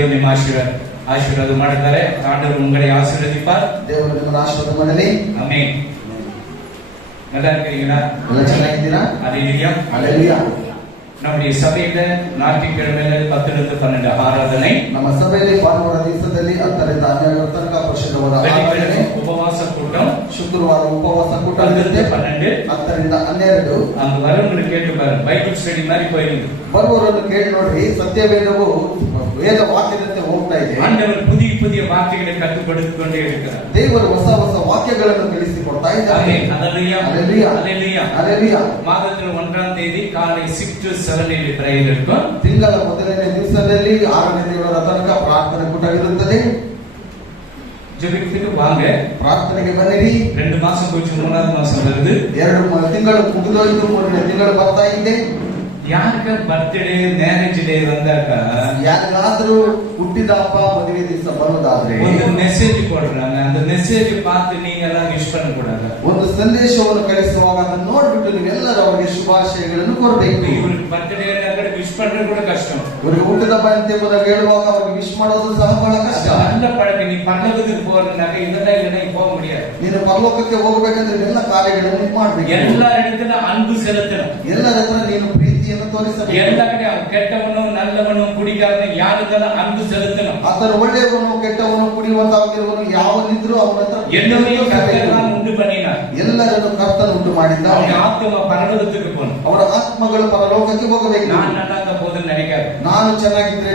தேவன் ನಿಮ್ಮ ಆಶೀರ್ವಾದ ಮಾಡುತ್ತಾರೆ. ಆಂಡವರು உங்களை ஆசீர்வதிப்பார். ದೇವರು ನಿಮ್ಮ ಆಶೀರ್ವಾದ ಮಾಡಲಿ. ಆಮೆನ್. நல்லா இருக்கீங்களா? நல்லா ಚೆನ್ನಾಗಿದ್ದೀರಾ? அல்லேலூயா. அல்லேலூயா. நம்முடைய சபையில ஞாயிற்றுக்கிழமையில 10 to 12 ஆராதனை. ನಮ್ಮ ಸಭೆಯಲ್ಲಿ ಭಾನುವಾರ ದಿವಸದಲ್ಲಿ 10 ರಿಂದ 12 ತನಕ ಪರಿಶುದ್ಧವಾದ ಆರಾಧನೆ, ಉಪವಾಸ ಕೂட்டம், ಶುಕ್ರವಾರ ಉಪವಾಸ ಕೂಟ 10 to 12, 10 ರಿಂದ 12. அந்த வரவங்களுக்கு கேட்டு பாருங்க, பைபிள் ஸ்டடி மாதிரி போயிருக்கு. ಬರುವವರನ್ನು ಕೇಳಿ ನೋಡ್ರಿ, ಸತ್ಯವೇದವು ವೇದ ವಾಕ್ಯದಂತೆ ಹೋಗ್ತಾ ಇದೆ. ஆண்டவர் புதிய புதிய வார்த்தைகளை கற்றுக் கொடுத்துக்கொண்டே இருக்கிறார். ದೇವರು ಹೊಸ ಹೊಸ ವಾಕ್ಯಗಳನ್ನು ತಿಳಿಸಿಕೊಡ್ತಾ ಇದ್ದಾರೆ. அல்லேலூயா. அல்லேலூயா. அல்லேலூயா. அல்லேலூயா. மாதத்தில் 1ஆம் தேதி காலை 6 to 7 பிரேயர் இருக்கும். ತಿಂಗಳ ಮೊದಲನೇ ದಿವಸದಲ್ಲಿ 6ನೇ ದೇವರ ತನಕ ಪ್ರಾರ್ಥನೆ ಕೂಟವಿರುತ್ತದೆ. ஜெபிக்கிறதுக்கு வாங்க, ಪ್ರಾರ್ಥನೆಗೆ ಬನ್ನಿರಿ. 2 மாசம் போச்சு, 3வது மாசம் வருது. 2 ತಿಂಗಳು ಮುಗಿದೋಯ್ತು, 3ನೇ ತಿಂಗಳು ಬರ್ತಾ ಇದೆ. ಯಾರಿಗೆ ಬರ್ತ್ಡೇ ಮ್ಯಾರೇಜ್ ಡೇ ಬಂದಾಗ ಯಾರಿಗಾದ್ರೂ ಹುಟ್ಟಿದ ಹಬ್ಬ ಮದುವೆ ದಿವಸ ಬರೋದಾದ್ರೆ ಒಂದು ಮೆಸೇಜ್ ಕೊಡ್றாங்க. அந்த மெசேஜ் பார்த்து நீங்க எல்லாம் விஷ் பண்ண கூடாது. ಒಂದು ಸಂದೇಶವನ್ನು ಕಳಿಸುವಾಗ ಅದನ್ನು ನೋಡ್ಬಿಟ್ಟು ನೀವೆಲ್ಲರೂ ಅವರಿಗೆ ಶುಭಾಶಯಗಳನ್ನು ಕೊಡಬೇಕು. ಇವ್ರಿಗೆ ಬರ್ತ್ಡೇ ಅಂದ್ರೆ ವಿಶ್ ಮಾಡೋದು ಕೂಡ ಕಷ್ಟ. ಇವರಿಗೆ ಹುಟ್ಟಿದ ಹಬ್ಬ ಅಂತ ಹೇಳುವಾಗ ಅವರಿಗೆ ವಿಶ್ ಮಾಡೋದು ಸಹ ಬಹಳ ಕಷ್ಟ. நல்ல பழக்கம். நீ பரலோகத்துக்கு போறதுனால இதெல்லாம் இல்லைன்னா போக முடியாது. ನೀನು ಪರಲೋಕಕ್ಕೆ ಹೋಗಬೇಕಂದ್ರೆ ಎಲ್ಲ ಕಾರ್ಯಗಳನ್ನು ಮಾಡಬೇಕು. ಎಲ್ಲ இடத்துல ಅன்பು செலுத்தணும். ಎಲ್ಲರ ಹತ್ರ ನೀನು ಪ್ರೀತಿಯನ್ನು ತೋರಿಸಬೇಕು. ಎಲ್ಲ ಕಡೆ ಕೆಟ್ಟವನು ನಲ್ಲವನು ಕುಡಿಗಾರನು ಯಾರಿಗೆಲ್ಲ ಅன்பು செலுத்தணும். ಆತನ ಒಳ್ಳೆಯವನು ಕೆಟ್ಟವನು ಕುಡಿಯುವಂತವನು ಯಾವನಿದ್ರು ಅವನ ಹತ್ರ ಎಲ್ಲವನ್ನೂ ಕರ್ತನು ಉಂಟು பண்ணினார். ಎಲ್ಲರನ್ನು ಕರ್ತನು ಉಂಟು ಮಾಡಿದ್ದಾನೆ. ಅವನ ಆತ್ಮ ಪರಲೋಕಕ್ಕೆ போகணும். ಅವರ ಆತ್ಮಗಳು ಪರಲೋಕಕ್ಕೆ ಹೋಗಬೇಕು. ನಾನು நல்லா போதுன்னு நினைக்காது. ನಾನು ಚೆನ್ನಾಗಿದ್ರೆ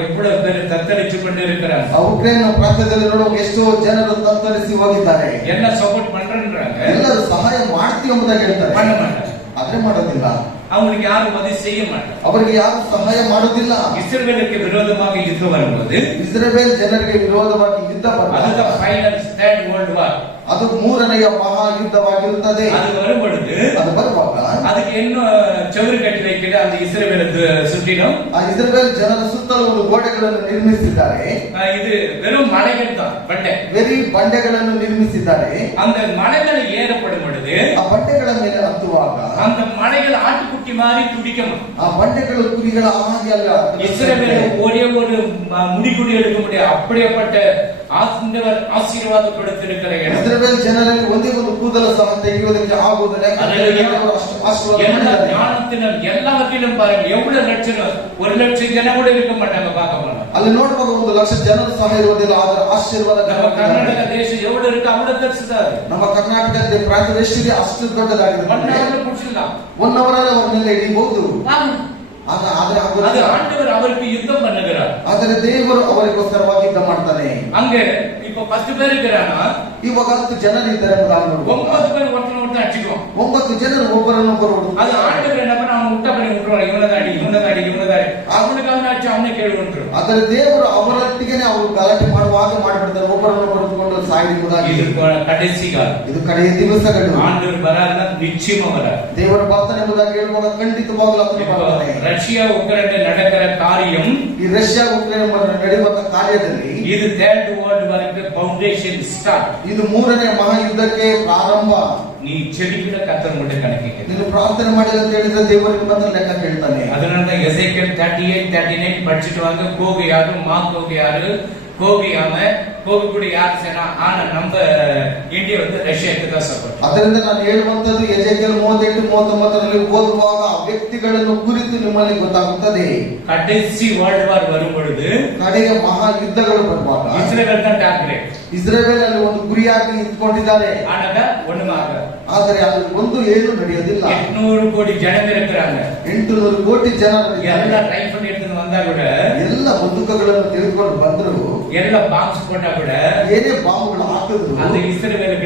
எவ்வளவு பேர் தத்தளிச்சு கொண்டு இருக்கிறாங்க. ಉಕ್ರೇನ್ ಪ್ರಾಂತ್ಯದಲ್ಲಿ ನೋಡುವ ಎಷ್ಟೋ ಜನರು ತತ್ತರಿಸಿ ಹೋಗಿದ್ದಾರೆ. ಎಲ್ಲ ಸಪೋರ್ಟ್ பண்றேன்றாங்க. ಎಲ್ಲರೂ ಸಹಾಯ ಮಾಡ್ತೀವಿ ಎಂಬುದಾಗಿ ಹೇಳ್ತಾರೆ. பண்ண மாட்டாங்க. ಆದ್ರೆ ಮಾಡೋದಿಲ್ಲ. அவங்களுக்கு யாரும் உதவி செய்ய மாட்டாங்க. ಅವರಿಗೆ ಯಾರು ಸಹಾಯ ಮಾಡೋದಿಲ್ಲ. இஸ்ரவேலுக்கு விரோதமாக யுத்தம் வரும்போது ಇಸ್ರೇಲ್ ಜನರಿಗೆ ವಿರೋಧವಾಗಿ ಯುದ್ಧ ಬಂದಾಗ ಫೈನಲ್ ಥರ್ಡ್ ವರ್ಲ್ಡ್ ವಾರ್, ಅದು 3ನೇ ಮಹಾಯುದ್ಧವಾಗಿರುತ್ತದೆ. ಅದು வரும்பொழுது ಅದು ಬರುವಾಗ ಅದಕ್ಕೆ ಏನು ಚೌರಿ ಕಟ್ಟಿ வைக்கிற அந்த இஸ்ரவேலுக்கு சுற்றிலும் ಆ ಇಸ್ರೇಲ್ ಜನರ ಸುತ್ತಲೂ ಒಂದು ಗೋಡೆಗಳನ್ನು ನಿರ್ಮಿಸಿದ್ದಾರೆ. இது வெறும் மலைகள் தான், ಬಂಡೆ, ವೆರಿ ಬಂಡೆಗಳನ್ನು ನಿರ್ಮಿಸಿದ್ದಾರೆ. அந்த மலைகள் ஏறப்படும் பொழுது ಆ ಬಂಡೆಗಳ ಮೇಲೆ ಹತ್ತುವಾಗ அந்த மலைகள் ஆட்டுக்குட்டி மாதிரி துடிக்கணும். ಆ ಬಂಡೆಗಳು ಕುರಿಗಳ ಹಾಗೆ ಅಲ್ಲ. இஸ்ரவேல் ஒரே ஒரு முடிகுடி எடுக்க முடியாது. அப்படிப்பட்ட ஆண்டவர் ஆசீர்வாதப்படுத்தியிருக்கிற இடம். ಇಸ್ರೇಲ್ ಜನರಲ್ಲಿ ಒಂದೇ ಒಂದು ಕೂದಲ ಸಹ ತೆಗೆಯುವುದಕ್ಕೆ ಆಗುವುದಿಲ್ಲ. எல்லா ஞானத்திலும் எல்லாவற்றிலும் பாருங்க, எவ்வளவு லட்சம், 1,00,000 ஜனம் கூட இருக்க மாட்டாங்க. பார்க்க போனா ಅಲ್ಲಿ ನೋಡುವಾಗ 1,00,000 ಜನರು ಸಹ ಇರುವುದಿಲ್ಲ. ಅದರ ಆಶೀರ್ವಾದ ನಮ್ಮ ಕರ್ನಾಟಕ ದೇಶ ಎவ்வளவு இருக்கு அவ்வளவு தரிசித்தார். ನಮ್ಮ ಕರ್ನಾಟಕದ ಪ್ರಾಂತ್ಯ ಎಷ್ಟಿದೆ ಅಷ್ಟು ದೊಡ್ಡದಾಗಿದೆ. 1 hour ಕುಡಿಸಿಲ್ಲ, 1 hour ಅಲ್ಲಿ ಅವರನ್ನೆಲ್ಲ ಹಿಡಿಬಹುದು. அது ஆண்டவர் அவருக்கு யுத்தம் பண்ணுகிறார். ಆದರೆ ದೇವರು ಅವರಿಗೋಸ್ಕರವಾಗಿ ಯುದ್ಧ ಮಾಡ್ತಾನೆ. அங்க இப்ப 10 பேர் இருக்கிறானா, ಇವಾಗ 10 ಜನರು ಇದ್ದಾರೆ. 9 பேர் ஒருத்தன் அடிச்சுக்குவோம். 9 ಜನರು ಒಬ್ಬರನ್ನೊಬ್ಬರು அது ஆண்டவர் என்ன பண்ண, அவன் முட்டை பண்ணி விட்டுருவான். இவனதாடி அவனுக்கு அவನ அடிச்சு ಅವನೇ ಕೇಳಿ விட்டுರು. ಆದರೆ ದೇವರು ಅವರೊಟ್ಟಿಗೆ ಅವರು ಗಲಾಟೆ ಮಾಡುವಾಗ ಮಾಡಿಬಿಡ್ತಾರೆ. ಒಬ್ಬರನ್ನೊಬ್ಬರು ಕೊಂಡು ಸಾಯುವುದಾಗಿ. ಇದು ಕಡೆಸಿ ಕಾಲ, ಇದು ಕಡೆಯ ದಿವಸಗಳು. ஆண்டவர் வராருன்னா நிச்சயமா வரார். ದೇವರು ಬರ್ತಾನೆ ಎಂಬುದಾಗಿ ಹೇಳುವಾಗ ಖಂಡಿತವಾಗಲೂ ಆತನು ಬರ್ತಾನೆ. ரஷ்யா உக்ரைன் நடக்கிற காரியம், ಈ ರಷ್ಯಾ ಉಕ್ರೇನ್ ನಡೆಯುವಂತ ಕಾರ್ಯದಲ್ಲಿ ಇದು ಥರ್ಡ್ ವರ್ಲ್ಡ್ ವಾರ್ಗೆ ಫೌಂಡೇಶನ್ ಸ್ಟಾರ್ಟ್. ಇದು 3ನೇ ಮಹಾಯುದ್ಧಕ್ಕೆ ಪ್ರಾರಂಭ. நீ செடிக்கிற கர்த்தர் மட்டும் கணக்கு, ನೀನು ಪ್ರಾರ್ಥನೆ ಮಾಡಿಲ್ಲ ಅಂತ ಹೇಳಿದ್ರೆ ದೇವರಿಗೆ ಮಾತ್ರ ಲೆಕ್ಕ ಕೇಳ್ತಾನೆ. அதனால எசேக்கியேல் 38, 39 படிச்சிட்டு வாங்க. கோகு யாரு, மாகோகு யாரு, கோகியாம கோகுடி யார் சேனா. ஆனா நம்ம இந்தியா வந்து ரஷ்யாக்கு தான் சப்போர்ட். ಅದರಿಂದ ನಾನು ಹೇಳುವಂತದ್ದು ಎಜೆಕಿಯೇಲ್ 38, 39ರಲ್ಲಿ ಓದುವಾಗ ಆ ವ್ಯಕ್ತಿಗಳನ್ನು ಕುರಿತು ನಿಮ್ಮಲ್ಲಿ ಗೊತ್ತಾಗುತ್ತದೆ. கடைசி ವರ್ಲ್ಡ್ ವಾರ್ வரும் பொழுது, ಕಡೆಯ ಮಹಾಯುದ್ಧಗಳು ಬರುವಾಗ இஸ்ரேல் தான் டார்ಗೆಟ್. ಇಸ್ರೇಲ್ ಅಲ್ಲಿ ಒಂದು ಗುರಿಯಾಗಿ ಇಟ್ಕೊಂಡಿದ್ದಾರೆ. ஆனாக ஒண்ணுமாக, ಆದರೆ ಅಲ್ಲಿ ಒಂದು ಏನು ನಡೆಯೋದಿಲ್ಲ. 800 ಕೋಟಿ ಜನ இருக்கிறாங்க. 800 ಕೋಟಿ ಜನರು ಎಲ್ಲ ರೈಫಲ್ எடுத்துட்டு வந்தா கூட, ಎಲ್ಲ ಬಂದೂಕಗಳನ್ನು ತೆಗೆದುಕೊಂಡು ಬಂದ್ರು, ಎಲ್ಲ ಬಾಂಬ್ಸ್ போட்டா கூட, ಏನೇ ಬಾಂಬ್ಗಳು ಹಾಕಿದ್ರು அந்த இஸ்ரேல்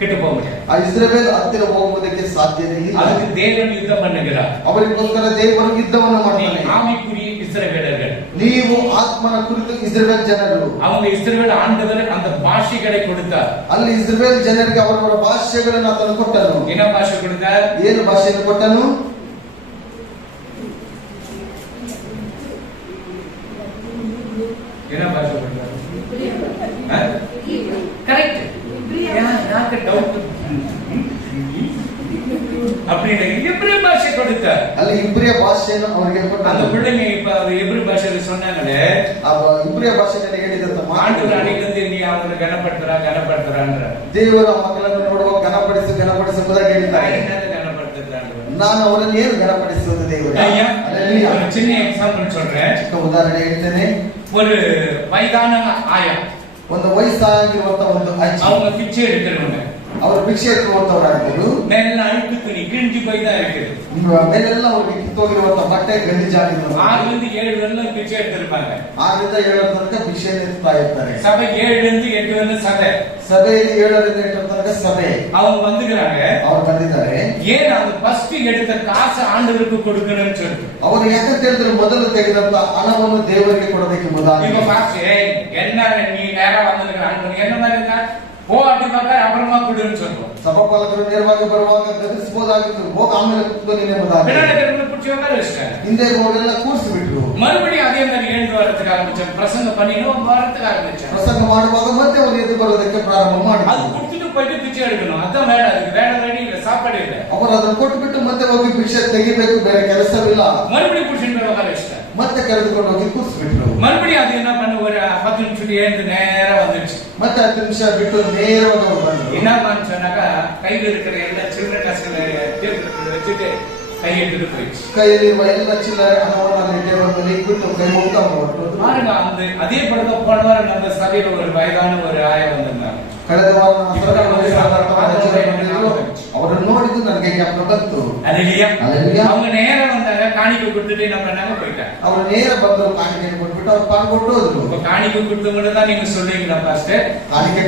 கிட்ட போக முடியாது. ಆ ಇಸ್ರೇಲ್ ಹತ್ತಿರ ಹೋಗುವುದಕ್ಕೆ ಸಾಧ್ಯತೆ ಇಲ್ಲ. அதுக்கு தேவன் யுத்தம் பண்ணுகிறார். ಅವರಿಗೋಸ್ಕರ ದೇವರು ಯುದ್ಧವನ್ನು ಮಾಡ್ತಾನೆ. ஆவிக்குரிய இஸ்ரவேலர்கள், ನೀವು ಆತ್ಮನ ಕುರಿತು ಇಸ್ರೇಲ್ ಜನರು, அவங்க இஸ்ரவேல் ஆண்டவர் அந்த பாஷைகளை கொடுத்தார். ಅಲ್ಲಿ ಇಸ್ರೇಲ್ ಜನರಿಗೆ ಅವರವರ ಭಾಷೆಗಳನ್ನು ಆತನು ಕೊಟ್ಟನು. என்ன ಭಾಷೆ கொடுத்தார்? ಏನು ಭಾಷೆಯನ್ನು ಕೊಟ್ಟನು? என்ன ಭಾಷೆ கொடுத்தார்? கரெக்ட். யாருக்கு டவுட்? அப்படி ஹிப்ரூ பாஷை கொடுத்தார். ಅಲ್ಲಿ ಇಬ್ರಿಯ ಭಾಷೆಯನ್ನು ಅವರಿಗೆ அந்த ಕೊಟ್ಟರು. பிள்ளைங்க இப்ப எபிரேய பாஷையில சொன்னாங்களே, ಇಬ್ರಿಯ ಭಾಷೆಯಲ್ಲಿ ಹೇಳಿದಂತ ஆண்டவர் ಮಾತು அன்னைக்கு நீ அவங்களை கனப்படுத்துறான்ற ದೇವರು ಆ ಮಕ್ಕಳನ್ನು ನೋಡುವ ಗಣಪಡಿಸುವುದಾಗಿ ಹೇಳಿದ್ದಾರೆ. என்னது கனப்படுத்துறாங்க? ನಾನು ಅವರನ್ನು ಏನು ಗಣಪಡಿಸುವುದು ದೇವರು? ஐயா, Hallelujah. ஒரு சின்ன எக்ஸாம்பிள் சொல்றேன். ಚಿಕ್ಕ ಉದಾಹರಣೆ ಹೇಳ್ತೇನೆ. ஒரு வயதான ஆயா, ಒಂದು ವಯಸ್ಸಾಗಿರುವಂತ ಒಂದು ಅಜ್ಜಿ, அவங்க பிச்சை எடுக்கிறவங்க, ಅವರು ಭಿಕ್ಷೆ ಎತ್ತುವಂತವರಾಗಿದ್ದರು. மேல அழுக்கு துணி கிழிஞ்சு போய் தான் இருக்குது. ಮೇಲೆಲ್ಲ ಅವರಿಗೆ ಕಿತ್ತೋಗಿರುವಂತ ಬಟ್ಟೆ ಗಲೀಜಾಗಿದ್ರು. 6 ல இருந்து 7 வரலும் பிச்சை எடுத்திருப்பாங்க. 6 ರಿಂದ 7 ತನಕ ಭಿಕ್ಷೆ ಎತ್ತುತ್ತಾ ಇರ್ತಾರೆ. சபை 7 ல இருந்து 8 வரலும் சபை. ಸಭೆಯಲ್ಲಿ 7 ರಿಂದ 8 ತನಕ ಸಭೆ. அவங்க வந்துக்கிறாங்க. ಅವರು ಬಂದಿದ್ದಾರೆ. ஏன் அவங்க ஃபர்ஸ்ட் எடுத்த காசு ஆண்டவருக்கு கொடுக்கணும்னு சொல்லிட்டு. ಅವರು ಯಾಕಂತ ಹೇಳಿದ್ರೆ ಮೊದಲು ತೆಗೆದಂತ ಹಣವನ್ನು ದೇವರಿಗೆ ಕೊಡಬೇಕೆಂಬುದಾಗಿ. இப்ப பாஸ்ட் என்ன நீ நேரா வந்திருக்காங்க, என்ன மாதிரி இருக்கா, போ அப்படி பார்த்தா அப்புறமா கொடுன்னு சொல்றோம். ಸಭಾಪಾಲಕರು ನೇರವಾಗಿ ಬರುವಾಗ ಗದರಿಸಬಹುದಾಗಿತ್ತು. ಹೋಗ ಆಮೇಲೆ ಕೂತ್ಕೊಂಡು ಎಂಬುದಾಗಿ. பின்னாடி பிடிச்சி உட்கார வச்சிட்டாங்க. ಹಿಂದೆ ಹೋಗಲೆಲ್ಲ ಕೂರಿಸಿ ಬಿಟ್ರು. மறுபடியும் அதே மாதிரி எழுந்து வரதுக்கு ஆரம்பிச்சாங்க. பிரசங்க பண்ணினோம் வரதுக்கு ஆரம்பிச்சாங்க. ಪ್ರಸಂಗ ಮಾಡುವಾಗ ಮತ್ತೆ ಅವರು ಎದ್ದು ಬರೋದಕ್ಕೆ ಪ್ರಾರಂಭ அது ಮಾಡಿದ್ರು. கொடுத்துட்டு போயிட்டு பிச்சை எடுக்கணும். அதான் வேலை. அதுக்கு வேலை ரெடி இல்ல, சாப்பாடு இல்ல. ಅವರು ಅದನ್ನು ಕೊಟ್ಟು ಬಿಟ್ಟು ಮತ್ತೆ ಹೋಗಿ ಭಿಕ್ಷೆ ತೆಗಿಬೇಕು, ಬೇರೆ ಕೆಲಸವಿಲ್ಲ. மறுபடியும் புடிச்சிட்டு போய் உட்கார வச்சிட்டாங்க. ಮತ್ತೆ ಕರೆದುಕೊಂಡು ಹೋಗಿ ಕೂರಿಸ್ಬಿಟ್ರು. மறுபடியும் அது என்ன பண்ண, ஒரு 10 நிமிஷம் எழுந்து நேரா வந்துச்சு. ಮತ್ತೆ 10 ನಿಮಿಷ ಬಿಟ್ಟು ನೇರವಾಗಿ ಅವರು ಬಂದ್ರು. என்னன்னு சொன்னாக்கா, கையில இருக்கிற எல்லா சில்லறை காசுகளை வச்சுட்டு கை எடுத்துட்டு போயிடுச்சு. ಕೈಯಲ್ಲಿರುವ ಎಲ್ಲ ಚಿಲ್ಲರೆ ಹಣವನ್ನು ಅಲ್ಲಿ ಟೇಬಲ್ ಮೇಲೆ ಇಟ್ಬಿಟ್ಟು ಕೈ ಮುಗ್ತಾ ಹೊರಟು. பாருங்க, அந்த அதே படத்தை போன வாரம் நம்ம சபையில ஒரு வயதான ஒரு ஆயா வந்திருந்தாங்க. ಕಳೆದ ವಾರ ಅವರನ್ನು ನೋಡಿದ್ದು ನನಗೆ ಜ್ಞಾಪಕ ಬಂತು. அல்லேலூயா. அல்லேலூயா. அவங்க நேரம் வந்தாங்க, காணிக்கை கொடுத்துட்டு நம்ம நாங்க போயிட்டாங்க. ಅವರು ನೇರ ಬಂದರು, ಕಾಣಿಕೆಯನ್ನು ಕೊಟ್ಬಿಟ್ಟು ಅವ್ರು ಪಾಲ್ಗೊಟ್ಟು ಹೋದ್ರು. இப்ப காணிக்கை கொடுத்தவங்க தான் நீங்க சொல்றீங்களா பாஸ்டர்? ಕಾಣಿಕೆ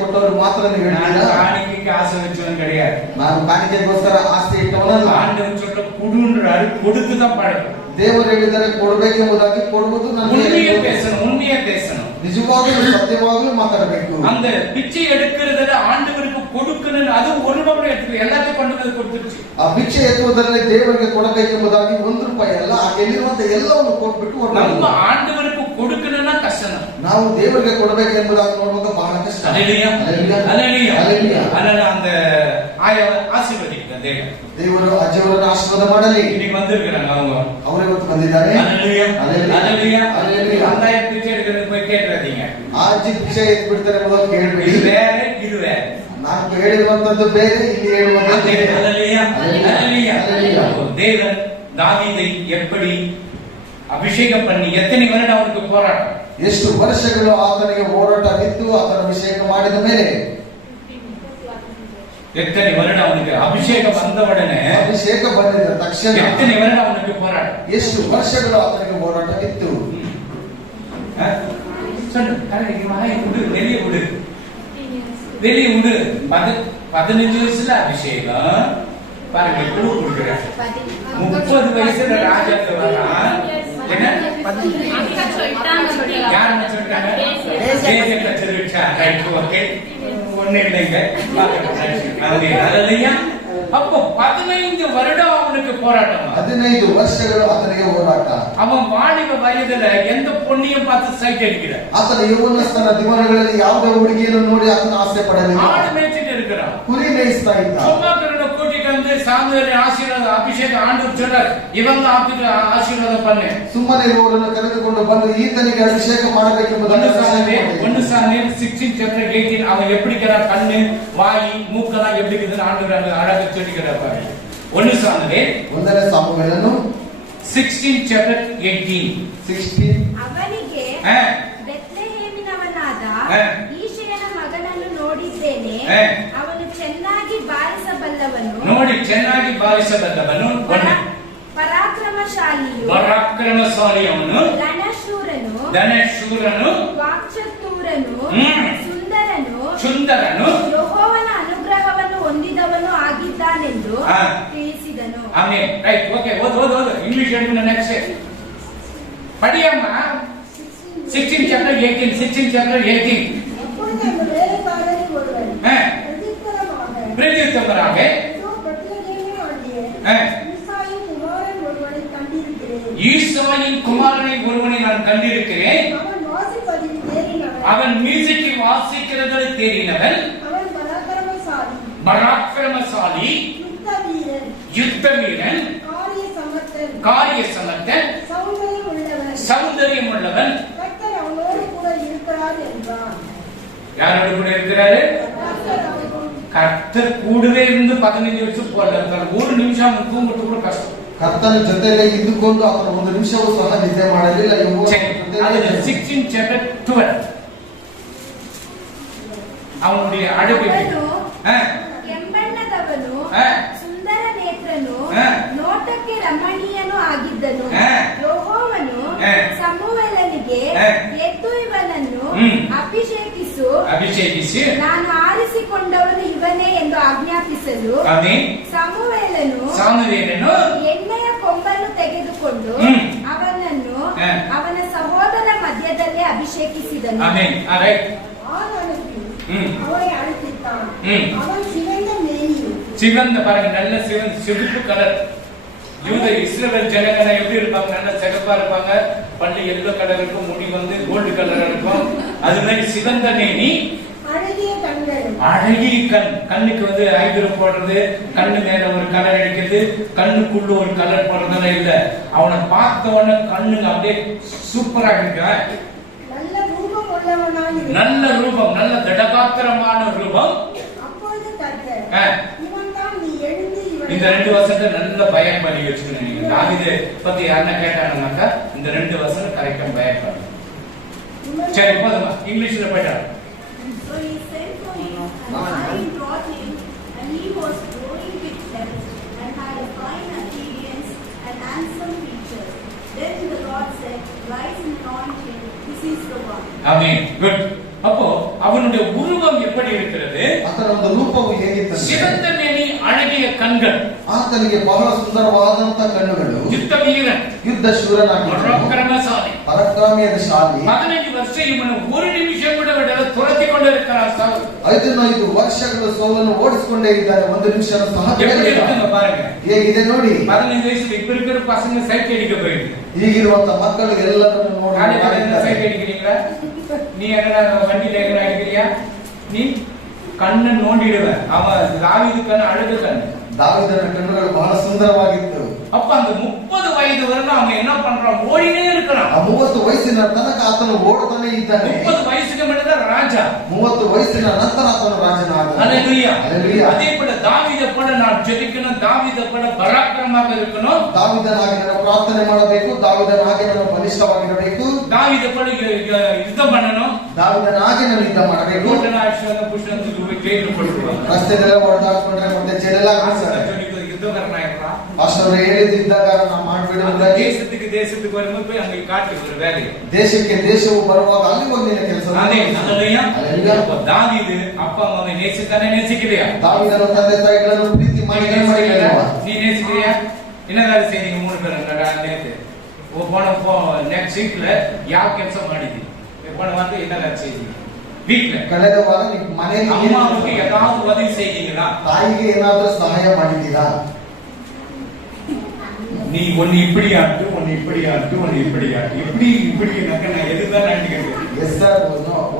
ಕೊಟ್ಟವರು ಮಾತ್ರ ನೀವು நான் ಹೇಳಿಲ್ಲ. காணிக்கைக்கு ஆசை வச்சவன் கிடையாது. ನಾನು ಕಾಣಿಕೆಗೋಸ್ಕರ ಆಸ್ತಿ ಇಟ್ಟವನಲ್ಲ. ஆண்டவன் சொல்ற குடுன்றாரு, கொடுத்துதான் பழக்கம். ದೇವರು ಹೇಳಿದರೆ ಕೊಡಬೇಕೆಂಬುದಾಗಿ ಕೊಡುವುದು உண்மையை ನನಗೆ. பேசணும், உண்மையை பேசணும். ನಿಜವಾಗಲೂ ಸತ್ಯವಾಗಲೂ ಮಾತಾಡಬೇಕು. அந்த பிச்சை எடுக்கிறதுல ஆண்டவருக்கு கொடுக்கணும், அது ஒரு ரூபாய் கூட எடுத்து எல்லாத்தையும் கொண்டு வந்து கொடுத்துருச்சு. ಆ ಭಿಕ್ಷೆ ಎತ್ತುವುದರಲ್ಲಿ ದೇವರಿಗೆ ಕೊಡಬೇಕೆಂಬುದಾಗಿ ₹1 ಅಲ್ಲ, ಅಲ್ಲಿರುವಂತ ಎಲ್ಲವನ್ನು ಕೊಟ್ಬಿಟ್ಟು நம்ம ஆண்டவருக்கு கொடுக்கணும்னா கஷ்டம். ನಾವು ದೇವರಿಗೆ ಕೊಡಬೇಕೆಂಬುದಾಗಿ ನೋಡುವಾಗ ಬಹಳ ಕಷ್ಟ. அல்லேலூயா. அல்லேலூயா. அல்லேலூயா. அல்லேலூயா. அதனால அந்த ஆயாவை ஆசீர்வதிக்கிறார் தேவன். ದೇವರು ಅಜ್ಜಿಯವರನ್ನು ಆಶೀರ್ವಾದ ಮಾಡಲಿ. இன்னைக்கு வந்திருக்கிறாங்க அவங்க. ಅವರು ಇವತ್ತು ಬಂದಿದ್ದಾರೆ. அல்லேலூயா. அல்லேலூயா. அல்லேலூயா. அல்லேலூயா. அந்த பிச்சை எடுக்கிறதுக்கு போய் கேட்காதீங்க. ಆ ಅಜ್ಜಿ ಭಿಕ್ಷೆ ಎತ್ಬಿಡ್ತಾರೆ ಎಂಬುದಾಗಿ ಕೇಳಬೇಡಿ. இது வேற, இது வேற. ನಾನು ಹೇಳಿರುವಂತದ್ದು ಬೇರೆ, ಇಲ್ಲಿ ಹೇಳುವಂತದ್ದು ಬೇರೆ. அல்லேலூயா. அல்லேலூயா. அல்லேலூயா. தேவன் தாவீதை எப்படி அபிஷேகம் பண்ணி எத்தனை வருடம் அவருக்கு போராட்டம். ಎಷ್ಟು ವರ್ಷಗಳು ಆತನಿಗೆ ಹೋರಾಟವಿತ್ತು, ಆತನ ಅಭಿಷೇಕ ಮಾಡಿದ ಮೇಲೆ எத்தனை வருடம் அவனுக்கு அபிஷேகம் வந்த உடனே ಅಭಿಷೇಕ ಬಂದಿದ್ದ ತಕ್ಷಣ எத்தனை வருடம் அவனுக்கு போராட்டம். ಎಷ್ಟು ವರ್ಷಗಳು ಆತನಿಗೆ ಹೋರಾಟವಿತ್ತು. சொல்லு, விடு, வெளியே விடு, வெளியே விடு. 15 வயசுல அபிஷேகம் பாருங்க, குழு கொடுக்குறேன். 30 வயசுல ராஜாக்கு வரான். என்ன யாருன்னு சொல்லிட்டாங்க? தேசத்தை சொல்லிட்டா. ரைட், ஓகே, ஒண்ணு இல்லைங்க. அல்லேலூயா. அப்போ 15 வருடம் அவனுக்கு போராட்டம். 15 ವರ್ಷಗಳು ಆತನಿಗೆ ಹೋರಾಟ. அவன் வாலிப வயதுல எந்த பொண்ணையும் பார்த்து சைட் அடிக்கிறான். ಆತನ ಯೌವನಸ್ಥನ ದಿನಗಳಲ್ಲಿ ಯಾವುದೇ ಹುಡುಗಿಯನ್ನು ನೋಡಿ ಆತನ ಆಸೆ ಪಡಲಿಲ್ಲ. ஆடு மேய்ச்சிட்டு இருக்கிறான். ಕುರಿ ಮೇಯಿಸ್ತಾ ಇದ್ದ. சும்மாக்கிறத கூட்டிட்டு வந்து சாமுவேல் ஆசீர்வாத அபிஷேகம் ஆண்டவர் சொல்றார், இவங்க ஆசீர்வாதம் பண்ணு. ಸುಮ್ಮನೆ ಇವರನ್ನು ಕರೆದುಕೊಂಡು ಬಂದು ಈತನಿಗೆ ಅಭಿಷೇಕ ಮಾಡಬೇಕೆಂಬುದನ್ನು 1 சாமுவேல் 16 chapter 18 அவன் எப்படி இருக்கிறான், கண்ணு வாய் மூக்கெல்லாம் எப்படி இருக்குதுன்னு ஆண்டவர் அழகா சொல்லிக்கிறார் பாருங்க. 1 சாமுவேல் 16 chapter 18 ಅವನಿಗೆ ಬೆತ್ಲೆಹೇಮಿನವನಾದ ಈಶೆಯನ ಮಗನನ್ನು ನೋಡಿದ್ದೇನೆ, ಅವನು ಚೆನ್ನಾಗಿ ಬಾರಿಸಬಲ್ಲವನು, ನೋಡಿ ಚೆನ್ನಾಗಿ ಬಾರಿಸಬಲ್ಲವನು, ಪರಾಕ್ರಮಶಾಲಿಯು, ಪರಾಕ್ರಮಶಾಲಿ ಅವನು, ಧನಶೂರನು, ವಾಕ್ಚತುರನು, ಸುಂದರನು, ಯೆಹೋವನ ಅನುಗ್ರಹವನ್ನು ಹೊಂದಿದವನು ಆಗಿದ್ದಾನೆಂದು ತಿಳಿಸಿದನು. ಆಮೆನ್. ರೈಟ್, ಓಕೆ, ಓದು ಇಂಗ್ಲಿಷ್ ಹೇಳ್ತೀನಿ. ನೆಕ್ಸ್ಟ್ படியಮ್ಮ 16 chapter 18 பிரதியுத்தரமாக ஈசாயின் குமாரனை ஒருவனை நான் கண்டிருக்கிறேன், அவன் மியூசிக்கை வாசிக்கிறதில் தேறினவன், பராக்கிரமசாலி, யுத்த வீரன், காரிய சமர்த்தன், காரிய சமர்த்தன், சௌந்தரியம் உள்ளவன், சௌந்தரியம் உள்ளவன். கர்த்தர் அவனோடு கூட இருக்கிறார் என்றான். யாரோடு கூட இருக்கிறாரு? கர்த்தர் அவனோடு. கர்த்தர் கூடவே இருந்து 15 வருஷம் போல ஒரு நிமிஷம் அவன் தூங்குறது கூட கஷ்டம். ಕರ್ತನ ಜೊತೆಗೆ ಇದ್ದುಕೊಂಡು ಅವನು ಒಂದು ನಿಮಿಷವೂ ಸಹ ನಿದ್ದೆ ಮಾಡಲಿಲ್ಲ. அது 16 chapter 12. அவனுடைய அழகு ಕೆಂಬಣ್ಣದವನು, ಸುಂದರ ನೇತ್ರನು, ನೋಟಕ್ಕೆ ರಮಣೀಯನು ಆಗಿದ್ದನು. ಯೆಹೋವನು ಸಮುವೇಲನಿಗೆ, ಎದ್ದು ಇವನನ್ನು ಅಭಿಷೇಕಿಸಿ ನಾನು ಆರಿಸಿಕೊಂಡವನು ಇವನೇ ಎಂದು ಆಜ್ಞಾಪಿಸಲು ಸಮುವೇಲನು ಎಣ್ಣೆಯ ಕೊಂಬನ್ನು ತೆಗೆದುಕೊಂಡು ಅವನನ್ನು ಅವನ ಸಹೋದರ ಮಧ್ಯದಲ್ಲೇ ಅಭಿಷೇಕಿಸಿದನು. அவனை அழைத்தான். அவன் சிவந்த மேனியும், சிவந்த பாருங்க, நல்ல சிவப்பு கலர். யூத இஸ்ரவேல் ஜனங்கனா எப்படி இருப்பாங்க? நல்ல சிகப்பா இருப்பாங்க, பல்லு எல்லோ கலர் இருக்கும், முடி வந்து கோல்டு கலர் இருக்கும். அது மாதிரி சிவந்த மேனி, அழகிய கண்கள், அழகிய கண். கண்ணுக்கு வந்து ஐபிரோ போடுறது, கண்ணு மேல ஒரு கலர் அடிக்கிறது, கண்ணுக்குள்ள ஒரு கலர் போடுறதுலாம் இல்ல. அவனை பார்த்த உடனே கண்ணுங்க அப்படியே சூப்பரா இருக்கு. நல்ல ரூபம், நல்ல திடகாத்திரமான ரூபம். இந்த 2 வசனத்தை நல்ல பயம் பண்ணி வச்சுக்கணும். நீங்க தாவீது பத்தி யாருன்னா கேட்டாங்கன்னாக்கா இந்த 2 வசனம் கரெக்டா பயம் பண்ணு. சரி போதுமா, இங்கிலீஷ்ல போயிட்டா. So he sent for him, and I brought him, and he was growing with health, and had a fine appearance and handsome features. Then the Lord said, rise and anoint him, this is the one. Amen. Good. அப்போ அவனுடைய உருவம் எப்படி இருக்கிறது? ಆತನ ರೂಪವು ಹೇಗಿತ್ತು? சிவந்த மேனி, அழகிய கண்கள். ಆತನಿಗೆ ಬಹಳ ಸುಂದರವಾದಂತ ಕಣ್ಣುಗಳು. ಯುದ್ಧ ವೀರன், ಯುದ್ಧ ಶೂರನಾಗಿದ್ದನು, ಪರಾಕ್ರಮಶಾಲಿ, ಪರಾಕ್ರಮಿಯಾದ ಶಾಲಿ. 15 வருஷம் ಇವನು ஒரு நிமிஷம் கூட விடல, துரத்தி கொண்டிருக்கிறான் சவுல். 5 ವರ್ಷಗಳು ಸೌಲನ್ನು ಓಡಿಸಿಕೊಂಡೇ ಇದ್ದಾನೆ, ಒಂದು ನಿಮಿಷ ಸಹ ಬಿಡಲಿಲ್ಲ. பாருங்க ಹೇಗಿದೆ ನೋಡಿ. 15 ವಯಸ್ಸು இப்ப இருக்கிற பசங்க சைட் அடிக்க போயிருக்கு. ಈಗಿರುವಂತ ಮಕ್ಕಳು ಎಲ್ಲರನ್ನು ನೋಡಿ சைட் அடிக்கிறீங்களா? நீ என்ன வண்டியில எங்க அடிக்கிறியா? நீ கண்ணை நோண்டிடுவ. அவன் தாவீது கண்ணு அழகு கண்ணு. தாவீதನ ಕಣ್ಣುಗಳು ಬಹಳ ಸುಂದರವಾಗಿತ್ತು. அப்ப அந்த 30 ವಯಸ್ಸು வரணும் அவன் என்ன பண்றான்? ஓடினே இருக்கிறான். 30 ವಯಸ್ಸಿನ ತನಕ ಆತನು ಓಡುತ್ತಾನೆ ಇದ್ದಾನೆ. 30 ವಯಸ್ಸಿಗೆ ಮೇಲದ ರಾಜ. 30 ವಯಸ್ಸಿನ ನಂತರ ಆತನು ರಾಜನಾದ. ஹல்லேலூயா. ஹல்லேலூயா. அதே போல தாவீதை போல நான் ஜெபிக்கணும், தாவீதை போல பராக்கிரமமாக இருக்கணும். தாவீதனாಗಿ ನಾನು ಪ್ರಾರ್ಥನೆ ಮಾಡಬೇಕು, தாவீதನಾಗಿ ನಾನು ಬಲಿಷ್ಠವಾಗಿರಬೇಕು, தாவீதை போல யுத்தம் பண்ணணும், தாவೀದನಾಗಿ ನಾನು ಯುದ್ಧ ಮಾಡಬೇಕು. ರೋಟನಾಶ್ವನ ಪುಷ್ಪಂದು ಜೈಲು ಕೊಡುವಾಗ ರಸ್ತೆದೆಲ್ಲ ಓಡಾಡ್ಕೊಂಡ್ರೆ ಮತ್ತೆ ಜೈಲೆಲ್ಲ ಹಾಕ್ತಾರೆ. யுத்தகரனாயிரா ಅಷ್ಟರ ಹೇಳಿದ್ದಾಗ ನಾವು ಮಾಡಬೇಡ. தேசத்துக்கு வரும்போது போய் அங்க காட்டுக்கு ஒரு வேலை. ದೇಶಕ್ಕೆ ದೇಶವು ಬರುವಾಗ ಅಲ್ಲಿ ಒಂದಿನ ಕೆಲಸ. தாவீது அப்பா அம்மாவை நேசித்தானே, நேசிக்கலையா? தாவீதನ ತಂದೆ ತಾಯಿಗಳನ್ನು ಪ್ರೀತಿ ಮಾಡಿ நீ நேசிக்கிறியா? என்ன வேலை செய்றீங்க 3 பேரும் நேத்து? ನೆಕ್ಸ್ಟ್ ವೀಕ್ல ಯಾವ ಕೆಲಸ ಮಾಡಿದ್ರಿ? வந்து என்ன வேலை செய்றீங்க? வீட்ல ಕಳೆದ ವಾರ ನೀವು ಮನೆಯಲ್ಲಿ ಅಮ್ಮನಿಗೆ ಏನಾದರೂ ಉದವಿ செய்தீங்களா? ತಾಯಿಗೆ ಏನಾದರೂ ಸಹಾಯ ಮಾಡಿದ್ದೀರಾ? நீ ஒன்னு இப்படி ஆட்டு, ஒன்னு இப்படி ஆட்டு, ஒன்னு இப்படி ஆட்டு, இப்படி நான் எதுதான் ஆட்டிக்கிறேன். எஸ் சார்,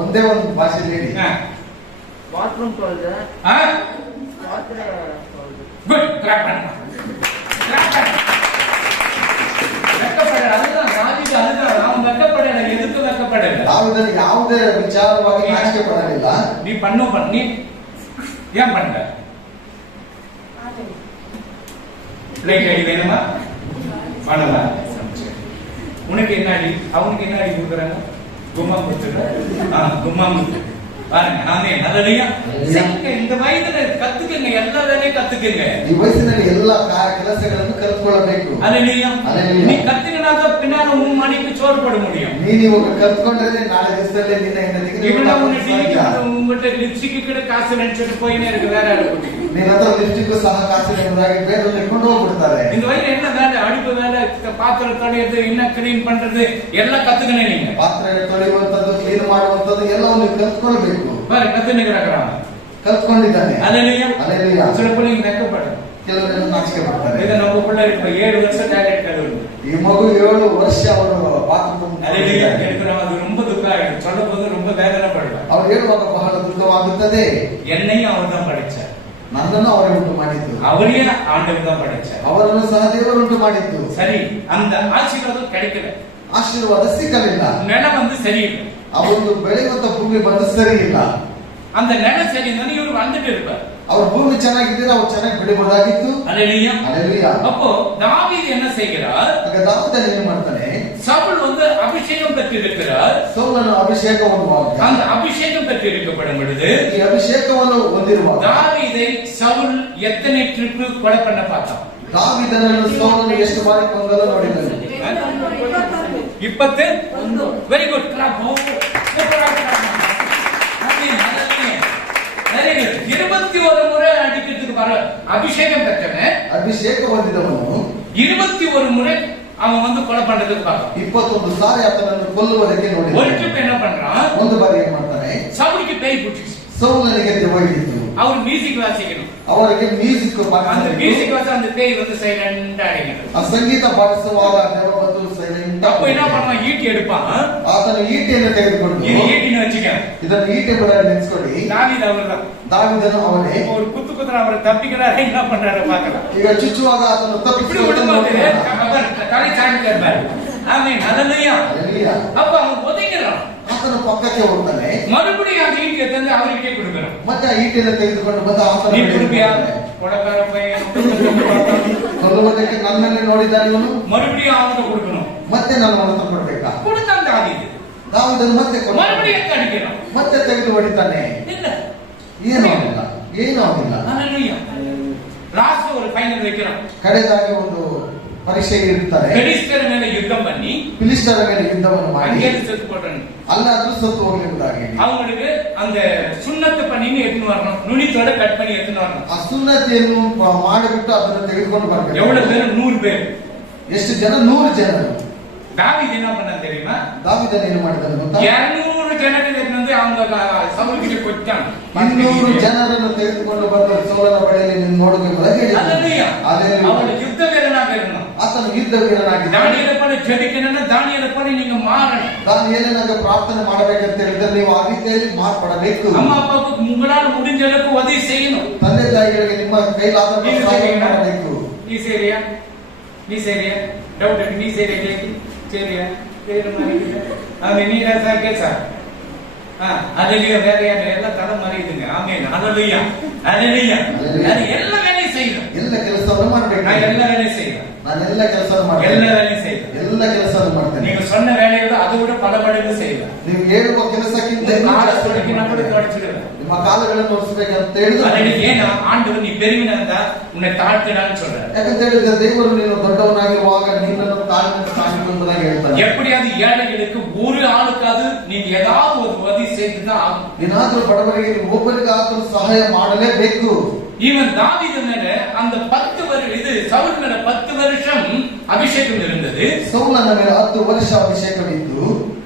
ಒಂದೇ ಒಂದು ಭಾಷೆಯಲ್ಲಿ ಹೇಳಿ. ಬಾತ್ರೂಮ್ ತೊಳೆದೆ. ಪಾತ್ರೆ ತೊಳೆದೆ. ಗುಡ್, ಕ್ಲಾಪ್ ಮಾಡಿ. வெக்கப்பட, அதுதான் தாவீது, அதுதான் அவன் வெக்கப்படல. எதுக்கு வெக்கப்படல? தாவீதನು ಯಾವುದೇ ವಿಚಾರವಾಗಿ ನಾಚಿಕೆ ಪಡಲಿಲ್ಲ. நீ பண்ணி ஏன் பண்ணல? பிளேட் அடி வேணுமா? பண்ணலாம். உனக்கு என்ன அடி, அவனுக்கு என்ன அடி கொடுக்குறாங்க? கும்மா கொடுத்துருக்க. கும்மா பாருங்க. நாமே நல்லதையா இந்த வயதுல கத்துக்கங்க, எல்லா வேலையும் கத்துக்கங்க. ಈ ವಯಸ್ಸಿನಲ್ಲಿ ಎಲ್ಲ ಕೆಲಸಗಳನ್ನು ಕಲ್ತ್ಕೊಳ್ಳಬೇಕು. அல்லேலூயா. நீ கத்துக்கினாத பின்னால உன் மணிக்கு சோறு போட முடியும். நீ ಇವಾಗ ಕಲ್ತ್ಕೊಂಡ್ರೆ ನಾಳೆ ದಿವಸದಲ್ಲಿ ನಿನ್ನ உங்ககிட்ட லிப்ஸ்டிக் கிட்ட காசு நினைச்சிட்டு போயினே இருக்கு, வேற யாரும் ನಿನ್ನ ಹತ್ರ ಲಿಪ್ಸ್ಟಿಕ್ ಸಹ ಕಾಸು ನೆನದಾಗಿ ಬೇರೆ ಇಟ್ಕೊಂಡು ಹೋಗ್ಬಿಡ್ತಾರೆ. இந்த வயதுல என்ன வேலை? அடுப்பு வேலை, பாத்திரம் ತೊಳೆಯೋದು, ಇನ್ನ ಕ್ಲೀನ್ பண்றது எல்லாம் கத்துக்கணும். நீங்க ಪಾತ್ರೆ ತೊಳೆಯುವಂತದ್ದು, ಕ್ಲೀನ್ ಮಾಡುವಂತದ್ದು ಎಲ್ಲವನ್ನು ಕಲ್ತ್ಕೊಳ್ಬೇಕು. பாரு கத்துனிக்கிறாங்க, ಕಲ್ತ್ಕೊಂಡಿದ್ದಾನೆ. அல்லேலூயா. அல்லேலூயா. சில பிள்ளைங்க வெக்கப்படும், ಕೆಲವರು ನಾಚಿಕೆ ಪಡ್ತಾರೆ. ಇದು ನಮ್ಮ பிள்ளை 7 ವರ್ಷ ಟಾಯ್ಲೆಟ್ ಕழுவு. ಈ ಮಗು 7 ವರ್ಷ ಅವರು ಬಾತ್ರೂಮ್. அல்லேலூயா. எனக்கு அது ரொம்ப துக்கம் ஆயிடும், சொல்லும்போது ரொம்ப வேதனைப்படுவேன். அவர் ಹೇಳುವಾಗ ಬಹಳ ದುಃಖವಾಗುತ್ತದೆ. என்னையும் அவர் தான் படிச்சார். ನನ್ನನ್ನು ಅವರೇ ಉಂಟು ಮಾಡಿದ್ದು, அவரையே ஆண்டவர் தான் படைச்சார். ಅವರನ್ನು ಸಹ ದೇವರು ಉಂಟು ಮಾಡಿದ್ದು. சரி, அந்த ஆசீர்வாதம் கிடைக்கல, ಆಶೀರ್ವಾದ ಸಿಕ್ಕಲಿಲ್ಲ, நிலம் வந்து சரியில்லை. ಅವರೊಂದು ಬೆಳೆಯುವಂತ ಭೂಮಿ ಬಂದು ಸರಿ ಇಲ್ಲ. அந்த நிலம் சரியில்லை, இவர் வந்துட்டு இருப்பார். ಅವ್ರ ಭೂಮಿ ಚೆನ್ನಾಗಿದ್ದರೆ ಅವ್ರು ಚೆನ್ನಾಗಿ ಬೆಳಿಬಹುದಾಗಿತ್ತು. அல்லேலூயா. அல்லேலூயா. அப்போ தாவீது என்ன செய்கிறார்? ಆಗ ದಾವೀದ ಏನು ಮಾಡ್ತಾನೆ? சவுல் வந்து அபிஷேகம் பெற்றிருக்கிறார். ಸೌಲನು ಅಭಿಷೇಕವನ್ನು அந்த அபிஷேகம் பெற்றிருக்கப்படும் பொழுது ಈ ಅಭಿಷೇಕವನ್ನು ಹೊಂದಿರುವಾಗ தாவீதை சவுல் எத்தனை ட்ரிப் கொலை பண்ண பார்த்தான்? ದಾವೀದನನ್ನು ಸೌಲನು ಎಷ್ಟು ಬಾರಿ ಕೊಂದಲು ನೋಡಿದನು? 21. Very good. Very good. 21 முறை அடிக்கிறதுக்கு வர அபிஷேகம் பெற்றவன், ಅಭಿಷೇಕ ಹೊಂದಿದವನು 21 முறை அவன் வந்து கொலை பண்றதுக்கு பார்ப்பான். 21 ಸಾರಿ ಆತನನ್ನು ಕೊಲ್ಲುವುದಕ್ಕೆ ஒரு ನೋಡಿದನು. ட்ரிப் என்ன பண்றான்? ಒಂದು ಬಾರಿ ಏನ್ ಮಾಡ್ತಾನೆ? சவுலுக்கு பேய் பிடிச்சிச்சு. ಸೌಲನಿಗೆ ದೆವ್ವ ಹಿಡಿತು. அவர் மியூசிக் வாசிக்கணும். ಅವರಿಗೆ ಮ್ಯೂಸಿಕ್ அந்த மியூசிக் வாசி அந்த பேய் வந்து சைலண்டா அடிக்கிறது. ಆ ಸಂಗೀತ ಬಾರಿಸುವಾಗ ದೆವ್ವ ಬಂದು ಸೈಲೆಂಟ್ அப்ப என்ன பண்ணுவான்? ஈட்டி எடுப்பான். ಆತನ ಈಟಿಯನ್ನು ತೆಗೆದುಕೊಂಡು இது ஈட்டின்னு வச்சுக்க. ಇದನ್ನು ಈಟಿ ಬರ ನೆನೆಸ್ಕೊಳ್ಳಿ. தாவீது அவர்தான். ದಾವೀದನು ಅವನೇ. ஒரு குத்து குத்துற அவர் தப்பிக்கிறாரு, என்ன பண்றாரு பார்க்கலாம். ಈಗ ಚುಚ್ಚುವಾಗ ಆತನು இப்படி ತಪ್ಪಿಸಿಕೊಂಡು விடும்போது அவர் தலை சாய்ந்து இருப்பாரு. ஆமென். ஹல்லேலூயா. ಹಲ್ಲೆಲೂಯಾ. அப்ப அவன் ஒதுங்கிறான். ಆತನು ಪಕ್ಕಕ್ಕೆ ಹೋಗ್ತಾನೆ. மறுபடியும் அந்த ஈட்டியை தந்து அவருக்கே கொடுக்கறான். ಮತ್ತೆ ಆ ಈಟಿಯನ್ನು ತೆಗೆದುಕೊಂಡು ಬಂದು ಆತನ நீ ಬಳಿಗೆ கொடுப்பியா? ಹೋಗ್ತಾನೆ. கொலைக்கார பையன் ಕೊಲ್ಲುವುದಕ್ಕೆ ನನ್ನನ್ನೇ ನೋಡಿದ್ದಾನೆ ಇವನು, மறுபடியும் அவனுக்கு கொடுக்கணும். ಮತ್ತೆ ನಾನು ಅವನ ಕೊಡ್ಬೇಕಾ? கொடுத்தான் தாவீது. ದಾವೀದನು ಮತ್ತೆ ಕೊಟ್ಟ. மறுபடியும் எங்க அடிக்கிறான்? ಮತ್ತೆ ತೆಗೆದು ಹೊಡಿತಾನೆ. இல்ல. ಏನೂ ಆಗಿಲ್ಲ, ಏನೂ ಆಗಿಲ್ಲ. ஹல்லேலூயா. லாஸ்ட் ஒரு ஃபைனல் வைக்கிறான். ಕಡೆದಾಗಿ ಒಂದು ಪರೀಕ್ಷೆ ಇರ್ತಾರೆ. பெலிஸ்தர் மேல யுத்தம் பண்ணி ಫಿಲಿಸ್ಟರ ಮೇಲೆ ಯುದ್ಧವನ್ನು ಮಾಡಿ அங்கே செத்து போட்டாங்க. ಅಲ್ಲಾದ್ರೂ ಸತ್ತು ಹೋಗಲಿರುವುದಾಗಿ அவங்களுக்கு அந்த சுண்ணத்து பண்ணின்னு எடுத்துன்னு வரணும். நுனித்தோட கட் பண்ணி எடுத்துன்னு வரணும். ಆ ಸುನ್ನತಿಯನ್ನು ಮಾಡಿಬಿಟ್ಟು ಅದನ್ನು ತೆಗೆದುಕೊಂಡು ಬರ್ಬೇಕು. எவ்வளவு பேர்? 100 பேர். ಎಷ್ಟು ಜನ? 100 ಜನರು. தாவீது என்ன பண்ணான் தெரியுமா? ದಾವೀದನು ಏನು ಮಾಡಿದನು ಗೊತ್ತಾ? 200 ಜನರಿಗೆ வந்து அவங்க சவுலுக்கு ಕೊಟ್ಟಾன். 200 ಜನರನ್ನು ತೆಗೆದುಕೊಂಡು ಬಂದು ಸೌಲನ ಬಳಿಯಲ್ಲಿ ನಿನ್ನ ನೋಡಬೇಕೆಂಬುದಾಗಿ ಹೇಳಿದನು. ஹல்லேலூயா. ಹಲ್ಲೆಲೂಯಾ. அவன் யுத்த வீரனாக இருந்தான். ಆತನು ಯುದ್ಧ ವೀರನಾಗಿದ್ದಾನೆ. தானியேலை போல ஜெபிக்கணும்னா தானியேலை போல நீங்க மாறணும். ದಾನಿಯೇಲನಾಗೆ ಪ್ರಾರ್ಥನೆ ಮಾಡಬೇಕಂತ ಹೇಳಿದ್ರೆ ನೀವು ಆ ರೀತಿಯಲ್ಲಿ ಮಾರ್ಪಡಬೇಕು. அம்மா அப்பாவுக்கு உங்களால முடிஞ்ச அளவுக்கு உதவி செய்யணும். ತಂದೆ ತಾಯಿಗಳಿಗೆ ನಿಮ್ಮ ಕೈಲಾದ ಸಹಾಯ ಮಾಡಬೇಕು. நீ சரியா? நீ சரியா? டவுட் நீ சரியா? சரியா? தேடு மாதிரி ஆமே. நீ சார் கேசா ஹல்லேலூயா. வேற யாரு? எல்லாம் தலை மறையுதுங்க. ஆமென். ஹல்லேலூயா. ஹல்லேலூயா. நான் எல்லா வேலையும் செய்யணும். ಎಲ್ಲ ಕೆಲಸವನ್ನು ಮಾಡಬೇಕು. நான் எல்லா வேலையும் செய்யறேன். ನಾನು ಎಲ್ಲ ಕೆಲಸವನ್ನು ಮಾಡ್ತೇನೆ. எல்லா வேலையும் செய்யறேன். ಎಲ್ಲ ಕೆಲಸವನ್ನು ಮಾಡ್ತೇನೆ. நீங்க சொன்ன வேலையை விட அதை விட பல மடங்கு செய்வேன். ನೀವು ಹೇಳುವ ಕೆಲಸಕ್ಕಿಂತ ಇನ್ನೂ காலை ಜಾಸ್ತಿ சொடுக்கி நான் கூட ಮಾಡ್ತೇನೆ. தொடச்சிடுவேன். ನಿಮ್ಮ ಕಾಲುಗಳನ್ನು ಒರೆಸಬೇಕಂತ ಹೇಳಿದ್ರೆ அதனால ஏன்னா ஆண்டவர் நீ பெரியவனா உன்னை தாழ்த்தினான்னு சொல்றாரு. ಯಾಕಂತ ಹೇಳಿದ್ರೆ ದೇವರು ನೀನು ದೊಡ್ಡವನಾಗಿರುವಾಗ ನಿನ್ನನ್ನು ತಾಳ್ಮೆಯಿಂದ ತಾಳ್ಮೆಂಬುದಾಗಿ ಹೇಳ್ತಾನೆ. எப்படியாவது ஏழைகளுக்கு ஒரு ஆளுக்காவது நீங்க ஏதாவது ஒரு உதவி செய்துதான் ஆகும். ಏನಾದ್ರೂ ಬಡವರಿಗೆ ನೀವು ಒಬ್ಬರಿಗಾದ್ರೂ ಸಹಾಯ ಮಾಡಲೇಬೇಕು. இவன் தாவீது மேல அந்த 10 வருஷம் இது சவுல் மேல 10 வருஷம் அபிஷேகம் இருந்தது. ಸೌಲನ ಮೇಲೆ 10 ವರ್ಷ ಅಭಿಷೇಕವಿದ್ದು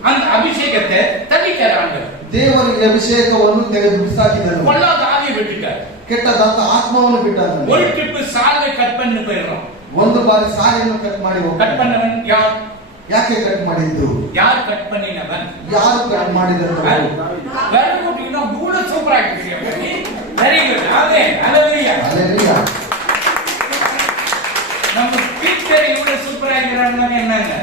அந்த அபிஷேகத்தை தள்ளிட்டார் ஆண்டவர். ದೇವರಿಗೆ ಅಭಿಷೇಕವನ್ನು ತೆಗೆದು ಬಿಸಾಕಿದನು. பொல்லாத ஆவியை விட்டுட்டார். ಕೆಟ್ಟದಾದ ಆತ್ಮವನ್ನು ಬಿಟ್ಟನು. ஒரு ட்ரிப் சாலை கட் பண்ணி போயிடுறோம். ಒಂದು ಬಾರಿ ಸಾರಿಯನ್ನು ಕಟ್ ಮಾಡಿ கட் ಹೋಗ್ತಾನೆ. பண்ணவன் யார்? ಯಾಕೆ ಕಟ್ ಮಾಡಿದ್ದು? யார் கட் பண்ணினவன்? ಯಾರು ಕಟ್ ಮಾಡಿದರು? Very good. யூ நோ கூட சூப்பரா இருக்கு. Very good. Amen. Hallelujah. Hallelujah. நம்ம ஸ்பீக்கர் இவ்வளவு சூப்பரா இருக்கிறாங்க. என்னங்க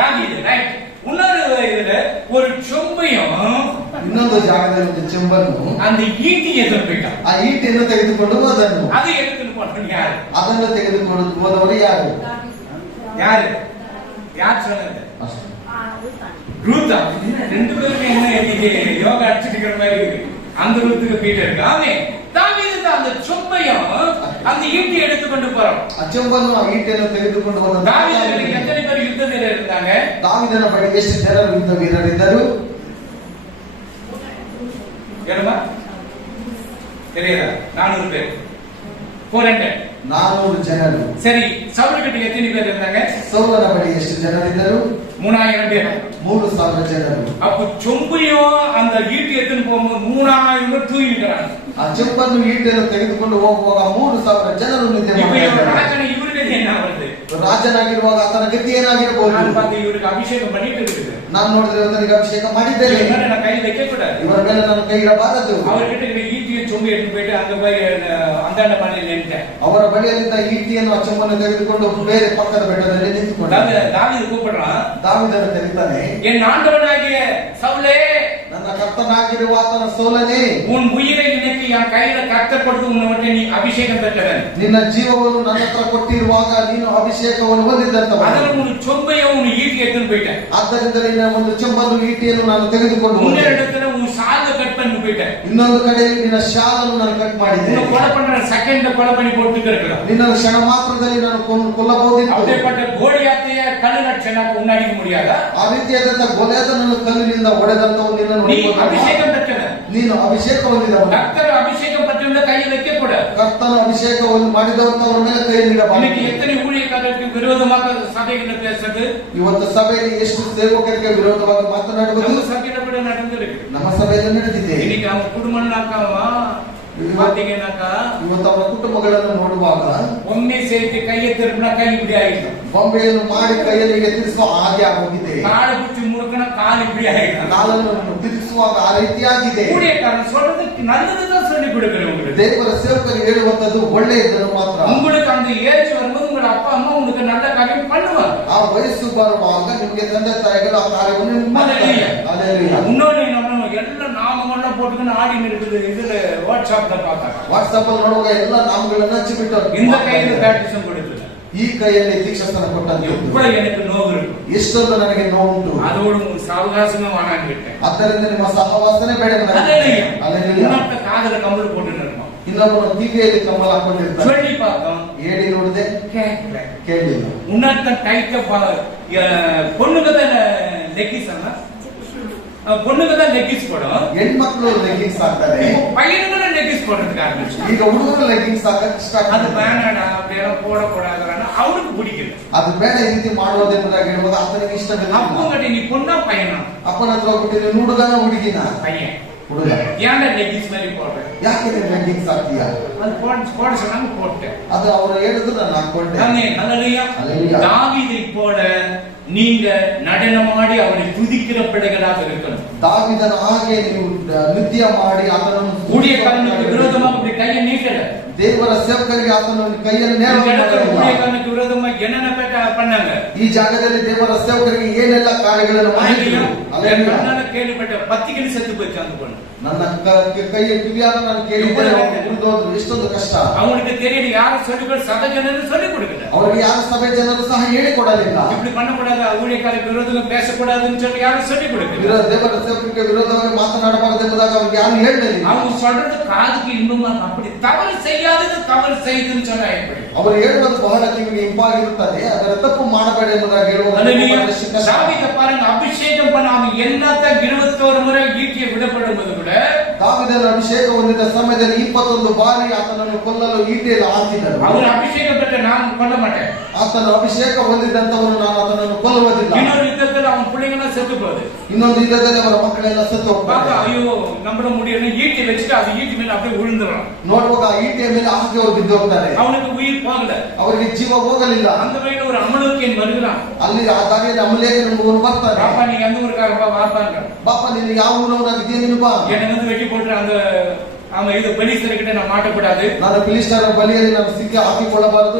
தாவீது ரைட். இன்னொரு இதுல ஒரு சொம்பையும் ಇನ್ನೊಂದು ಜಾಗದಲ್ಲಿ ಒಂದು ಚೆಂಬನ್ನು அந்த ஈட்டி எடுத்து போயிட்டான். ಆ ಈಟಿಯನ್ನು ತೆಗೆದುಕೊಂಡು ಹೋದನು. அதை எடுத்துட்டு போனவன் யாரு? ಅದನ್ನು ತೆಗೆದುಕೊಂಡು ಹೋದವರು ಯಾರು? யாரு? யார் சொன்னது? ಅಷ್ಟೇ. ரூத்தா. ரெண்டு பேருமே என்ன இன்னைக்கு யோகா அடிச்சிட்டு மாதிரி இருக்கு. அந்த ரூத்துக்கு பீட்டர் இருக்கு. ஆமே. தாவீது அந்த சொம்பையும் அந்த ஈட்டி எடுத்துக்கொண்டு போறான். ಆ ಚೆಂಬನ್ನು ಆ ಈಟಿಯನ್ನು ತೆಗೆದುಕೊಂಡು ಹೋದ தாவீதுக்கு எத்தனை பேர் யுத்த வீரர் இருந்தாங்க? ದಾವೀದನ ಬಳಿ ಎಷ್ಟು ಜನರು ಯುದ್ಧ ವೀರರಿದ್ದರು? ஏழுமா தெரியுதா? 400 பேர். 400. 400 ಜನರು. சரி, சவுல் கிட்ட எத்தனை பேர் இருந்தாங்க? ಸೌಲನ ಬಳಿ ಎಷ್ಟು ಜನರಿದ್ದರು? 3000 பேர். 3000 ಜನರು. அப்ப சொம்பையும் அந்த ஈட்டி எடுத்துன்னு போகும்போது 3000 பேர் தூங்கிட்டாங்க. ಆ ಚೆಂಬನ್ನು ಈಟಿಯನ್ನು ತೆಗೆದುಕೊಂಡು ಹೋಗುವಾಗ 3000 ಜನರು ನಿದ್ದೆ இப்ப ಮಾಡಿದ್ದಾರೆ. இவருக்கு என்ன வருது? ರಾಜನಾಗಿರುವಾಗ ಆತನ ಗತಿ ನಾನು ಏನಾಗಿರಬಹುದು? பார்த்து இவருக்கு ಅಭಿಷೇகம் பண்ணிட்டு இருக்குது. ನಾನು ನೋಡಿದ್ರೆ ಇವನಿಗೆ ಅಭಿಷೇಕ ಮಾಡಿದ್ದೇನೆ, இவர் மேல நான் கை வைக்க கூடாது. ಇವರ ಮೇಲೆ ನಾನು ಕೈ ಇಡಬಾರದು. அவர்கிட்ட இருக்கிற ஈட்டியை சொம்பு எடுத்து போயிட்டு அங்க போய் அந்தாண்ட மலையில் நின்றுட்டேன். ಅವರ ಬಳಿಯಲ್ಲಿದ್ದ ಈಟಿಯನ್ನು ಅಚ್ಚಮ್ಮನ್ನು ತೆಗೆದುಕೊಂಡು ಬೇರೆ ಪಕ್ಕದ ಬೆಟ್ಟದಲ್ಲಿ ನಿಂತುಕೊಂಡ. தாவீது கூப்பிடுறான், ದಾವೀದನು ಕರೀತಾನೆ, என் ஆண்டவனாகிய சவுலே, ನನ್ನ ಕರ್ತನಾಗಿರುವ ಆತನ ಸೌಲನೇ, உன் உயிரை இன்னைக்கு என் கையில கர்த்தர் கொடுத்து உன்னை நீ அபிஷேகம் பெற்றவன். ನಿನ್ನ ಜೀವವನ್ನು ನನ್ನ ಹತ್ರ ಕೊಟ್ಟಿರುವಾಗ ನೀನು ಅಭಿಷೇಕವನ್ನು ಹೊಂದಿದ್ದಂತವ. ಅದನ್ನು உன் சொம்பையும் உன் ஈட்டியை எடுத்துட்டு போயிட்டேன். ಆದ್ದರಿಂದ ನಿನ್ನ ಒಂದು ಚೆಂಬನ್ನು ಈಟಿಯನ್ನು ನಾನು ತೆಗೆದುಕೊಂಡು உன்ன ಹೋದೆ. இடத்துல உன் சால்வை கட் பண்ணி போயிட்டேன். ಇನ್ನೊಂದು ಕಡೆಯಲ್ಲಿ ನಿನ್ನ ಶಾಲನ್ನು ನಾನು ಕಟ್ ಮಾಡಿದೆ. உன்னை கொலை பண்ற செகண்ட கொலை பண்ணி போட்டு இருக்கிறான். ನಿನ್ನ ಕ್ಷಣ ಮಾತ್ರದಲ್ಲಿ ನಾನು ಕೊಲ್ಲಬಹುದಿತ್ತು. அப்படிப்பட்ட கோலியாத்தைய கல்லுல சென்னாக்கு உன்னை அடிக்க முடியாதா? ಆ ರೀತಿಯಾದಂತ ಗೊಲೆಯದನ್ನು ಕಲ್ಲಿನಿಂದ ಹೊಡೆದಂತವು ನಿನ್ನನ್ನು நீ ನೋಡಿಕೊಂಡು அபிஷேகம் பெற்றவன். ನೀನು ಅಭಿಷೇಕ ಹೊಂದಿದವನು. கர்த்தர் அபிஷேகம் பெற்றவன கையை வைக்க கூடாது. ಕರ್ತನ ಅಭಿಷೇಕವನ್ನು ಮಾಡಿದವಂತವರ ಮೇಲೆ ಕೈ இன்னைக்கு ನೀಡಬಾರದು. எத்தனை ஊழியக்காரருக்கு விரோதமாக சபைகளை பேசுறது? ಇವತ್ತು ಸಭೆಯಲ್ಲಿ ಎಷ್ಟು ಸೇವಕರಿಗೆ ವಿರೋಧವಾಗಿ ಮಾತನಾಡುವುದು நம்ம சபையில கூட நடந்திருக்கு. ನಮ್ಮ ಸಭೆಯಲ್ಲಿ ನಡೆದಿದೆ. இன்னைக்கு அவங்க குடும்பம்னாக்காவா பாத்தீங்கன்னாக்கா ಇವತ್ತು ಅವರ ಕುಟುಂಬಗಳನ್ನು ನೋಡುವಾಗ ஒன்னே சேர்த்து கையை திருப்பினா கை இப்படி ஆயிடும். ಬೊಂಬೆಯನ್ನು ಮಾಡಿ ಕೈಯಲ್ಲಿ ತಿರುಗಿಸುವ ಹಾಗೆ ಆಗೋಗಿದೆ. காலை பிடிச்சி முறுக்கினா கால் இப்படி ஆயிடும். ಕಾಲನ್ನು ತಿರುಗಿಸುವಾಗ ಆ ರೀತಿಯಾಗಿದೆ. ஊழியக்காரன் சொல்றது நல்லதுதான் சொல்லி கொடுக்கிறேன் உங்களுக்கு. ದೇವರ ಸೇವಕರಿಗೆ ಹೇಳುವಂತದ್ದು ಒಳ್ಳೆಯದನ್ನು ಮಾತ್ರ. உங்களுக்கு அந்த ஏஜ் வரும்போது உங்க அப்பா அம்மா உங்களுக்கு நல்ல காரியம் பண்ணுவாங்க. ಆ ವಯಸ್ಸು ಬರುವಾಗ ನಿಮಗೆ ತಂದೆ ತಾಯಿಗಳು ಆ ಕಾರ್ಯವನ್ನು ಮಾಡ್ತಾರೆ. ಹಲ್ಲೆಲೂಯಾ. இன்னொன்னு நம்ம எல்லாம் நாமெல்லாம் போட்டுக்கின்னு ஆடின்னு இருக்குது. இதுல வாட்ஸ்அப்ல பார்த்தாங்க. ವಾಟ್ಸ್ಆಪ್ ಅಲ್ಲಿ ನೋಡುವಾಗ ಎಲ್ಲ ನಾಮಗಳನ್ನು ಹಚ್ಚಿಬಿಟ್ಟು இந்த கையில பேப்டிசம் கொடுத்துல ಈ ಕೈಯಲ್ಲಿ ದೀಕ್ಷಾಸ್ಥಾನ ಕೊಟ್ಟಂತೆ எவ்வளவு எனக்கு நோவு இருக்கும். ಎಷ್ಟೊಂದು ನನಗೆ ನೋವುಂಟು. அதோடு உங்க சாவகாசமே வானான்னு விட்டேன். ಆದ್ದರಿಂದ ನಿಮ್ಮ ಸಹವಾಸನೆ ಬೇಡ ನನಗೆ. ஹல்லேலூயா. ಹಲ್ಲೆಲೂಯಾ. இன்னொருத்த காதுல கம்பல் போட்டுன்னு இருக்கோம். ಇನ್ನೊಬ್ಬನು ಕಿವಿಯಲ್ಲಿ ಕಮಲ ಹಾಕೊಂಡಿರ್ತಾನೆ. சொல்லி பார்த்தோம், ಹೇಳಿ ನೋಡಿದೆ, கேட்கல. ಕೇಳಿಲ್ಲ. உன்னத்த டைட்ட பொண்ணுங்க தான் லெக்கிஸ் ஆனா பொண்ணுங்க தான் லெக்கிஸ் போடும். ಹೆಣ್ಮಕ್ಳು ಲೆಗ್ಗಿಂಗ್ಸ್ ಹಾಕ್ತಾರೆ. பையனுங்களும் லெக்கிஸ் போடுறதுக்கு ஆரம்பிச்சு. ಈಗ ಹುಡುಗರು ಲೆಗ್ಗಿಂಗ್ಸ್ ಹಾಕಕ್ಕೆ ಸ್ಟಾರ್ಟ್ அது ಮಾಡ್ತಾರೆ. வேணாடா அப்படியெல்லாம் போடக்கூடாதுன்னா அவனுக்கு பிடிக்கல. ಅದು ಬೇಡ ಈ ರೀತಿ ಮಾಡುವುದೆಂಬುದಾಗಿ ಹೇಳುವಾಗ ಆತನಿಗೆ ಇಷ್ಟವಿಲ್ಲ. அப்பங்கட்டி நீ பொண்ணா பையனா? ಅಪ್ಪನ ಹತ್ರ ಹೋಗ್ಬಿಟ್ಟು ನೀನು ಹುಡುಗನ ಹುಡುಗಿನ? பையன். ಹುಡುಗ. ஏன்டா லெக்கிஸ் மாதிரி போடுற? ಯಾಕೆ ನೀನು ಲೆಗ್ಗಿಂಗ್ಸ್ ಹಾಕ್ತೀಯ? அது போட சொன்னாங்க போட்டேன். ಅದು ಅವರು ಹೇಳಿದ್ರು ನಾನು ಹಾಕೊಂಡೆ. ஹல்லேலூயா. ஹல்லேலூயா. தாவீதை போல நீங்க நடனமாடி அவரை துதிக்கிற பிள்ளைகளாக இருக்கணும். ದಾವಿದನ ಹಾಗೆ ನೀವು ನೃತ್ಯ ಮಾಡಿ ಆತನನ್ನು ஊழியக்காரனுக்கு விரோதமாக இப்படி கையை நீட்டல. ದೇವರ ಸೇವಕರಿಗೆ ಆತನ ಕೈಯನ್ನು ನೇರವಾಗಿ ஊழியக்காரனுக்கு விரோதமா என்னென்ன பண்ணாங்க? ಈ ಜಾಗದಲ್ಲಿ ದೇವರ ಸೇವಕರಿಗೆ ಏನೆಲ್ಲ ಕಾರ್ಯಗಳನ್ನು ಮಾಡಿದ್ರು. கண்ணால கேள்விப்பட்ட 10 கிலೋ செத்து போச்சு அந்த பொண்ணு. ನನ್ನ ಕೈಯ ಕಿವಿಯಾಗ ನಾನು ಕೇಳಿದ್ದೇನೆ, ಉಳಿದೋದ್ರು ಎಷ್ಟೊಂದು ಕಷ್ಟ. அவங்களுக்கு தெரியல, யாரும் சொல்லிக் சபை ಜನರು சொல்லிக் கொடுக்கல. ಅವರಿಗೆ ಯಾರು ಸಭೆ ಜನರು ಸಹ ಹೇಳಿಕೊಡಲಿಲ್ಲ. இப்படி பண்ணக்கூடாது, ஊழியக்காரருக்கு விரோதம் பேசக்கூடாதுன்னு சொல்லி யாரும் சொல்லிக் கொடுக்கல. ದೇವರ ಸೇವಕರಿಗೆ ವಿರೋಧವಾಗಿ ಮಾತನಾಡಬಾರದು ಎಂಬುದಾಗಿ ಅವ್ರಿಗೆ ಯಾರು ಹೇಳಲಿಲ್ಲ. அவங்க சொல்றது காதுக்கு இன்பமா, அப்படி தவறு செய்யாதது தவறு செய்துன்னு சொன்னா எப்படி? ಅವರು ಹೇಳುವುದು ಬಹಳ ಕಿವಿಗೆ ಇಂಪಾಗಿರುತ್ತದೆ, ಅದರ ತಪ್ಪು ಮಾಡಬೇಡ ಎಂಬುದಾಗಿ ಹೇಳುವುದು. தாவீதை பாருங்க, அபிஷேகம் பண்ணாம எல்லாத்தையும் 21 முறை ஈட்டியை விடப்படும்போது கூட ದಾವಿದನ ಅಭಿಷೇಕ ಹೊಂದಿದ ಸಮಯದಲ್ಲಿ 21 ಬಾರಿ ಆತನನ್ನು ಕೊಲ್ಲಲು ಈಟಿಯಲ್ಲಿ ಹಾಕಿದರು. அவர் அபிஷேகம் பெற்ற நான் கொல்ல மாட்டேன். ಆತನ ಅಭಿಷೇಕ ಹೊಂದಿದಂತವನು ನಾನು ಆತನನ್ನು ಕೊಲ್ಲುವುದಿಲ್ಲ. இன்னொரு யுத்தத்தில் அவன் பிள்ளைங்களாம் செத்து போகுது. ಇನ್ನೊಂದು ಯುದ್ಧದಲ್ಲಿ ಅವರ ಮಕ್ಕಳೆಲ್ಲ ಸತ್ತು ಹೋಗ್ತಾರೆ. ஐயோ நம்பட முடியல, ஈட்டி வச்சுட்டு அது ஈட்டி மேல அப்படியே விழுந்துறான். ನೋಡುವಾಗ ಆ ಈಟಿಯ ಮೇಲೆ ಹಾಕಿ ಅವರು ಬಿದ್ದು ಹೋಗ್ತಾರೆ. அவனுக்கு உயிர் போகல, ಅವರಿಗೆ ಜೀವ ಹೋಗಲಿಲ್ಲ. அந்த வழியில ஒரு அமலோக்கியன் வருகிறான். ಅಲ್ಲಿ ಆ ದಾರಿಯಲ್ಲಿ ಅಮಲೇಖನು ಬರ್ತಾನೆ. பாப்பா நீ எந்த ஊருக்காரப்பா வாப்பாங்க? ಬಾಪ ನೀನು ಯಾವ ಊರವನಾಗಿದ್ದೀಯ ನೀನು ಬಾ. என்னை வந்து வெட்டி போட்டு அந்த அவன் இது பெலிஸ்தர்கிட்ட நான் மாட்டக்கூடாது. ನಾನು ಫಿಲಿಸ್ಟರ ಬಲಿಯಲ್ಲಿ ನಾನು ಸಿಕ್ಕಿ ಹಾಕಿಕೊಳ್ಳಬಾರದು.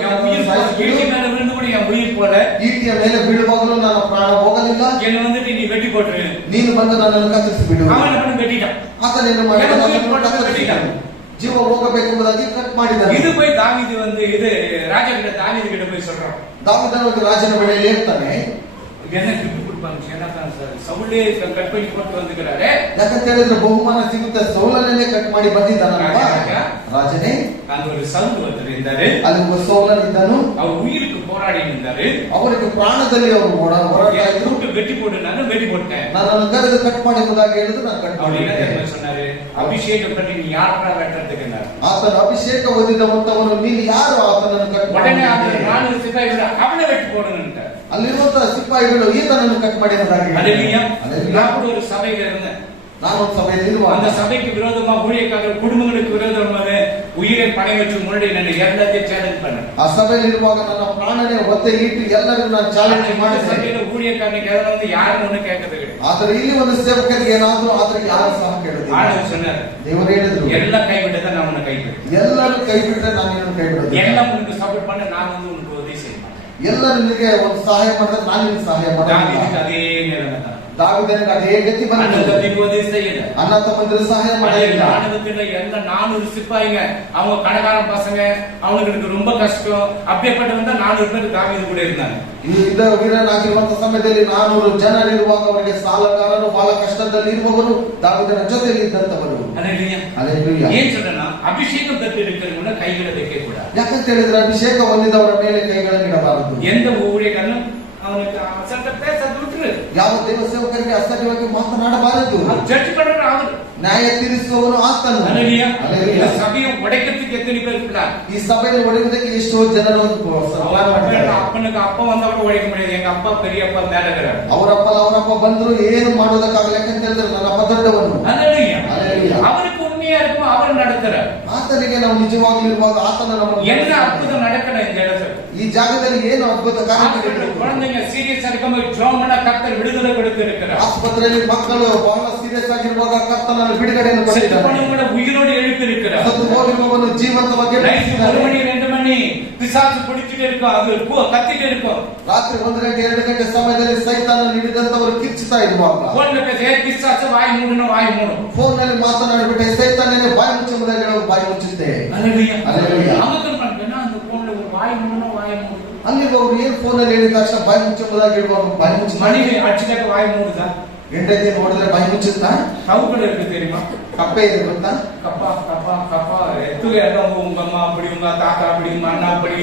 ஈட்டி மேல விழுந்து கூட என் உயிர் போல. ಈಟಿಯ ಮೇಲೆ ಬೀಳುವಾಗಲೂ ನನ್ನ ಪ್ರಾಣ ಹೋಗಲಿಲ್ಲ. என்னை வந்துட்டு நீ வெட்டி போட்டுரு. ನೀನು ಬಂದು ನನ್ನನ್ನು ಕತ್ತರಿಸಿ ಬಿಡು. அவன் என்ன பண்ணி வெட்டிட்டான். ಆತನೇನು ಮಾಡಿದ, ಜೀವ ಹೋಗಬೇಕೆಂಬುದಾಗಿ ಕಟ್ ಮಾಡಿದ್ದಾನೆ. இது போய் தாவீது வந்து இது ராஜா கிட்ட தாவீது கிட்ட போய் சொல்றான். ದಾವಿದನು ರಾಜನ ಬಳಿಯಲ್ಲಿ ಹೇಳ್ತಾನೆ, என்ன கிஃப்ட் கொடுப்பாங்க? சவுலே கட் பண்ணி போட்டு வந்துக்கிறாரு. ಯಾಕಂತ ಹೇಳಿದ್ರೆ ಬಹುಮಾನ ಸಿಗುತ್ತೆ, ಸೌಲನ್ನೇ ಕಟ್ ಮಾಡಿ ಬಂದಿದ್ದಾನಲ್ಲ ರಾಜನೇ. அந்த ஒரு சவுல் ஒருத்தர் இருந்தாரு, ಅಲ್ಲಿ ಒಬ್ಬ ಸೌಲನಿದ್ದನು. அவர் உயிருக்கு போராடி இருந்தாரு. ಅವರಿಗೆ ಪ್ರಾಣದಲ್ಲಿ ಅವರು ಹೋರಾಡ್ತಾ ಇದ್ರು. வெட்டி போட்டு ನಾನು வெட்டி போட்டேன். ನಾನು ಕರೆದು ಕಟ್ ಮಾಡಿ ಎಂಬುದಾಗಿ ಹೇಳಿದ್ರು, ನಾನು ಕಟ್ அவர் ಮಾಡಿ. என்ன சொன்னாரு? அபிஷேகம் பண்ணி நீ யாரா வெட்டுறதுக்கு? ಆತನ ಅಭಿಷೇಕ ಹೊಂದಿದವಂತವನು ನೀನು ಯಾರು ಆತನನ್ನು ಕಟ್ ಮಾಡಿ? உடனே அந்த 4 சிப்பாய்கள் அவனை வெட்டி போடணும்ட்டார். ಅಲ್ಲಿರುವಂತಹ ಸಿಪಾಯಿಗಳು ಈತನನ್ನು ಕಟ್ ಮಾಡಿ ಎಂಬುದಾಗಿ அல்லேலூயா. ಹೇಳಿದ್ರು. நான் கூட ஒரு சபையில இருந்தேன். ನಾನು ಒಂದು ಸಭೆಯಲ್ಲಿ ಇರುವಾಗ அந்த சபைக்கு விரோதமா ஊழியக்காரர் குடும்பங்களுக்கு விரோதமாக உயிரை பணை வச்சு முன்னாடி நான் எல்லாத்தையும் சேலஞ்ச் பண்ணேன். ಆ ಸಭೆಯಲ್ಲಿ ಇರುವಾಗ ನನ್ನ ಪ್ರಾಣನೇ ಒತ್ತೆ ಇಟ್ಟು ಎಲ್ಲರಿಗೂ ನಾನು ಚಾಲೆಂಜ್ ಮಾಡಿದೆ. சபையில ஊழியக்காரனுக்கு எதாவது வந்து யாரும் ஒண்ணு கேட்கறது கிடையாது. ಆದರೆ ಇಲ್ಲಿ ಒಂದು ಸೇವಕರಿಗೆ ಏನಾದರೂ ಆದ್ರೆ ಯಾರು ಸಹ ಕೇಳೋದಿಲ್ಲ. ஆண்டவர் சொன்னார், ದೇವರು ಹೇಳಿದ್ರು, எல்லாம் கைவிட்டதை நான் உன்னை கைவிடுறேன். ಎಲ್ಲರೂ ಕೈ ಬಿಟ್ಟರೆ ನಾನು ನಿನ್ನನ್ನು ಕೈ ಬಿಡೋದಿಲ್ಲ. எல்லாம் உனக்கு சப்போர்ட் பண்ண நான் வந்து உனக்கு உதவி செய்வேன். ಎಲ್ಲರೂ ನಿನಗೆ ಒಂದು ಸಹಾಯ ಮಾಡಿದ್ರೆ ನಾನು ನಿನಗೆ ಸಹಾಯ ಮಾಡೋದಿಲ್ಲ. தாவீதுக்கு அதே நிலைமை தான். ದಾವೀದನಿಗೆ ಅದೇ ಗತಿ ಬಂತು. அண்ணன் தம்பிக்கு உதவி செய்யல. ಅಣ್ಣ ತಮ್ಮಂದಿರು ಸಹಾಯ ಮಾಡಲಿಲ್ಲ. ஆண்டவத்துல எல்லாம் 400 சிப்பாய்ங்க, அவங்க கணக்காரன் பசங்க, அவங்களுக்கு ரொம்ப கஷ்டம். அப்படிப்பட்டவங்க 400 பேர் தாவீது கூட இருந்தாங்க. ಯುದ್ಧ ವೀರನಾಗಿರುವಂತ ಸಮಯದಲ್ಲಿ 400 ಜನರಿರುವಾಗ ಅವರಿಗೆ ಸಾಲಗಾರರು ಬಹಳ ಕಷ್ಟದಲ್ಲಿ ಇರುವವರು ದಾವೀದನ ಜೊತೆಯಲ್ಲಿ ಇದ್ದಂತವರು. ஹல்லேலூயா. ஏன் சொல்றேன்னா அபிஷேகம் பெற்று இருக்கிறவங்க கைகளை வைக்க கூடாது. ಯಾಕಂತ ಹೇಳಿದ್ರೆ ಅಭಿಷೇಕ ಹೊಂದಿದವರ ಮೇಲೆ ಕೈಗಳನ್ನು ಇಡಬಾರದು. எந்த ஊழியக்காரனும் அவனுக்கு அசட்ட பேச விட்டுரு. ಯಾವ ದೇವ ಸೇವಕರಿಗೆ ಅಸಡ್ಯವಾಗಿ ಮಾತನಾಡಬಾರದು. ಜಡ್ಜ್ பண்ற அவர், ನ್ಯಾಯ ತೀರಿಸುವವನು ಆತನು. ஹல்லேலூயா. ಹಲ್ಲೇಲೂಯಾ. சபையை உடைக்கிறதுக்கு எத்தனை பேர் இருக்காங்க? ಈ ಸಭೆಯನ್ನು ಒಡೆಯುವುದಕ್ಕೆ ಎಷ್ಟೋ ಜನರು அப்பனுக்கு அப்பா வந்தா கூட உடைக்க முடியாது. எங்க அப்பா பெரியப்பா மேலகிறார். ಅವರಪ್ಪ ಬಂದ್ರು ಏನು ಮಾಡೋದಕ್ಕಾಗಲ್ಲ. ಯಾಕಂತ ಹೇಳಿದ್ರೆ ನನ್ನ ಅಪ್ಪ ದೊಡ್ಡವನು. ஹல்லேலூயா. ಹಲ್ಲೇಲೂಯಾ. அவருக்கு உண்மையா இருக்கும், அவர் நடத்துறார். ಆತನಿಗೆ ನಾವು ನಿಜವಾಗ್ಲೂ ಇರುವಾಗ ಆತನ ನಮ್ಮನ್ನು என்ன அற்புதம் நடக்கணும் இந்த இடத்துல. ಈ ಜಾಗದಲ್ಲಿ ಏನು ಅದ್ಭುತ ಕಾರ್ಯ. குழந்தைங்க சீரியஸ் இருக்கும்போது ஜெபம் பண்ண கர்த்தர் விடுதலை கொடுத்து இருக்கிறார். ಆಸ್ಪತ್ರೆಯಲ್ಲಿ ಮಕ್ಕಳು ಬಹಳ ಸೀರಿಯಸ್ ಆಗಿರುವಾಗ ಕರ್ತನ ಬಿಡುಗಡೆಯನ್ನು ಕೊಟ್ಟಿದ್ದಾನೆ. ಉಯಿರೋடு எழுப்பி இருக்கிறார். ಸತ್ತು ಹೋಗಿರುವವನು ಜೀವಂತವಾಗಿ ಎಬ್ಬಿಸಿದ್ದಾನೆ. 1 மணி 2 மணி பிசாசು ಕುಡಿಚಿட்டு இருக்கும், ಅದು ಕತ್ತಿட்டு இருக்கும். ರಾತ್ರಿ 1 ಗಂಟೆ 2 ಗಂಟೆ ಸಮಯದಲ್ಲಿ ಸೈತಾನ ಹಿಡಿದಂತವರು ಕಿಚ್ಚುತ್ತಾ ಇರುವಾಗ ಫೋನ್ ನಲ್ಲಿ ಪಿಸಾಸು ಬಾಯಿ ಮೂಡನ ಬಾಯಿ ಮೂಡು. ಫೋನ್ ನಲ್ಲಿ ಮಾತನಾಡಿಬಿಟ್ಟೆ ಸೈತಾನನೇ ಬಾಯಿ ಮುಚ್ಚುವುದಾಗಿ ಹೇಳೋ ಬಾಯಿ ಮುಚ್ಚುತ್ತೆ. ಹಲ್ಲೇಲೂಯಾ. ಹಲ್ಲೇಲೂಯಾ. நமக்கு பண்ணா அந்த ಫೋನ್ ஒரு ಬಾಯಿ ಮೂಡನ ಬಾಯಿ ಮೂಡು. ಅಲ್ಲಿರುವವರು ಏನು ಫೋನ್ ನಲ್ಲಿ ಹೇಳಿದ ತಕ್ಷಣ ಬಾಯಿ ಮುಚ್ಚುವುದಾಗಿ ಹೇಳುವಾಗ ಬಾಯಿ ಮುಚ್ಚು. ಮಣಿ ಅಚ್ಚಿದಾಗ ಬಾಯಿ ಮೂಡುದಾ? ಹೆಂಡತಿ ನೋಡಿದ್ರೆ ಬಾಯಿ ಮುಚ್ಚುತ್ತಾ? ಕವುಗಳು ಇருக்கு தெரியுமா? ಕಪ್ಪೆ ಇದೆ ಗೊತ್ತಾ? கப்பா எத்து எல்லாம் உங்க அம்மா அப்படி உங்க தாத்தா அப்படி உங்க அண்ணா அப்படி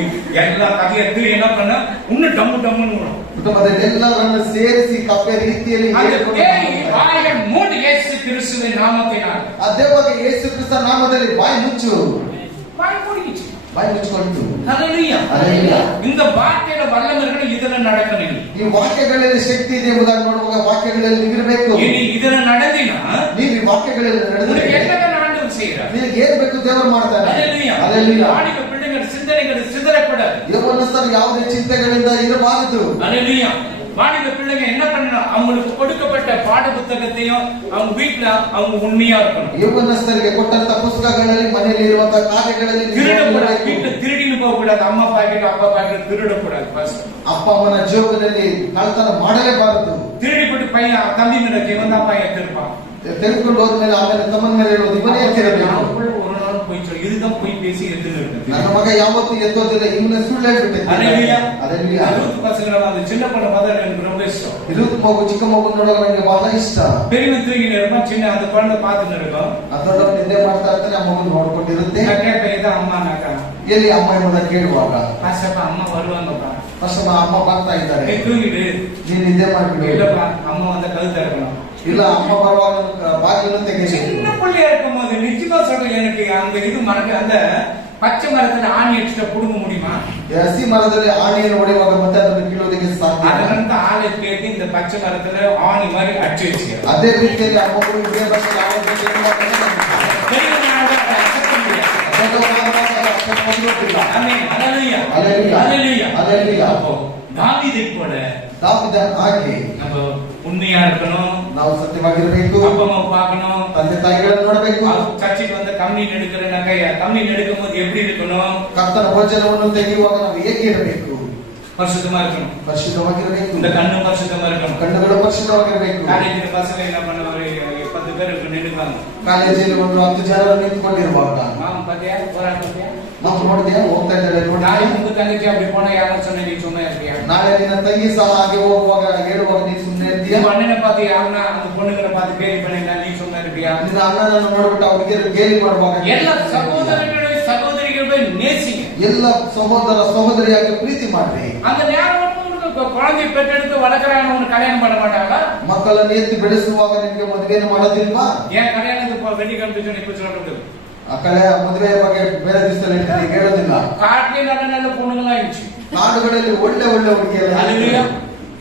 எல்லா கதையை எத்து என்ன பண்ண இன்னும் டம்மு டம்முன்னு வரும். ಕುಟುಂಬದಲ್ಲಿ ಎಲ್ಲರನ್ನು ಸೇರಿಸಿ ಕಪ್ಪೆ ರೀತಿಯಲ್ಲಿ ಬಾಯಿಯ ಮೂಡಿ ಯೇಸು ಕ್ರಿಸ್ತುವಿನ ನಾಮத்தினால் ಅದೇವಾಗ ಯೇಸು ಕ್ರಿಸ್ತ ನಾಮದಲ್ಲಿ ಬಾಯಿ ಮುಚ್ಚು. ಬಾಯಿ ಮೂಡಿச்சு. ಬಾಯಿ ಮುಚ್ಚಿಕೊಂಡು. ಹಲ್ಲೇಲೂಯಾ. ಹಲ್ಲೇಲೂಯಾ. இந்த வார்த்தையில வல்லமைகள் ಇದನ್ನ நடக்கணும். ಈ ವಾಕ್ಯಗಳಲ್ಲಿ ಶಕ್ತಿ ಇದೆ ಎಂಬುದಾಗಿ ನೋಡುವಾಗ ವಾಕ್ಯಗಳಲ್ಲಿ ನೀವಿರಬೇಕು. ಇದನ್ನ ನಡೆದಿನ ನೀವು ಈ ವಾಕ್ಯಗಳಲ್ಲಿ ನಡೆದರೆ ಆಂಡவர் செய்கிறார். ನಿಮಗೆ ಏನು ಬೇಕು ದೇವರು ಮಾಡ್ತಾನೆ. ಹಲ್ಲೇಲೂಯಾ. ಹಲ್ಲೇಲೂಯಾ. வாலிப பிள்ளைகள் சிந்தனைகள் சிதறக்கூடாது. ಯೌವನಸ್ಥರು ಯಾವುದೇ ಚಿಂತೆಗಳಿಂದ ಇರಬಾರದು. ஹல்லேலூயா. வாலிப பிள்ளைங்க என்ன பண்ணணும்? அவங்களுக்கு கொடுக்கப்பட்ட பாட புத்தகத்தையும் அவங்க வீட்டுல அவங்க உண்மையா இருக்கணும். ಯೌವನಸ್ಥರಿಗೆ ಕೊಟ್ಟಂತ ಪುಸ್ತಕಗಳಲ್ಲಿ ಮನೆಯಲ್ಲಿ ಇರುವಂತ ಕಾರ್ಯಗಳಲ್ಲಿ திருடக்கூடாது. வீட்டுல திருடின்னு போக கூடாது. அம்மா பாக்கெட் அப்பா பாக்கெட் திருடக்கூடாது. ಅಪ್ಪ ಅಮ್ಮನ ಜೋಗದಲ್ಲಿ ಕಳ್ಳತನ ಮಾಡಲೇಬಾರದು. திருடிಬಿಟ್ಟು பையன் தம்பி மேல இவன் தான் பையன் எத்திருப்பான். ತೆಗೆದುಕೊಂಡು ಹೋದ್ಮೇಲೆ ಆಮೇಲೆ ತಮ್ಮನ ಮೇಲೆ ಹೇಳೋದು ಇವನೇ ಎತ್ತಿರಬೇಕು. ஒரு நாள் போய் சொல்லி இதுதான் போய் பேசி ಎತ್ತಿருக்கு. ನನ್ನ ಮಗ ಯಾವತ್ತೂ ಎತ್ತೋದಿಲ್ಲ, ಇವನ ಸುಳ್ಳು ಹೇಳ್ಬಿಟ್ಟಿದ್ದ. ஹல்லேலூயா. ಹಲ್ಲೇಲೂಯಾ. ಯೂತ್ பசங்கள அந்த சின்ன பொண்ணு பார்த்தா எனக்கு ரொம்ப இஷ்டம். ಯೂತ್ ಮಗು ಚಿಕ್ಕ ಮಗು ನೋಡುವಾಗ ನನಗೆ ಬಹಳ ಇಷ್ಟ. பெரியவன் தூங்கிட்டு இருப்பான், சின்ன அந்த குழந்தை பார்த்துட்டு இருக்கும். ಅದರೊಳಗೆ ನಿದ್ದೆ ಮಾಡ್ತಾ ಇರ್ತಾನೆ, ಆ ಮಗು ನೋಡ್ಕೊಂಡಿರುತ್ತೆ. கேட்பேன் இதான் அம்மா நாக்கா ಎಲ್ಲಿ ಅಮ್ಮ ಎಂಬುದನ್ನು ಕೇಳುವಾಗ பாசப்பா அம்மா வருவாங்கப்பா. ಫಸ್ಟ್ ಅಮ್ಮ ಬರ್ತಾ ಇದ್ದಾರೆ, தூங்கிடு. ನೀನ್ ನಿದ್ದೆ ಮಾಡ್ಬಿಡು. இல்லப்பா அம்மா வந்த கழுத்தை இருக்கணும். ಇಲ್ಲ ಅಮ್ಮ ಬರುವಾಗ ಬಾಗಿಲನ್ನು ತೆಗೆದು. சின்ன பிள்ளையா இருக்கும் போது நிச்சயமா சொல்றேன், எனக்கு அந்த இது மறக்க அந்த பச்சை மரத்துல ஆணி அடிச்சுட்டு புடுங்க முடியுமா? ಹಸಿ ಮರದಲ್ಲಿ ಆಣಿಯನ್ನು ಹೊಡೆಯುವಾಗ ಮತ್ತೆ ಅದನ್ನು ಕೀಳೋದಕ್ಕೆ ಸಾಧ್ಯ. ಅದರಂತ ಆಳೆ ಕೇಳಿ இந்த பச்சை மரத்துல ஆணி மாதிரி அடிச்சு வச்சுக்க. ಅದೇ ರೀತಿಯಲ್ಲಿ ಆ ಮಗು ಇದೇ ಬಸ್ಸಲ್ಲಿ தாவீதை போல ಹಾಗೆ நம்ம உண்மையா இருக்கணும். ನಾವು ಸತ್ಯವಾಗಿರಬೇಕು. அப்பா அம்மா பார்க்கணும். ತಂದೆ ತಾಯಿಗಳನ್ನು ನೋಡಬೇಕು. சர்ச்சுக்கு வந்து கம்யூனியன் எடுக்கிறனாக்க கம்யூனியன் எடுக்கும் போது எப்படி இருக்கணும்? ಕರ್ತನ ಭೋಜನವನ್ನು ತೆಗೆಯುವಾಗ ನಾವು ಹೇಗೆ ಇರಬೇಕು? பரிசுத்தமா இருக்கணும். ಪರಿಶುದ್ಧವಾಗಿರಬೇಕು. இந்த கண்ணு பரிசுத்தமா இருக்கணும். ಕಣ್ಣುಗಳು ಪರಿಶುದ್ಧವಾಗಿರಬೇಕು. காலேஜில பசங்க என்ன பண்ணுவாங்க, 10 பேர் நின்னுவாங்க. ಕಾಲೇಜಲ್ಲಿ ಒಂದು 10 ಜನರು ನಿಂತ್ಕೊಂಡಿರುವಾಗ மாம் பாத்தியா போராட்டம் பாத்தியா ನಾವು ನೋಡಿದ್ಯಾ, ಹೋಗ್ತಾ ಇದ್ದಾರೆ ನೋಡಿ. நாளை உங்க தங்கச்சி அப்படி போனா யாரும் சொன்ன நீ சும்மா இருக்கியா? ನಾಳೆ ನಿನ್ನ ತಂಗಿ ಸಹ ಹಾಗೆ ಹೋಗುವಾಗ ಹೇಳುವಾಗ ನೀ ಸುಮ್ಮನೆ ಇರ್ತೀಯ? உங்க அண்ணனை பார்த்து யாருன்னா அந்த பொண்ணுங்களை பார்த்து கேலி பண்ணினா நீ சும்மா இருக்கியா? ನಿನ್ನ ಅಣ್ಣನನ್ನು ನೋಡ್ಬಿಟ್ಟು ಅವ್ರಿಗೆ ಗೇಲಿ ಮಾಡುವಾಗ எல்லா சகோதரிகளை நேசிங்க. ಎಲ್ಲ ಸಹೋದರ ಸಹೋದರಿಯಾಗಿ ಪ್ರೀತಿ ಮಾಡ್ರಿ. அந்த நேரம் குழந்தை பெற்றெடுத்து வளர்க்குறாங்க, உனக்கு கல்யாணம் பண்ண மாட்டாங்களா? ಮಕ್ಕಳನ್ನು ಎತ್ತಿ ಬೆಳೆಸುವಾಗ ನಿಮಗೆ ಮದುವೆಯನ್ನು ಮಾಡೋದಿಲ್ವಾ? ஏன் கல்யாணத்துக்கு வெள்ளிக்கிழமை இப்ப சொல்றது? ಆ ಕಡೆ ಮದುವೆಯ ಬಗ್ಗೆ ಬೇರೆ ದಿವಸದಲ್ಲಿ ಹೇಳೋದಿಲ್ಲ. காட்டிலே நல்ல நல்ல பொண்ணுங்களா இருந்துச்சு. ಕಾಡುಗಳಲ್ಲಿ ಒಳ್ಳೆ ಒಳ್ಳೆ ಹುಡುಗಿಯಲ್ಲ.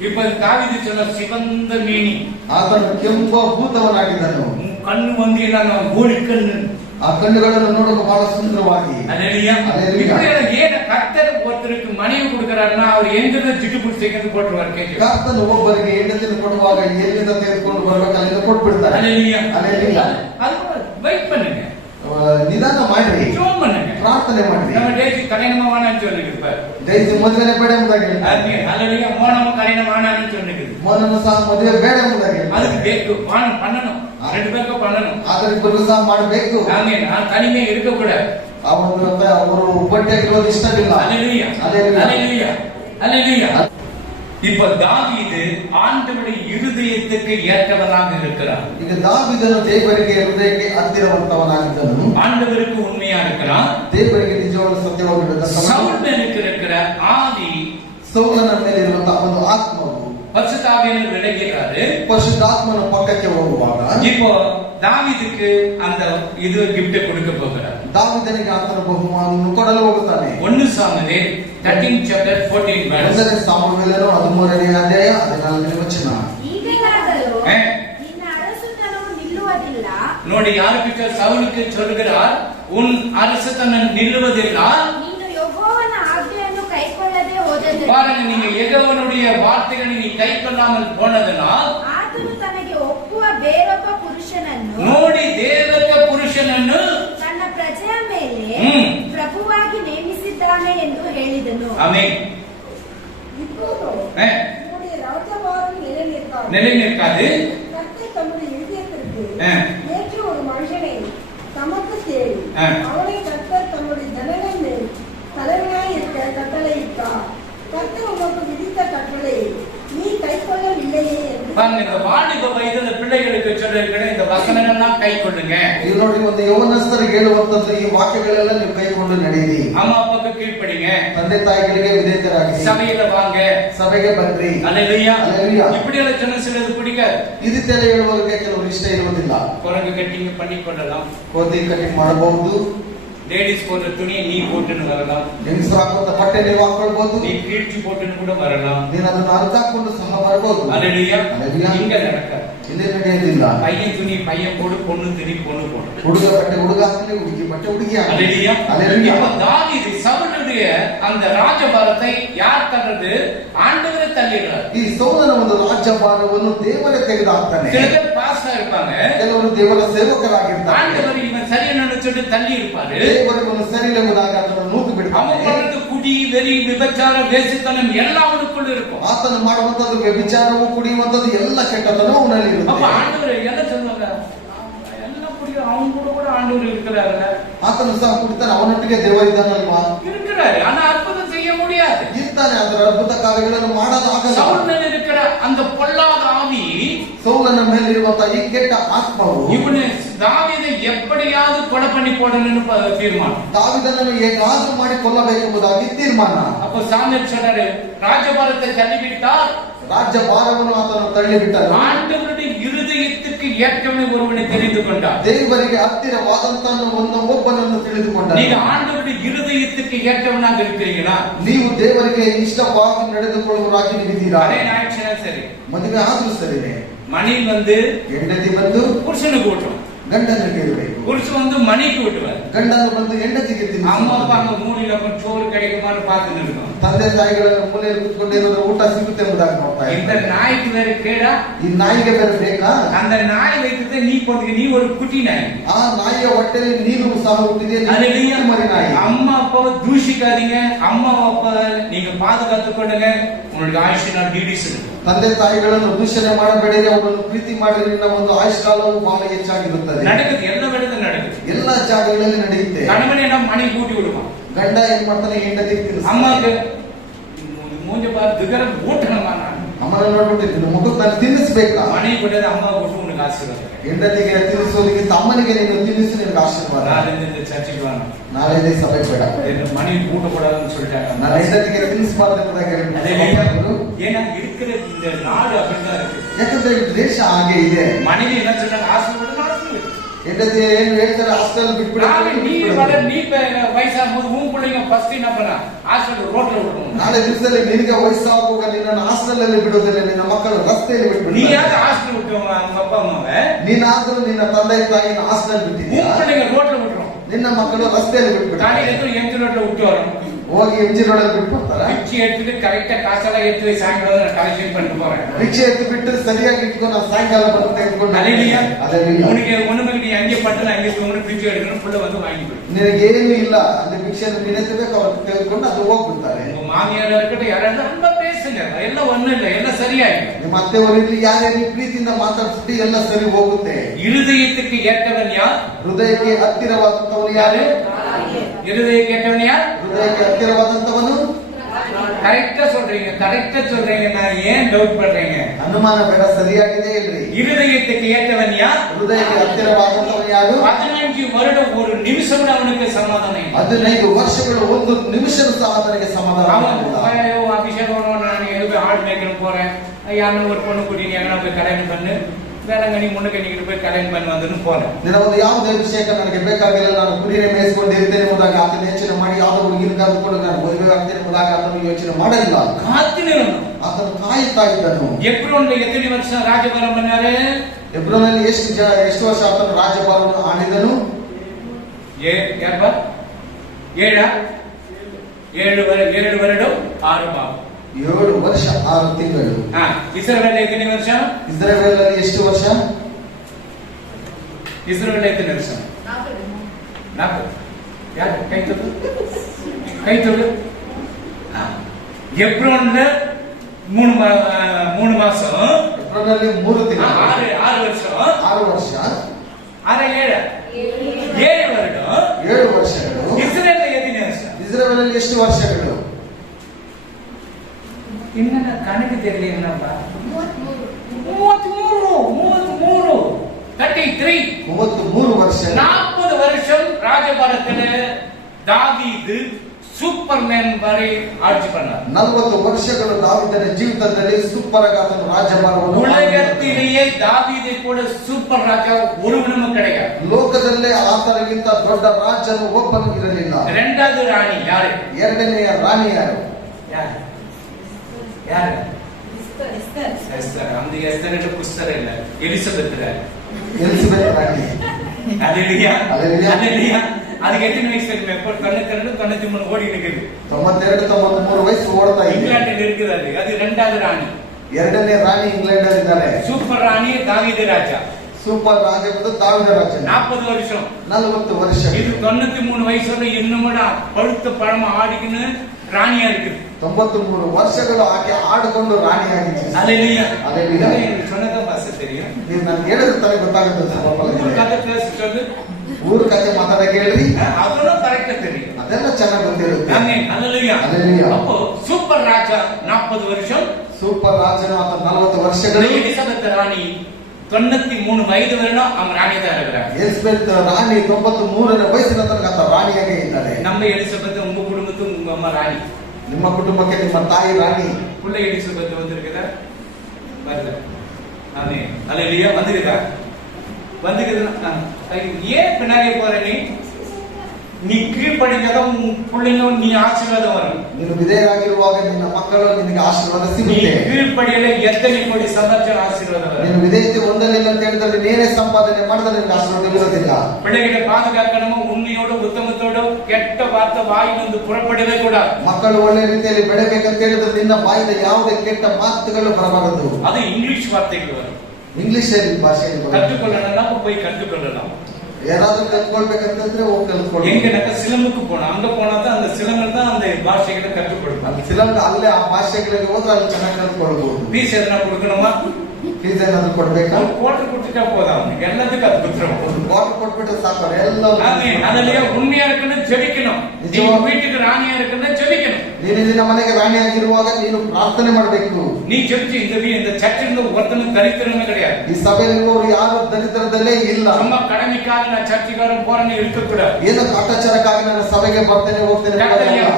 இப்ப தாவீது சொன்ன சிவந்த மேனி, ಆತನು ಕೆಂಪ ಭೂತವನಾಗಿದ್ದನು. ಕಣ್ಣು ಒಂದು ಇಲ್ಲ ನಾವು ಗೋಳಿ ಕಣ್ಣು, ಆ ಕಣ್ಣುಗಳನ್ನು ನೋಡಲು ಬಹಳ ಸುಂದರವಾಗಿ. அல்லேலூயா. இப்படி ஏன் கர்த்தர் ஒருத்தருக்கு மனைவி கொடுக்கறாருன்னா அவர் எங்கிருந்து ஜிட்டு புடிச்சிட்டு போட்டுருவார் கேக்கு. ಕರ್ತನು ಒಬ್ಬರಿಗೆ ಹೆಂಡತಿಯನ್ನು ಕೊಡುವಾಗ ಎಲ್ಲಿಂದ ತೆಗೆದುಕೊಂಡು ಬರಬೇಕು ಅಲ್ಲಿಂದ ಕೊಟ್ಬಿಡ್ತಾರೆ. அல்லேலூயா. அல்லேಲೂயா. அது வெயிட் பண்ணுங்க, ನಿಧಾನ ಮಾಡ್ರಿ, ஜெபம் பண்ணுங்க, ಪ್ರಾರ್ಥನೆ ಮಾಡ್ರಿ. நம்ம டேசி கல்யாணமா வானான்னு சொல்லிருக்கு இப்ப. ಡೈಸಿ ಮದುವೆ ಬೇಡ ಎಂಬುದಾಗಿ அல்லேலூயா. மோனம கல்யாணம் வானான்னு சொல்லிருக்கு. ಮೋನನು ಸಹ ಮದುವೆ ಬೇಡ ಎಂಬುದಾಗಿ அதுக்கு ಬೇಕು வானம் பண்ணணும், ரெண்டு பேருக்கும் பண்ணணும். ಅದರಿಬ್ಬರು ಸಹ ಮಾಡಬೇಕು. ஆமென். தனிமையா இருக்க கூடாது. ಅವರು ಒಬ್ಬಟ್ಟಿಯಾಗಿರೋದು ಇಷ್ಟವಿಲ್ಲ. அல்லேலூயா. அல்லேலூயா. அல்லேலூயா. அல்லேலூயா. இப்ப தாவீது ஆண்டவருடைய இருதயத்துக்கு ஏற்றவனாக இருக்கிறான். ಈಗ ದಾವೀದನು ದೇವರಿಗೆ ಹೃದಯಕ್ಕೆ ಹತ್ತಿರವಂತವನಾಗಿದ್ದನು. ஆண்டவருக்கு உண்மையா இருக்கிறான். ದೇವರಿಗೆ ನಿಜವಾದ ಸತ್ಯವಾಗಿರುವಂತ சவுல் மேலுக்கு இருக்கிற ஆவி, ಸೌಲನ ಮೇಲೆ ಇರುವಂತಹ ಒಂದು ಆತ್ಮವು பரிசுத்தாவிಯನ್ನು விலகிறாரு. ಪರಿಶುದ್ಧಾತ್ಮನ ಪಕ್ಕಕ್ಕೆ ಹೋಗುವಾಗ இப்போ தாவீதுக்கு அந்த இது gift கொடுக்க போகிறார். ದಾವೀದನಿಗೆ ಆತನ ಬಹುಮಾನವನ್ನು ಕೊಡಲು ಹೋಗುತ್ತಾನೆ. 1 ಸಾಮುವೇಲ್ 13 chapter 14 verse. 1 ಸಾಮುವೇಲನು 13ನೇ ಅಧ್ಯಾಯ 14ನೇ ವಚನ. ಈಗಲಾದರೂ ನಿನ್ನ ಅರಸುತನವು ನಿಲ್ಲುವುದಿಲ್ಲ. ನೋಡಿ, யாருக்கு சவுலுக்கு சொல்கிறார், உன் அரசுத்தனம் நில்லுவதில்ல. ನೀನು ಯೆಹೋವನ ಆಜ್ಞೆಯನ್ನು ಕೈಕೊಳ್ಳದೆ ಹೋದರೆ பாருங்க, நீங்க யெகோவனுடைய வார்த்தைகளை நீ கைக்கொள்ளாமல் போனதனால் ಆತನು ತನಗೆ ಒಪ್ಪುವ ಬೇರೊಬ್ಬ ಪುರುಷನನ್ನು ನೋಡಿ ದೇವರ ಪುರುಷನನ್ನು ತನ್ನ ಪ್ರಜೆಯ ಮೇಲೆ ಪ್ರಭುವಾಗಿ ನೇಮಿಸಿದ್ದಾನೆ ಎಂದು ಹೇಳಿದನು. ஆமென். இப்போதோ உம்முடைய ராஜபாரம் நிலை நிற்காது. கர்த்தர் தம்முடைய இருதயத்திற்கு ஆ. ஏற்ற ஒரு மனுஷனை தமக்கு தேடி அவனை கர்த்தர் தம்முடைய ஜனங்கள் மேல் தலைவனாய் இருக்க கட்டளையிட்டார். கர்த்தர் உமக்கு விதித்த கட்டளை நீ கைக்கொள்ளவில்லையே என்று பாருங்க, இந்த வாலிப வயதுல பிள்ளைகளுக்கு சொல்லிருக்கிற இந்த வசனங்கள்லாம் கை கொள்ளுங்க. ಇದು ನೋಡಿ, ಒಂದು ಯೌವನಸ್ಥರಿಗೆ ಹೇಳುವಂತದ್ದು ಈ ವಾಕ್ಯಗಳೆಲ್ಲ ನೀವು ಕೈಕೊಂಡು ನಡೆಯಿರಿ. அம்மா அப்பாக்கு கீழ்ப்படிங்க, ತಂದೆ ತಾಯಿಗಳಿಗೆ ವಿಧೇಯರಾಗಿ சபையில வாங்க, ಸಭೆಗೆ ಬನ್ರಿ. அல்லேலூயா. அல்லேலூயா. இப்படி எல்லாம் சொன்ன சிலது பிடிக்காது. ಈ ರೀತಿಯಲ್ಲಿ ಹೇಳುವವರಿಗೆ ಕೆಲವರು ಇಷ್ಟ ಇರುವುದಿಲ್ಲ. குரங்கு கட்டிங் பண்ணி கொள்ளலாம், ಕೋತಿ ಕಟಿಂಗ್ ಮಾಡಬಹುದು, லேடிஸ் போடுற துணியை நீ போட்டுன்னு வரலாம், ಹೆಂಗಸರು ಹಾಕುವಂತ ಬಟ್ಟೆ ನೀವು ಹಾಕೊಳ್ಬಹುದು, நீ கீழ்ச்சி போட்டுன்னு கூட வரலாம். ನೀನು ಅದನ್ನು ಅರ್ಥ ಹಾಕೊಂಡು ಸಹ ಬರಬಹುದು. அல்லேலூயா. அல்லேலூயா. இங்க நடக்காது. ಇಲ್ಲಿ ನಡೆಯೋದಿಲ್ಲ. பையன் துணி பையன் போடு, பொண்ணு துணி பொண்ணு போடு. ಹುಡುಗ ಬಟ್ಟೆ ಹುಡುಗ ಹಾಕಲಿ, ಹುಡುಗಿ ಬಟ್ಟೆ ಹುಡುಗಿ ಹಾಕಲಿ. அல்லேலூயா. அல்லேலூயா. இப்ப தாவீது சவுலுடைய அந்த ராஜபாரத்தை யார் தள்ளுறது? ஆண்டவரே தள்ளிடுறார். ಈ ಸೌಲನ ಒಂದು ರಾಜ್ಯಭಾರವನ್ನು ದೇವರೇ ತೆಗೆದುಹಾಕ್ತಾನೆ. சில பேர் பாஸ்டா இருப்பாங்க, ಕೆಲವರು ದೇವರ ಸೇವಕರಾಗಿರ್ತಾರೆ. ஆண்டவர் இவன் சரியா நினைச்சிட்டு தள்ளி இருப்பாரு. ದೇವರನ್ನು ಸರಿಯಿಲ್ಲದಾಗ ಅದನ್ನು ನೂಕು அவன் ಬಿಡ್ತಾನೆ. பண்ணுறது குடி, வெறி, விபச்சார, வேசித்தனம் எல்லாம் அவனுக்குள்ள இருக்கும். ಆತನು ಮಾಡುವಂತದ್ದು ವ್ಯಭಿಚಾರವು ಕುಡಿಯುವಂತದ್ದು ಎಲ್ಲ ಕೆಟ್ಟತನವು ಅವನಲ್ಲಿ அப்ப ಇರುತ್ತೆ. ஆண்டவர் என்ன சொல்லுவாங்க? எல்லாம் புரியும், அவங்க கூட ஆண்டவர் இருக்கிறாருல்ல. ಆತನು ಸಹ ಕುಡಿತಾನೆ, ಅವನೊಟ್ಟಿಗೆ ದೇವರಿದ್ದಾನಲ್ವಾ? இருக்கிறாரு, ஆனா அற்புதம் செய்ய முடியாது. ಇರ್ತಾನೆ, ಅದರ ಅದ್ಭುತ ಕಾರ್ಯಗಳನ್ನು ಮಾಡೋದಾಗಲ್ಲ. சவுல் மேல இருக்கிற அந்த பொல்லாத ஆவி ಸೌಲನ ಮೇಲಿರುವಂತಹ ಈ ಕೆಟ್ಟ ಆತ್ಮವು இவனு தாவீதை எப்படியாவது கொலை பண்ணி போடணும்னு தீர்மானம். ದಾವೀದನನ್ನು ಹೇಗಾದ್ರೂ ಮಾಡಿ ಕೊಲ್ಲಬೇಕೆಂಬುದಾಗಿ ತೀರ್ಮಾನ. அப்ப சாமுவேல் சொல்றாரு, ராஜபாரத்தை தள்ளிவிட்டால் ರಾಜ್ಯಭಾರವನ್ನು ಆತನು ತಳ್ಳಿಬಿಟ್ಟನು. ஆண்டவருடைய இருதயத்துக்கு ஏற்றவனை ஒருவனை தெரிந்து கொண்டார். ದೇವರಿಗೆ ಹತ್ತಿರವಾದಂತಹ ಒಬ್ಬನನ್ನು ತಿಳಿದುಕೊಂಡನು. நீங்க ஆண்டவருடைய இருதயத்துக்கு ஏற்றவனாக இருக்கிறீங்களா? ನೀವು ದೇವರಿಗೆ ಇಷ್ಟವಾಗಿ ನಡೆದುಕೊಳ್ಳುವರಾಗಿ ನೀವಿದ್ದೀರಾ? அதே ஞாயிற்றுக்கிழமை சரி, ಮದುವೆ ಆದ್ರೂ ಸರಿನೇ, மணி வந்து ಹೆಂಡತಿ ಬಂದು புருஷனுக்கு ஊட்டுவான், ಗಂಡನಿಗೆ ಇರಬೇಕು, புருஷன் வந்து மணிக்கு ஊட்டுவார். ಗಂಡನು ಬಂದು ಹೆಂಡತಿಗೆ அம்மா அப்பா ತಿನ್ನಿಸಬೇಕು. அங்க மூலையில கொஞ்சம் சோறு கிடைக்குமான்னு பார்த்துன்னு இருக்கோம். ತಂದೆ ತಾಯಿಗಳ ಮೂಲೆಯಲ್ಲಿ ಕುತ್ಕೊಂಡಿರೋದ್ರ ಊಟ ಸಿಗುತ್ತೆ ಎಂಬುದಾಗಿ ನೋಡ್ತಾ இந்த ಇದ್ದಾರೆ. நாய்க்கு வேற கேடா, ಈ ನಾಯಿಗೆ ಬೇರೆ ಬೇಕಾ? அந்த நாய் வைத்தது நீ போட்டுக்க, நீ ஒரு குட்டி நாய். ಆ ನಾಯಿಯ ಹೊಟ್ಟೆಯಲ್ಲಿ ನೀನು ಸಹ ಹುಟ್ಟಿದೆ, அல்லேலூயா. ಮರಿ ನಾಯಿ. அம்மா அப்பாவை தூஷிக்காதீங்க, அம்மா அப்பா நீங்க பாதுகாத்துக் கொள்ளுங்க, உங்களுக்கு ஆயுஷ் நாள் நீடிச்சிருக்கு. ತಂದೆ ತಾಯಿಗಳನ್ನು ದೂಷಣೆ ಮಾಡಬೇಡಿರಿ, ಅವರನ್ನು ಪ್ರೀತಿ ಮಾಡಿ, ನಿನ್ನ ಒಂದು ಆಯುಷ್ಕಾಲವು ಬಹಳ ಹೆಚ್ಚಾಗಿರುತ್ತದೆ. நடக்குது, எல்லா இடத்துல நடக்குது. ಎಲ್ಲ ಜಾಗಗಳಲ್ಲಿ ನಡೆಯುತ್ತೆ. கணவனை நம்ம மணி கூட்டி விடுவான், ಗಂಡ ಏನ್ ಮಾಡ್ತಾನೆ, ಹೆಂಡತಿ அம்மாக்கு மூஞ்ச பார்த்து திகர ஊட்டணுமா, நான் ಅಮ್ಮನ ನೋಡ್ಬಿಟ್ಟಿದ್ದೀನಿ, ಮಗು ನಾನು ತಿನ್ನಿಸ್ಬೇಕಾ? மணி கொண்டது அம்மா கூட்டு உனக்கு ஆசீர்வாதம். ಹೆಂಡತಿಗೆ ತಿನ್ನಿಸೋದಕ್ಕಿಂತ ಅಮ್ಮನಿಗೆ ನೀನು ತಿನ್ನಿಸಿ ನಿನಗೆ ಆಶೀರ್ವಾದ. நாளைந்து இந்த சர்ச்சைக்கு வாங்க, ನಾಳೆ ಸಭೆ ಬೇಡ, மணி கூட்டக்கூடாதுன்னு சொல்லிட்டாங்க. ನಾನು ಹೆಂಡತಿಗೆ ತಿನ್ನಿಸಬಾರ್ದು ಎಂಬುದಾಗಿ ಹೇಳಿದ್ರು. ஏன்னா இருக்கிற இந்த நாடு அப்படிதான் இருக்கு. ಯಾಕಂದ್ರೆ ಈ ದೇಶ ಹಾಗೆ ಇದೆ. மனைவி என்ன சொல்றாங்க? ஆசீர்வாதம், ஆசீர்வாதம். ಹೆಂಡತಿ ಏನು ಹೇಳ್ತಾರೆ ಹಾಸ್ಟೆಲ್ ಬಿಟ್ಬಿಡಿ நீ வயசாகும்போது உன் பிள்ளைங்க ஃபர்ஸ்ட் என்ன பண்ண ஹாஸ்டல் ரோட்ல விடணும். ನಾಳೆ ದಿವಸದಲ್ಲಿ ನಿನಗೆ ವಯಸ್ಸಾಗುವಾಗ ನಿನ್ನ ಹಾಸ್ಟೆಲ್ ಅಲ್ಲಿ ಬಿಡೋದಿಲ್ಲ, ನಿನ್ನ ಮಕ್ಕಳು ರಸ್ತೆಯಲ್ಲಿ ಬಿಟ್ಬಿಡು. நீ ಯಾಕೆ ಹಾಸ್ಟೆಲ್ ಬಿಟ್ಟು அவங்க அப்பா அம்மாவை? ನೀನಾದ್ರೂ ನಿನ್ನ ತಂದೆ ತಾಯಿನ ಹಾಸ್ಟೆಲ್ ಬಿಟ್ಟಿದ್ದೀಯ, உன் பிள்ளைங்க ரோட்ல விட்டுரும். ನಿನ್ನ ಮಕ್ಕಳು ರಸ್ತೆಯಲ್ಲಿ ಬಿಟ್ಬಿಡು. காலையில எத்தனை எம்ஜி ரோட்ல விட்டு வரும், ಹೋಗಿ ಎಂಜಿ ರೋಡಲ್ಲಿ ಬಿಟ್ಬಿಡ್ತಾರ. ரிக்ஷி எடுத்துட்டு கரெக்டா காசெல்லாம் எடுத்து போய் சாயங்காலம் நான் கலெக்ஷன் பண்ணிட்டு போறேன். ರಿಕ್ಷೆ ಎತ್ತಿ ಬಿಟ್ಟು ಸರಿಯಾಗಿ ಇಟ್ಕೊಂಡು ನಾನು ಸಾಯಂಕಾಲ ಬಂದು ತೆಗೆದುಕೊಂಡು ಅಲೆಲಿಯಾ ಅಲೆಲಿಯಾ. உனக்கு ஒண்ணுமே நீ அங்கே பட்டல அங்கே தூங்கணும் பிச்சை எடுக்கணும் புள்ள வந்து வாங்கி போய். ನಿನಗೇನು ಇಲ್ಲ, ಅಲ್ಲಿ ಭಿಕ್ಷೆಯನ್ನು ನೀನು ಎತ್ತಬೇಕು, ಅವ್ರು ತೆಗೆದುಕೊಂಡು ಅದು ಹೋಗ್ಬಿಡ್ತಾರೆ. உங்க மாமியார் இருக்கட்டும் யாராவது அன்பா பேசுங்க, எல்லாம் ஒண்ணும் இல்லை, எல்லாம் சரியாயிடும். ನಿಮ್ಮ ಅತ್ತೆಯವರು ಇರ್ಲಿ ಯಾರೇ ಪ್ರೀತಿಯಿಂದ ಮಾತಾಡ್ಬಿಟ್ಟು ಎಲ್ಲ ಸರಿ ಹೋಗುತ್ತೆ. இருதயத்துக்கு ஏற்றவன் யார்? ಹೃದಯಕ್ಕೆ ಹತ್ತಿರವಾದಂತವನು ಯಾರು? இருதயಕ್ಕೆ ஏற்றவன் யார்? ಹೃದಯಕ್ಕೆ ಹತ್ತಿರವಾದಂತವನು. கரெக்டா சொல்றீங்க, கரெக்டா சொல்றீங்க, நான் ஏன் டவுட் பண்றீங்க? ಅನುಮಾನ ಬೇಡ, ಸರಿಯಾಗಿದೆ ಇಲ್ರಿ. இருதயத்துக்கு ஏற்றவன் யார்? ಹೃದಯಕ್ಕೆ ಹತ್ತಿರವಾದಂತವನು ಯಾರು? 15 வருடம் ஒரு நிமிஷம் கூட அவனுக்கு சமாதானம் இல்லை. 15 ವರ್ಷಗಳು ಒಂದು ನಿಮಿಷದ ಸಮಾಧಾನಕ್ಕೆ ಸಮಾಧಾನ அவன் ಇಲ್ಲ. அபிஷேகம் நான் எதுக்கு ஆடு மேய்க்கணும் போறேன், யாரும் ஒரு பொண்ணு கூட்டிட்டு எங்கன்னா போய் கல்யாணம் பண்ணு, வேளாங்கண்ணி முன்னக்கண்ணிக்கிட்டு போய் கல்யாணம் பண்ணி வந்துன்னு போறேன். ನಿನ್ನ ಒಂದು ಯಾವುದೇ ಅಭಿಷೇಕ ನನಗೆ ಬೇಕಾಗಿಲ್ಲ, ನಾನು ಕುರಿನೇ ಮೇಯಿಸ್ಕೊಂಡಿರ್ತೇನೆ ಎಂಬುದಾಗಿ ಆತನ ಯೋಚನೆ ಮಾಡಿ ಯಾವುದೋ ಹುಡುಗಿನ ಕರೆದುಕೊಂಡು ನಾನು ಮದುವೆ ಆಗ್ತೇನೆ ಎಂಬುದಾಗಿ ಆತನು ಯೋಚನೆ ಮಾಡಲಿಲ್ಲ. காத்திருந்தோம். ಆತನು ಕಾಯುತ್ತಾ ಇದ್ದನು. எப்ரோன்ல எத்தனை வருஷம் ராஜபாரம் பண்ணாரு? ಎಬ್ರೋನಲ್ಲಿ ಎಷ್ಟು ವರ್ಷ ಆತನು ರಾಜ್ಯಭಾರವನ್ನು ಆಳಿದನು? யாருப்பா? 7 வருடம் 6 மாதம். 7 ವರ್ಷ 6 ತಿಂಗಳು. இஸ்ரவேல் எத்தனை வருஷம்? ಇಸ್ರಾಯೇಲಲ್ಲಿ ಎಷ್ಟು ವರ್ಷ? இஸ்ரவேல் எத்தனை வருஷம்? 40. யாரு கை தொடு, கை தொடு. எப்ரோன்ல 3 மாசம். ಎಬ್ರೋನಲ್ಲಿ 3 ತಿಂಗಳು. 6 வருஷம். 6 ವರ್ಷ. 7 வருடம். 7 ವರ್ಷಗಳು. இஸ்ரவேல்ல எத்தனை வருஷம்? ಇಸ್ರಾಯೇಲಲ್ಲಿ ಎಷ್ಟು ವರ್ಷಗಳು? என்ன கணக்கு தெரியல என்னப்பா? 33 ವರ್ಷ. 40 வருஷம் ராஜபாரத்துல தாவீது சூப்பர்மேன் வரை ஆட்சி பண்ணார். 40 ವರ್ಷಗಳು ದಾವೀದನ ಜೀವಿತದಲ್ಲಿ ಸೂಪರ್ ಆಗಿ ಆತನು ರಾಜ್ಯಭಾರವನ್ನು உலகத்திலேயே தாவீதை கூட சூப்பர் ராஜா ஒருவனும் கிடையாது. ಲೋಕದಲ್ಲೇ ಆತನಿಗಿಂತ ದೊಡ್ಡ ರಾಜನು ಒಬ್ಬನು ಇರಲಿಲ್ಲ. இரண்டாவது ராணி யாரு? ಎರಡನೆಯ ರಾಣಿ ಯಾರು? யாரு? எஸ்தர். அந்த எஸ்தர் புஸ்தர் இல்ல, எலிசபெத் ராணி. ಎಲಿಸಬೆತ್ ರಾಣಿ. அல்லேலூயா. அல்லேலூயா. அல்லேலூயா. அதுக்கு எத்தனை வயசு தெரியுமா? இப்போ 92 93 ஓடி இருக்குது. 92 93 ವಯಸ್ಸು ಓಡ್ತಾ ಇದೆ. இங்கிலாந்தில் இருக்குது அது. அது இரண்டாவது ராணி. ಎರಡನೇ ರಾಣಿ ಇಂಗ್ಲೆಂಡ್ ಅಲ್ಲಿ ಇದ್ದಾರೆ. சூப்பர் ராணி தாவீது ராஜா. ಸೂಪರ್ ರಾಜ ಬಂದು ದಾವೀದ ರಾಜ. 40 வருஷம். 40 ವರ್ಷ. இது 93 வயசுல இன்னும் கூட பழுத்த பழமா ஆடிக்கின்னு ராணியா இருக்குது. 93 ವರ್ಷಗಳು ಆಕೆ ಆಡಿಕೊಂಡು ರಾಣಿ ಆಗಿದ್ದಾಳೆ. அல்லேலூயா. அல்லேலூயா. எனக்கு சொன்னதா பாச தெரியும். ಇದು ನಾನು ಹೇಳಿದ್ರೆ ತನಗೆ ಗೊತ್ತಾಗುತ್ತೆ. ஒரு கதை பேச சொல்லு. ಊರು ಕಥೆ ಮಾತಾಡಕ್ಕೆ ಹೇಳ್ರಿ. அதெல்லாம் கரெக்டா தெரியும். ಅದೆಲ್ಲ ಚೆನ್ನಾಗಿ ಗೊತ್ತಿರುತ್ತೆ. ஆமென். அல்லேலூயா. அல்லேலூயா. அப்போ சூப்பர் ராஜா 40 வருஷம். ಸೂಪರ್ ರಾಜನು ಆತ 40 ವರ್ಷಗಳು. எலிசபெத் ராணி 93 வயது வரணும் அவங்க ராணியா தான் இருக்கிறாங்க. ಎಲಿಸಬೆತ್ ರಾಣಿ 93ನೇ ವಯಸ್ಸಿನ ತನಕ ಆತ ರಾಣಿಯಾಗೇ ಇದ್ದಾಳೆ. நம்ம எலிசபெத் உங்க குடும்பத்துக்கு உங்க அம்மா ராணி. ನಿಮ್ಮ ಕುಟುಂಬಕ್ಕೆ ನಿಮ್ಮ ತಾಯಿ ರಾಣಿ. புள்ள எலிசபெத் வந்திருக்குதா? வரல. ஆமென். அல்லேலூயா. வந்திருக்கா? வந்துக்குதுன்னா ஏன் பின்னாடி போற நீ கீழ்ப்படிஞ்சாதான் உன் பிள்ளைங்க நீ ஆசீர்வாதம் வரும். ನೀನು ವಿಧೇಯರಾಗಿರುವಾಗ ನಿನ್ನ ಮಕ್ಕಳು ನಿನಗೆ ಆಶೀರ್ವಾದ நீ ಸಿಗುತ್ತೆ. கீழ்ப்படியல எத்தனை ಕೋಟಿ ಸಂಪಾದನೆ ஆசீர்வாதம் வரும். ನೀನು ವಿಧೇಯತೆ ಹೊಂದಲಿಲ್ಲ ಅಂತ ಹೇಳಿದ್ರೆ ನೀನೇ ಸಂಪಾದನೆ ಮಾಡಿದ್ರೆ ನಿನಗೆ ಆಶೀರ್ವಾದ ಇರೋದಿಲ್ಲ. பிள்ளைகளை பாதுகாக்கணும், உண்மையோட உத்தமத்தோட கெட்ட வார்த்தை வாயிலிருந்து புறப்படவே கூடாது. ಮಕ್ಕಳು ಒಳ್ಳೆ ರೀತಿಯಲ್ಲಿ ಬೆಳಬೇಕಂತ ಹೇಳಿದ್ರೆ ನಿನ್ನ ಬಾಯಿಂದ ಯಾವುದೇ ಕೆಟ್ಟ ಮಾತುಗಳು ಬರಬಾರದು. அது இங்கிலீஷ் வார்த்தைகள் வரும். ಇಂಗ್ಲಿಷ್ ಭಾಷೆಯಲ್ಲಿ ಬರಬಾರದು. கற்றுக்கொள்ளணும்னா போய் கற்றுக்கொள்ளலாம். ಯಾರಾದ್ರೂ ಕಲ್ತ್ಕೊಳ್ಬೇಕಂತಂದ್ರೆ ಹೋಗಿ ಕಲ್ತ್ಕೊಳ್ಳಿ. எங்க சிலம்புக்கு போனோம், அங்க போனா தான் அந்த சிலம்பல் தான் அந்த பாஷைகளை கற்றுக் கொடுப்பாங்க. ಸಿಲಂಗ ಅಲ್ಲೇ ಆ ಭಾಷೆಗಳಿಗೆ ಹೋದ್ರೆ ಅಲ್ಲಿ ಚೆನ್ನಾಗಿ ಕಲ್ತ್ಕೊಳ್ಬಹುದು. ஃபீஸ் எதனா கொடுக்கணுமா? ಫೀಸ್ ಏನಾದ್ರು ಕೊಡ್ಬೇಕಾ? ஒரு கோட்டர் கொடுத்துட்டா போதும், அவனுக்கு எல்லாத்துக்கும் அது குத்துறோம். ಒಂದು ಕ್ವಾರ್ಟರ್ ಕೊಟ್ಬಿಟ್ಟು ಸಾಕು ಎಲ್ಲ. அதுலயே உண்மையா இருக்குன்னு ஜெபிக்கணும். நீ வீட்டுக்கு ராணியா இருக்குன்னு ஜெபிக்கணும். ನೀನು ನಿನ್ನ ಮನೆಗೆ ರಾಣಿಯಾಗಿರುವಾಗ ನೀನು ಪ್ರಾರ್ಥನೆ ಮಾಡಬೇಕು. நீ ஜெபிச்சு இந்த சர்ச்சில் ஒருத்தனும் தரித்திரமே கிடையாது. ಈ ಸಭೆಯಲ್ಲಿರುವವರು ಯಾರು ದರಿದ್ರದಲ್ಲೇ ಇಲ್ಲ. சும்மா கடமைக்காக நான் சர்ச்சுக்காரன் போறேன்னு இருக்கக்கூடாது. ಏನೋ ಕಾಟಾಚಾರಕ್ಕಾಗಿ ನಾನು ಸಭೆಗೆ ಬರ್ತೇನೆ ಹೋಗ್ತೇನೆ.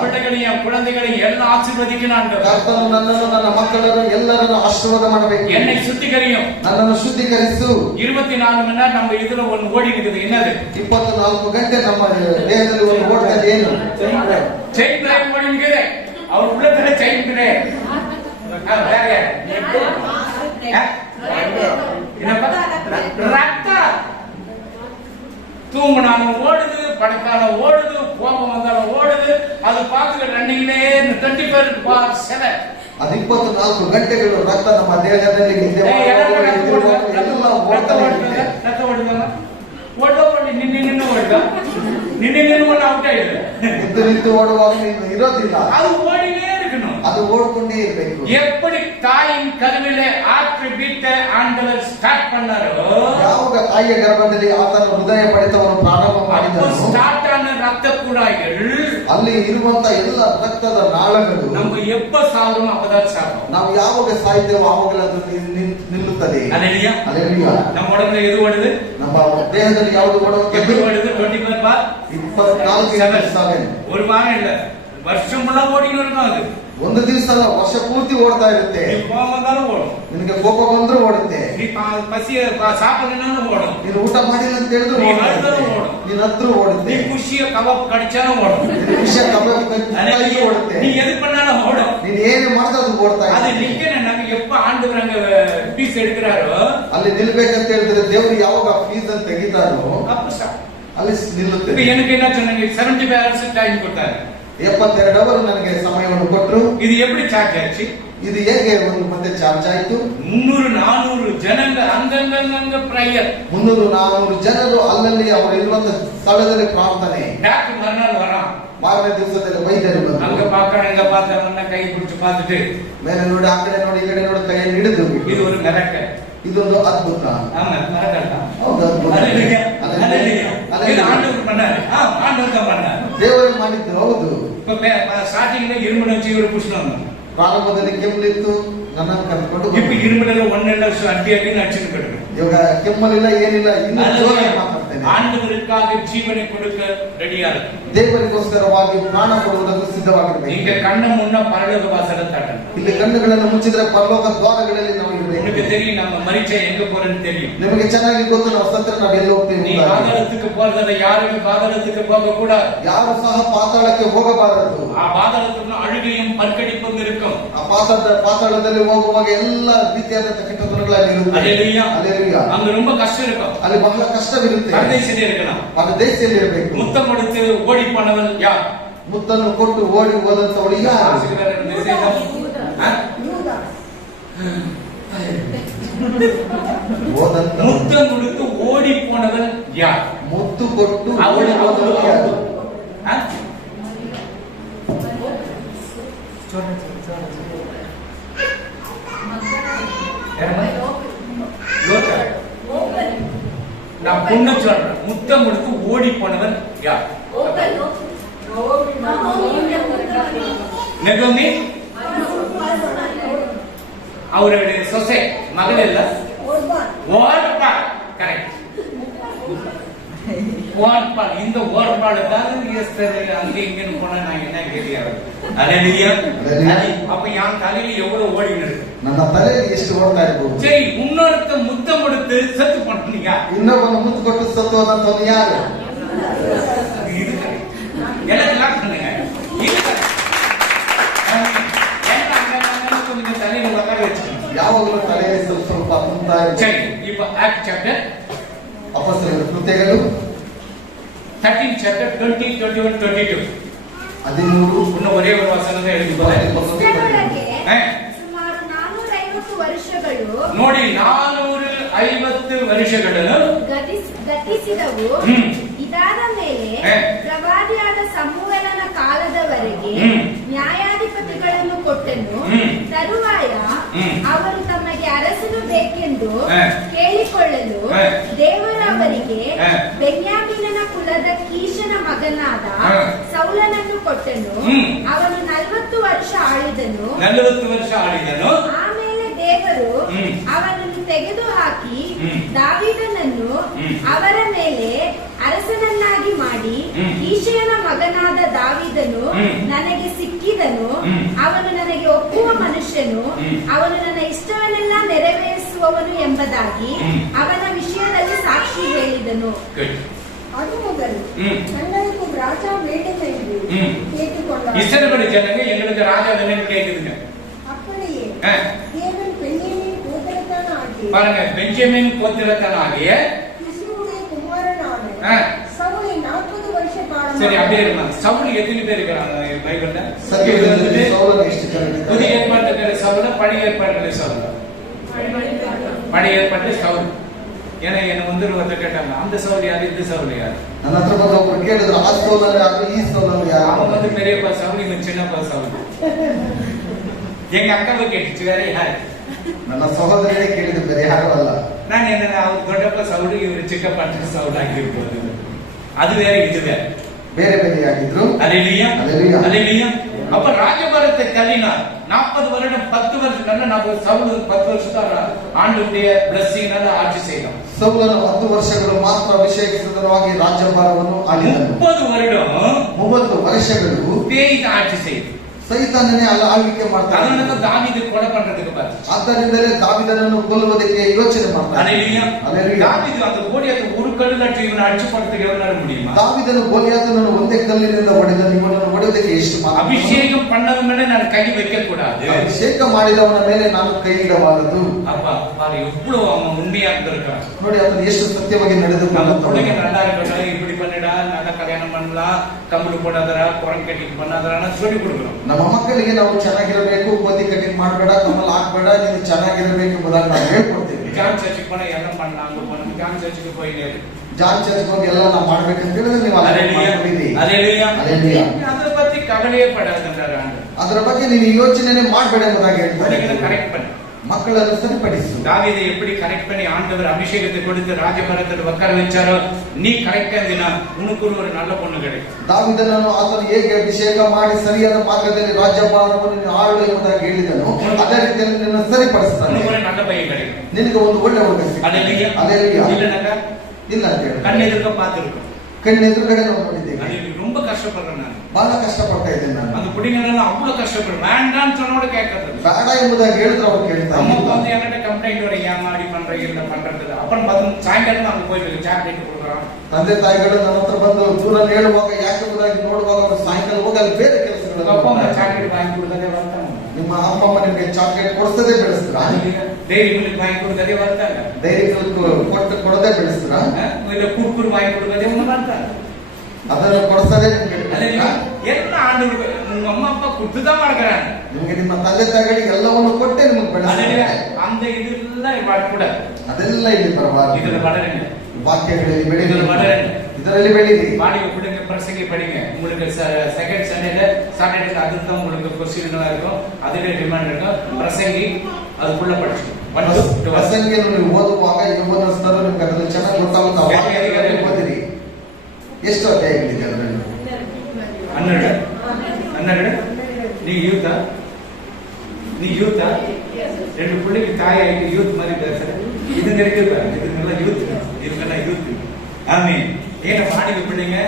பிள்ளைகளையும் குழந்தைகளையும் எல்லாம் ஆசீர்வதிக்கணும். ಕರ್ತನು ನನ್ನನ್ನು ನನ್ನ ಮಕ್ಕಳನ್ನು ಎಲ್ಲರನ್ನು ಆಶೀರ್ವಾದ ಮಾಡಬೇಕು. என்னை சுத்திகரியும். ನನ್ನನ್ನು ಶುದ್ಧೀಕರಿಸು. 24 மணி நேரம் நம்ம இதுல ஒன்னு ஓடி ஓடி இருக்குது. என்னது? 24 ಗಂಟೆ ನಮ್ಮ ದೇಹದಲ್ಲಿ ಒಂದು ಓಡ್ತಾ ಇದೆ. ಏನು? ಚೈನ್ ಡ್ರೈವ್ ಓಡಿ ನಿಂತಿದೆ. ಅವ್ರ ಉಳ್ಳತನ ಚೈನ್ ಇದೆ. ಬೇರೆ ரத்த தூங்கினாலும் ஓடுது, படுத்தாலும் ஓடுது, கோபம் வந்தாலும் ஓடுது. அது பார்த்து ரன்னிங்லே 24/7. ಅದು 24 ಗಂಟೆಗಳು ರಕ್ತ ನಮ್ಮ ದೇಹದಲ್ಲಿ ನಿನ್ನೆ ಔಟ್ ಆಗಿದೆ. ನಿಂತು ಓಡುವಾಗ ನೀನು ಇರೋದಿಲ್ಲ. ಅದು ಓಡಿನೇ இருக்கணும். அது ஓடிக்கொண்டே இருಬೇಕು. எப்படி தாயின் கருவிலே ஆற்று பீட்ட ஆண்டவர் ஸ்டார்ட் பண்ணாரோ, ಯಾವಾಗ ತಾಯಿಯ ಗರ್ಭದಲ್ಲಿ ಆತನ ಹೃದಯ ಬಡಿತವನ್ನು ಪ್ರಾರಂಭ ಮಾಡಿದನು, ಸ್ಟಾರ್ಟ್ ಆದ ರಕ್ತ ಕುಳಾಯಿಗಳು, ಅಲ್ಲಿ ಇರುವಂತ ಎಲ್ಲ ರಕ್ತದ ನಾಳಗಳು, நம்ம எப்ப சாவறோமோ அப்பதான் சாவறோம். ನಾವು ಯಾವಾಗ ಸಾಯ್ತೇವೋ ಆವಾಗಲೇ ಅದು ನಿಲ್ಲುತ್ತದೆ. அல்லேலூயா. அல்லேலூயா. நம்ம உடம்புல எது ஓடுது? ನಮ್ಮ ದೇಹದಲ್ಲಿ ಯಾವುದು ಓಡುತ್ತದೆ? 24/7. ஒரு வாரம் இல்ல, வருஷம் ஃபுல்லா ஓடிட்டு இருக்கும். அது ಒಂದು ದಿವಸ ಅಲ್ಲ, ವರ್ಷ ಪೂರ್ತಿ ಓಡ್ತಾ ಇರುತ್ತೆ. ಕೋಪ ಬಂದಾலும் ಓடும், ನಿನಗೆ ಕೋಪ ಬಂದ್ರೂ ಓಡುತ್ತೆ. ನೀ ಪಸಿ ಸಾಪದಿನಾನು ಓடும், ನೀನು ಊಟ ಮಾಡಿಲ್ಲ ಅಂತ ಹೇಳಿದ್ರು ನೀ ಅಳ್ದರೂ ಓಡು, ನೀನು ಹತ್ರ ಓಡುತ್ತೆ. ನೀ ಖುಷಿಯ ಕಬಾಬ್ ಕಡಿಚಾನು ಓடும், ಖುಷಿಯ ಕಬಾಬ್ ಕಡಿಚಾನು ಓಡುತ್ತೆ. நீ எது பண்ணாலும் ஓடும். ನೀನು ಏನು ಮಾಡಿದ್ರು ಅದು ಓಡ್ತಾ அது ಇದೆ. நிக்கணும். நாங்க எப்ப ஆண்டவர் அங்க பீஸ் எடுக்கிறாரோ ಅಲ್ಲಿ ನಿಲ್ಬೇಕಂತ ಹೇಳಿದ್ರೆ ದೇವರು ಯಾವಾಗ ಫೀಸ್ ಅಂತ ತೆಗಿತಾರೋ அப்ப ஸ்டாಪ್. ಅಲ್ಲಿ ನಿಲ್ಲುತ್ತೆ. இப்ப எனக்கு என்ன சொன்னாங்க? 75 hours டைம் கொடுத்தாரு. 72 ಅವರು ನನಗೆ ಸಮಯವನ್ನು ಕೊಟ್ಟರು. இது எப்படி சார்ஜ் ஆச்சு? ಇದು ಹೇಗೆ ಒಂದು ಮತ್ತೆ ಚಾರ್ಜ್ ಆಯ್ತು? 300-400 ಜನங்க ಅಂಗಂಗಂಗ ಪ್ರಯರ್, 300-400 ಜನರು ಅಲ್ಲಲ್ಲಿ ಅವರು ಇರುವಂತ ಸ್ಥಳದಲ್ಲಿ ಪ್ರಾರ್ಥನೆ. டாக்டர் மறுநாள் வரான். ಮಾರನೇ ದಿವಸದಲ್ಲಿ ವೈದ್ಯರು ಬಂದರು. அங்க பாக்குறாங்க, இங்க பார்த்தவங்க கை பிடிச்சு பார்த்துட்டு ಮೇಲೆ ನೋಡಿ, ಆ ಕಡೆ ನೋಡಿ, ಈ ಕಡೆ ನೋಡಿ, ಕೈಯನ್ನು ಹಿಡಿದು இது ஒரு மிரக்கல். ಇದೊಂದು ಅದ್ಭುತ. ஆமா, மிரக்கல் தான். ಹೌದು, ಅದ್ಭುತ. அல்லேலூயா. அல்லேலூயா. இது ಆಂಡவர் பண்ணாரு. ஆண்டவர் தான் பண்ணாரு. ದೇವರು ಮಾಡಿದ್ದು. ಹೌದು. இப்ப ஸ்டார்டிங்ல இரும்பு வச்சு ஒரு புஷ்ணம், ಪ್ರಾರಂಭದಲ್ಲಿ ಕೆಮ್ಮಲಿತ್ತು, ನನ್ನನ್ನು ಕರ್ಕೊಂಡು இப்ப இரும்புல 1.5 வருஷம் ಅಡ್ಡಿ ಅಡಿச்சு ಕಟ್ಟணும். ಇವಾಗ ಕೆಮ್ಮಲಿಲ್ಲ, ಏನಿಲ್ಲ, ಇನ್ನೂ ಜೋರಾಗಿ ಮಾತಾಡ್ತೇನೆ. ஆண்டவருக்காக ஜீவனை கொடுக்க ரெடியா இருக்கு. ದೇವರಿಗೋಸ್ಕರವಾಗಿ ಪ್ರಾಣ ಕೊಡುವುದಕ್ಕೆ ಸಿದ್ಧವಾಗಿರಬೇಕು. இங்க கண்ண முன்ன பரலோக வாசலை தட்டணும். ಇಲ್ಲಿ ಕಣ್ಣುಗಳನ್ನು ಮುಚ್ಚಿದ್ರೆ ಪರಲೋಕ ದ್ವಾರಗಳಲ್ಲಿ ನಾವು ಇರಬೇಕು. உனக்கு தெரியும் நம்ம மரிச்சா எங்க போறேன்னு தெரியும். ನಿಮಗೆ ಚೆನ್ನಾಗಿ ಗೊತ್ತು, ನಾವು ಸತ್ತರೆ ನಾವು ಎಲ್ಲಿ ಹೋಗ್ತೀವಿ. நீ பாதாளத்துக்கு போறத யாருமே பாதாளத்துக்கு போக கூடாது. ಯಾರು ಸಹ ಪಾತಾಳಕ್ಕೆ ಹೋಗಬಾರದು. ಆ பாதாளத்துல அழுகையும் பற்கடிப்பும் இருக்கும். ಆ ಪಾತಾಳದಲ್ಲಿ ಹೋಗುವಾಗ ಎಲ್ಲ ರೀತಿಯಾದ ಕೆಟ್ಟತನಗಳಲ್ಲಿ ಇರುತ್ತೆ. அல்லேலூயா. அல்லேலೂಯಾ. அங்க ரொம்ப கஷ்டம் இருக்கும். ಅಲ್ಲಿ ಬಹಳ ಕಷ್ಟವಿರುತ್ತೆ. ಪರದೇಶದಲ್ಲಿ இருக்கலாம். ಪರದೇಶದಲ್ಲಿ ಇರಬೇಕು. முத்தம் கொடுத்து ஓடி போனவன் யார்? ಮುತ್ತನ್ನು ಕೊಟ್ಟು ಓಡಿ ಹೋದಂತವಳು ಯಾರು? முத்தம் கொடுத்து ஓடி போனவன் யார்? ಮುತ್ತು ಕೊಟ್ಟು அவಳು ಹೋದವಳು ಯಾರು? நான் பொண்ணு சொல்றேன். முத்தம் கொடுத்து ஓடி போனவன் யார்? நெகோமி. அவருடைய சொசை மகள் இல்ல, ஓர்பாள். கரெக்ட். ஓர்பாள். இந்த ஓர்பாள் தான் அங்க இங்கன்னு போனா நான் என்ன கேட்கிறாரு? அல்லேலூயா. அப்ப என் தலையில எவ்வளவு ஓடின்னு இருக்கு? ನನ್ನ ತಲೆಯಲ್ಲಿ ಎಷ್ಟು ಓಡ್ತಾ ಇರ್ಬೋದು. சரி, இன்னொருத்த முத்தம் கொடுத்து செத்து பண்ணீங்க, ಇನ್ನೊಬ್ಬನು ಮುತ್ತು ಕೊಟ್ಟು ಸತ್ತು ಹೋದಂತವನು ಯಾರು? எல்லாம் லாக் பண்ணுங்க. கொஞ்சம் தலையில உட்கார வச்சுக்கணும். ಯಾವಾಗಲೂ ತಲೆಯಲ್ಲಿ ಸ್ವಲ್ಪ ಸ್ವಲ್ಪ ಮುಂತಾ ಇರ್ಬೇಕು. சரி, இப்ப ஆக்ட் சாப்டர் ಅಪೊಸ್ತಲರ ಕೃತ್ಯಗಳು 13 chapter 20, 21, 22. 13 இன்னும் ஒரே ஒரு வசனம் தான் எழுதி பாருங்க. ಸುಮಾರು 450 ವರ್ಷಗಳು ನೋಡಿ, 450 ವರ್ಷಗಳು ಗತಿಸಿದವು. ಇದಾದ ಮೇಲೆ ಪ್ರವಾದಿಯಾದ ಸಮುವೇಲನ ಕಾಲದವರೆಗೆ ನ್ಯಾಯಾಧಿಪತಿಗಳನ್ನು ಕೊಟ್ಟನು. ತರುವಾಯ ಅವರು ತಮಗೆ ಅರಸನು ಬೇಕೆಂದು ಕೇಳಿಕೊಳ್ಳಲು ದೇವರು ಅವರಿಗೆ ಬೆನ್ಯಾಮೀನನ ಕುಲದ ಕೀಷನ ಮಗನಾದ ಸೌಲನನ್ನು ಕೊಟ್ಟನು. ಅವನು 40 ವರ್ಷ ಆಳಿದನು. ಆಮೇಲೆ ದೇವರು ಅವನನ್ನು ತೆಗೆದುಹಾಕಿ ದಾವೀದನನ್ನು ಅವರ ಮೇಲೆ ಅರಸನನ್ನಾಗಿ ಮಾಡಿ, ಈಶೆಯನ ಮಗನಾದ ದಾವೀದನು ನನಗೆ ಸಿಕ್ಕಿದನು. ಅವನು ನನಗೆ ಒಪ್ಪುವ ಮನುಷ್ಯನು, ಅವನು ನನ್ನ ಇಷ್ಟವನ್ನೆಲ್ಲ ನೆರವೇರಿಸುವವನು ಎಂಬುದಾಗಿ ಅವನ ವಿಷಯದಲ್ಲಿ ಸಾಕ್ಷಿ ಹೇಳಿದನು. ಹೇಳಿದನು. அது முதல் தங்களுக்கு ராஜா வேண்டும் என்று கேட்டுக்கொண்டார். இஸ்ரவேல் ஜனங்க எங்களுக்கு ராஜா வேணும்னு கேக்குதுங்க. அப்படியே தேவன் பென்யமீன் கோத்திரத்தானாகிய பாருங்க, பென்யமீன் கோத்திரத்தானாகிய கிஸ்ருடைய குமாரனான சவுலை 40 வருஷ காலம். சரி, அப்படியே இருமா. சவுல் எத்தனை பேர் இருக்காங்க பைபிள்ல? புதிய ஏற்பாட்டுல சவுல், பழைய ஏற்பாட்டுல சவுல். பழைய ஏற்பாட்டுல சவுல். ஏன்னா என்ன வந்து ஒருத்தர் கேட்டாங்க, அந்த சவுல் யாரு, இந்த சவுல் யாரு? அவன் வந்து பெரியப்பா சவுல், இவன் சின்னப்பா சவுல். எங்க அக்காவை கேட்டுச்சு, வேற யாரு? ನನ್ನ ಸಹೋದರರೇ ಕೇಳಿದ ಬೇರೆ ಯಾರು ಅಲ್ಲ. நான் என்ன, அவர் ದೊಡ್ಡಪ್ಪ ಸೌಡು, ಇವರು ಚಿಕ್ಕಪ್ಪ ಸೌಡು ಆಗಿರ್ಬೋದು. ಅದು ಬೇರೆ, ಇದು ಬೇರೆ, ಬೇರೆ ಬೇರೆ ಆಗಿದ್ರು. அல்லேலூயா, அல்லேலூயா. அப்ப ராஜபாரத்தை தள்ளினார். 40 வருடம் 10 வருஷம் நம்ம சவுல் 10 வருஷத்தால ஆண்டவருடைய blessingனால ஆட்சி செய்தான். ಸೌಲನು 10 ವರ್ಷಗಳು ಮಾತ್ರ ಅಭಿಷೇಕಿಸಿದವಾಗಿ ರಾಜ್ಯಭಾರವನ್ನು ಆಳಿದನು. 30 ವರ್ಷಗಳು பேய்தான் ஆட்சி செய்து. ಸೈತಾನನೇ ಆಳ್ವಿಕೆ ಮಾಡ್ತಾನೆ. ಅದನ್ನ ದಾವೀದ ಕೊಲೆ பண்றதுக்கு பார்த்து. ಆದ್ದರಿಂದಲೇ ದಾವೀದನನ್ನು ಕೊಲ್ಲುವುದಕ್ಕೆ ಯೋಚನೆ ಮಾಡ್ತಾನೆ. அல்லேலூயா, அல்லேலூயா. ದಾವೀದ அந்த ಗೋಲಿಯಾತ್ ஒரு ಕಲ್ಲಿನಲ್ಲಿ ಇವನ ಅಡಿಚು ಪಡ್ತಕ್ಕೆ ಎವನಾல முடியுமா? ದಾವೀದನು ಗೋಲಿಯಾತನನ್ನು ಒಂದೇ ಕಲ್ಲಿನಿಂದ ಹೊಡೆದನು. ಇವನನ್ನು ಹೊಡೆಯುವುದಕ್ಕೆ ಎಷ್ಟು ಮಾತ್ರ. ಅಭಿಷೇಕಂ பண்ணவன் ಮೇಲೆ ನಾನು ಕೈ வைக்க கூடாது. ಅಭಿಷೇಕ ಮಾಡಿದವನ ಮೇಲೆ ನಾನು ಕೈ ಇಡಬಾರದು. அப்பா பாரு எவ்வளவு அவன் உண்மையா இருந்திருக்கான். ನೋಡಿ ಅವನು ಎಷ್ಟು ಸತ್ಯವಾಗಿ ನಡೆದುಕೊಂಡನು. பிள்ளைங்க நல்லா இருக்கணும், இப்படி பண்ணிடா, நல்ல கல்யாணம் பண்ணலாம், கம்பளி போடாதரா, குரங்கு கட்டிங் பண்ணாதரான்னு சொல்லி கொடுக்குறோம். ನಮ್ಮ ಮಕ್ಕಳಿಗೆ ನಾವು ಚೆನ್ನಾಗಿರಬೇಕು, ಗೋಧಿ ಕಟಿಂಗ್ ಮಾಡಬೇಡ, ಕಮಲ್ ಹಾಕ್ಬೇಡ, ನೀನು ಚೆನ್ನಾಗಿರಬೇಕು ಎಂಬುದಾಗಿ ನಾವು ಹೇಳ್ಕೊಡ್ತೀವಿ. ಜಾನ್ ಚರ್ಚಿಗೆ போனா ಎಲ್ಲ பண்ணலாம், அங்க போனா ಜಾನ್ ಚರ್ಚಿಗೆ போயிನೇ ಜಾನ್ ಚರ್ಚ್ ಹೋಗಿ ಎಲ್ಲ ನಾವು ಮಾಡ್ಬೇಕಂತ ಹೇಳಿದ್ರೆ ನೀವು அல்லேலூயா, அல்லேலூயா. ಅದರ ಬಗ್ಗೆ ಕವಲೆಯೇ ಪಡಾದಂತಾರ ಆಂಡ. ಅದರ ಬಗ್ಗೆ ನೀನು ಯೋಚನೆನೇ ಮಾಡಬೇಡ ಎಂಬುದಾಗಿ ಹೇಳ್ತಾರೆ. ಕರೆಕ್ಟ್ பண்ணு, ಮಕ್ಕಳನ್ನು ಸರಿಪಡಿಸು. தாவீதை எப்படி கரெக்ட் பண்ணி ஆண்டவர் அபிஷேகத்தை கொடுத்து ராஜபரத்தில் உட்கார வச்சாரோ, நீ கரெக்டா இருந்தீனா உனக்கு ஒரு நல்ல பொண்ணு கிடைக்கும். ದಾವೀದನನ್ನು ಆತನು ಹೇಗೆ ಅಭಿಷೇಕ ಮಾಡಿ ಸರಿಯಾದ ಮಾರ್ಗದಲ್ಲಿ ರಾಜ್ಯಭಾರವನ್ನು ಆಳು ಎಂಬುದಾಗಿ ಹೇಳಿದನು, ಅದೇ ರೀತಿಯಲ್ಲಿ ನಿನ್ನ ಸರಿಪಡಿಸ್ತಾನೆ. ஒரு நல்ல பையன் கிடைக்கும், ನಿನಗೆ ಒಂದು ಒಳ್ಳೆ ಹುಡುಗ ಸಿಗ್ತಾನೆ. அல்லேலூயா, அல்லேலூயா. இல்லனாக்கா ಇಲ್ಲ ಅಂತ ಹೇಳಿ கண்ணெதிர்க்க பார்த்திருக்கோம். ಕಣ್ಣೆದುರುಗಡೆ ನೋಡಿದ್ದೇನೆ. ரொம்ப கஷ்டப்படுறேன் ನಾನು, ಬಹಳ ಕಷ್ಟಪಡ್ತಾ ಇದ್ದೇನೆ ನಾನು. அந்த புடிங்கறனால அவ்வளவு கஷ்டப்படுறேன். வேண்டாம்னு சொன்னோட கேட்கறது ಬೇಡ ಎಂಬುದಾಗಿ ಹೇಳಿದ್ರೆ ಅವ್ರು ಕೇಳ್ತಾರೆ. அம்மா வந்து என்கிட்ட கம்ப்ளைண்ட் வர, ஏமாடி பண்றீங்க இல்ல பண்றது. அப்புறம் சாயங்காலம் அங்க போயிட்டு சாக்லேட் கொடுக்குறான். ತಂದೆ ತಾಯಿಗಳು ನನ್ನ ಹತ್ರ ಬಂದು ದೂರಲ್ಲಿ ಹೇಳುವಾಗ ಯಾಕೆ ಎಂಬುದಾಗಿ ನೋಡುವಾಗ ಅವರು ಸಾಯಂಕಾಲ ಹೋಗಿ ಅಲ್ಲಿ ಬೇರೆ ಕೆಲಸಗಳು ಚಾಕ್ಲೇಟ್ ವಾங்கி கொடுத்ததே ಬರ್ತಾನೆ. ನಿಮ್ಮ ಅಪ್ಪ ಅಮ್ಮ ನಿಮಗೆ ಚಾಕ್ಲೇಟ್ ಕೊಡಿಸದೇ ಬೆಳೆಸ್ತೀರಾ? ಡೈರಿ ಮಿಲ್ಕ್ ವಾங்கி கொடுத்ததே ಬರ್ತಾನೆ. ಡೈರಿ ಮಿಲ್ಕ್ ಕೊಡದೇ ಬೆಳೆಸ್ತೀರಾ? ಇಲ್ಲ ಕುರ್ಕುರು ವಾங்கி கொடுத்ததே ಬರ್ತಾನೆ. ಅದನ್ನು ಕೊಡಿಸದೇ ಎಲ್ಲ ಆಂಡವರು உங்க அம்மா அப்பா கொடுத்துதான் ಮಾಡ್ಕறாங்க. ನಿಮಗೆ ನಿಮ್ಮ ತಂದೆ ತಾಯಿಗಳಿಗೆ ಎಲ್ಲವನ್ನು ಕೊಟ್ಟೆ ನಿಮಗೆ ಬೆಳೆಸ್ತಾರೆ. அந்த இதெல்லாம் ಮಾಡக்கூடாது. ಅದೆಲ್ಲ ಇಲ್ಲಿ ಬರಬಾರದು. ಇದರ ಬಡರನೆ ವಾಕ್ಯಗಳಲ್ಲಿ ಬೆಳೆಯಿರಿ, ಇದರಲ್ಲಿ ಬೆಳೀರಿ. பாடிங்க பிள்ளைங்க பிரசங்கி படிங்க. உங்களுக்கு செகண்ட் சாட்டர்டே அதுதான் உங்களுக்கு கொஸ்டின் இருக்கும், அதுவே ரிமைண்ட் இருக்கும். பிரசங்கி அதுக்குள்ள படிச்சு ಪ್ರಸಂಗಿಯನ್ನು ನೀವು ಓದುವಾಗ ಯುವನಸ್ಥರು ನಿಮ್ಗೆ ಅದನ್ನು ಚೆನ್ನಾಗಿ ಗೊತ್ತಾಗುತ್ತೆ. ಓದಿರಿ. ಎಷ್ಟು ಅಧ್ಯಾಯಗಳಿದೆ ಅದರಲ್ಲಿ? 12. நீ யூத்தா? ரெண்டு பிள்ளைக்கு தாய் ஆகிட்டு யூத் மாதிரி பேசுற. இதுங்க இருக்கு, இதுங்கெல்லாம் யூத். ஆமீன். ஏன்னா பாடிக பிள்ளைங்க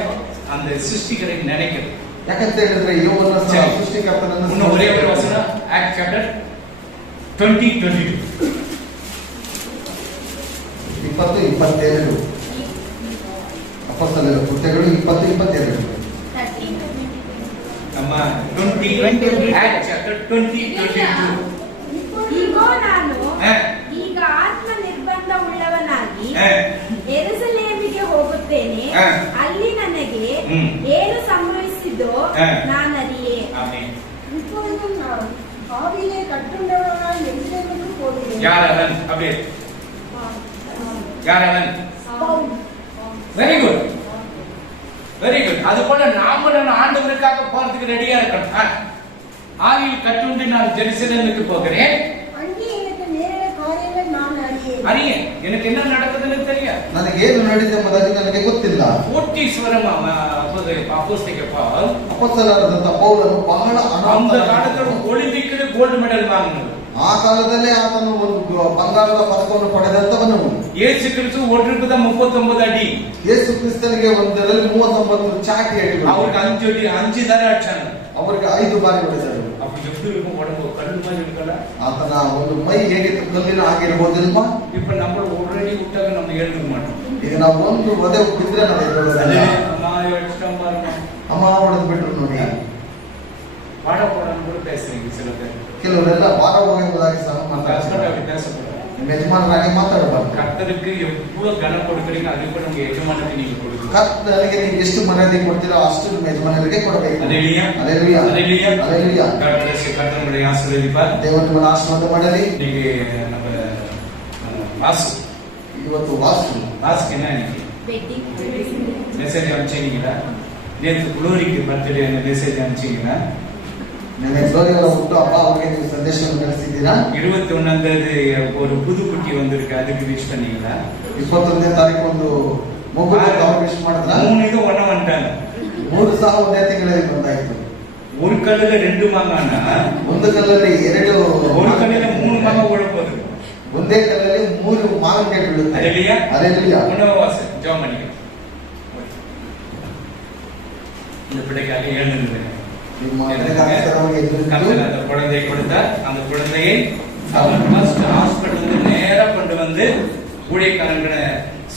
அந்த சிருஷ்டிகரை நினைக்கிறது. ಯಾಕಂತ ಹೇಳಿದ್ರೆ ಯುವನ ಸೃಷ್ಟಿಕರ್ತನನ್ನು இன்னும் ஒரே ஒரு வசனம், ஆக்ட் சாப்டர் 20:22. 20:22. ಅಪೊಸ್ತಲರ ಕೃತ್ಯಗಳು 20:22. ನಮ್ಮ 20 ಆಕ್ಟ್ ಚಾಪ್ಟರ್ 20:22. ಇಗೋ ನಾನು ಈಗ ಆತ್ಮ ನಿರ್ಬಂಧ ಉಳ್ಳವನಾಗಿ ಯೆರೂಸಲೇಮಿಗೆ ಹೋಗುತ್ತೇನೆ, ಅಲ್ಲಿ ನನಗೆ ಏನು ಸಂಭವಿಸಿದೋ ನಾನರಿಯೇ. இப்பொழுதும் நான் ஆவியிலே கட்டுண்டவனாய் எருசலேமுக்கு போகிறேன். யார் அவன்? அப்படியே யார் அவன்? Very good, very good. அது போல நாமளும் ஆண்டவருக்காக போறதுக்கு ரெடியா இருக்கணும். ஆவியில் கட்டுண்டு நான் ஜெருசலேமுக்கு போகிறேன். அங்கே எனக்கு நேரிட காரியங்கள் நான் அறியேன். எனக்கு என்ன நடக்குதுன்னு தெரியாது. ನನಗೇನು ನಡೆದೆಂಬುದಾಗಿ ನನಗೆ ಗೊತ್ತಿಲ್ಲ. ಕೋಟೀಶ್ವರಂ ಅಪೊಸ್ತಲಿಕ ಪೌಲ್, ಅಪೊಸ್ತಲರಾದಂತ ಪೌಲನು ಬಹಳ அந்த காலத்துல ஒலிம்பிಕ್ல ಗೋಲ್ಡ್ ಮೆಡಲ್ வாங்கினது. ಆ ಕಾಲದಲ್ಲೇ ಆತನು ಒಂದು ಬಂಗಾರದ ಪದಕವನ್ನು ಪಡೆದಂತವನು. ಯೇಸು ಕ್ರಿಸ್ತು ಒಟ್ಟಿಗೆ 39 ಅಡಿ. ಯೇಸು ಕ್ರಿಸ್ತನಿಗೆ ಒಂದರಲ್ಲಿ 39 ಚಾಟಿ ಅಡಿಗಳು. ಅವರಿಗೆ 5 ಅಡಿ 5 ದಾರ ಅಡ್ಚಾನ. ಅವರಿಗೆ 5 ಬಾರಿ ಹೊಡೆದರು. ಅಪ್ಪ ಎಷ್ಟು ಒಡಂಬು ಕಲ್ಲು ಮೇಲೆ ಇರಲ್ಲ. ಆತನ ಒಂದು ಮೈ ಹೇಗಿತ್ತು, ಕಲ್ಲಿನ ಆಗಿರಬಹುದಿಲ್ವಾ? இப்ப நம்ம ஆல்ரெடி விட்டாங்க, நம்ம எழுதுக்க மாட்டோம். ಈಗ ನಾವು ಒಂದು ಒದೆ ಬಿದ್ರೆ ನಾವು ಎದ್ದೇಳೋದಿಲ್ಲ. அம்மா இஷ்டம் பாருங்க. ಅಮ್ಮ ಹೊಡೆದು ಬಿಟ್ರು ನೋಡಿ. பாட போடான்னு கூட பேசுறீங்க சில பேர். ಕೆಲವರೆಲ್ಲ ಭಾರ ಹೋಗುವುದಾಗಿ ಸಹ ಮಾತಾಡ್ತಾರೆ. அப்படி பேசக்கூடாது. ನಿಮ್ಮ ಯಜಮಾನರಾಗಿ ಮಾತಾಡಬಾರ್ದು. கர்த்தருக்கு எவ்வளவு கனம் கொடுக்குறீங்க அதுக்கு கூட உங்க ಯಜಮಾನಕ್ಕೆ நீங்க கொடுக்கணும். ಕರ್ತನಿಗೆ ನೀವು ಎಷ್ಟು ಮರ್ಯಾದೆ ಕೊಡ್ತೀರೋ ಅಷ್ಟು ನಿಮ್ಮ ಯಜಮಾನರಿಗೆ ಕೊಡಬೇಕು. அல்லேலூயா. அல்லேலூயா. அல்லேலூயா. அல்லேலூயா. கர்த்தருடைய ஆசீர்வதிப்பார். ದೇವರು ನಿಮ್ಮನ್ನು ಆಶೀರ್ವಾದ ಮಾಡಲಿ. இன்னைக்கு நம்ம வாசு ಇವತ್ತು வாசுக்கு என்ன இன்னைக்கு மெசேஜ் அனுப்பிச்சீங்களா? நேற்று குளோரிக்கு பர்த்டே மெசேஜ் அனுப்பிச்சீங்களா? ನಿನ್ನೆ ಗ್ಲೋರಿಯವರ ಹುಟ್ಟು ಹಬ್ಬ ಅವರಿಗೆ ನೀವು ಸಂದೇಶವನ್ನು ಕಳಿಸಿದ್ದೀರಾ? 21 ஒரு புது குட்டி வந்திருக்கு, அதுக்கு விஷ் பண்ணீங்களா? 21ನೇ ತಾರೀಕು ಒಂದು ಮಗು ಅವ್ರು ವಿಶ್ ಮಾಡಿದ್ರ? 3 ಇದು ಒಣ வந்துட்டாங்க. 3 ಸಹ ಒಂದೇ ತಿಂಗಳಲ್ಲಿ ಬಂದಾಯ್ತು. ஒரு கல்லுல 2 மாங்கானா ಒಂದು ಕಲ್ಲಲ್ಲಿ 2 ஒரு கல்லுல 3 மாங்கா உழப்போது. ಒಂದೇ ಕಲ್ಲಲ್ಲಿ 3 ಮಾವಿನಕಾಯಿ ಬೀಳುತ್ತೆ. அல்லேலூயா. அல்லேலூயா. உணவாச ஜெபம் பண்ணிக்க. இந்த பிள்ளைக்காக எழுந்துருங்க. ನಿಮ್ಮ ಮನೆಗಾರರಿಗೆ கர்த்தர் அந்த குழந்தையை கொடுத்தார். அந்த குழந்தையை அவர் ஃபர்ஸ்ட் ஹாஸ்பிடலுக்கு நேரா கொண்டு வந்து ஊழியக்காரங்கள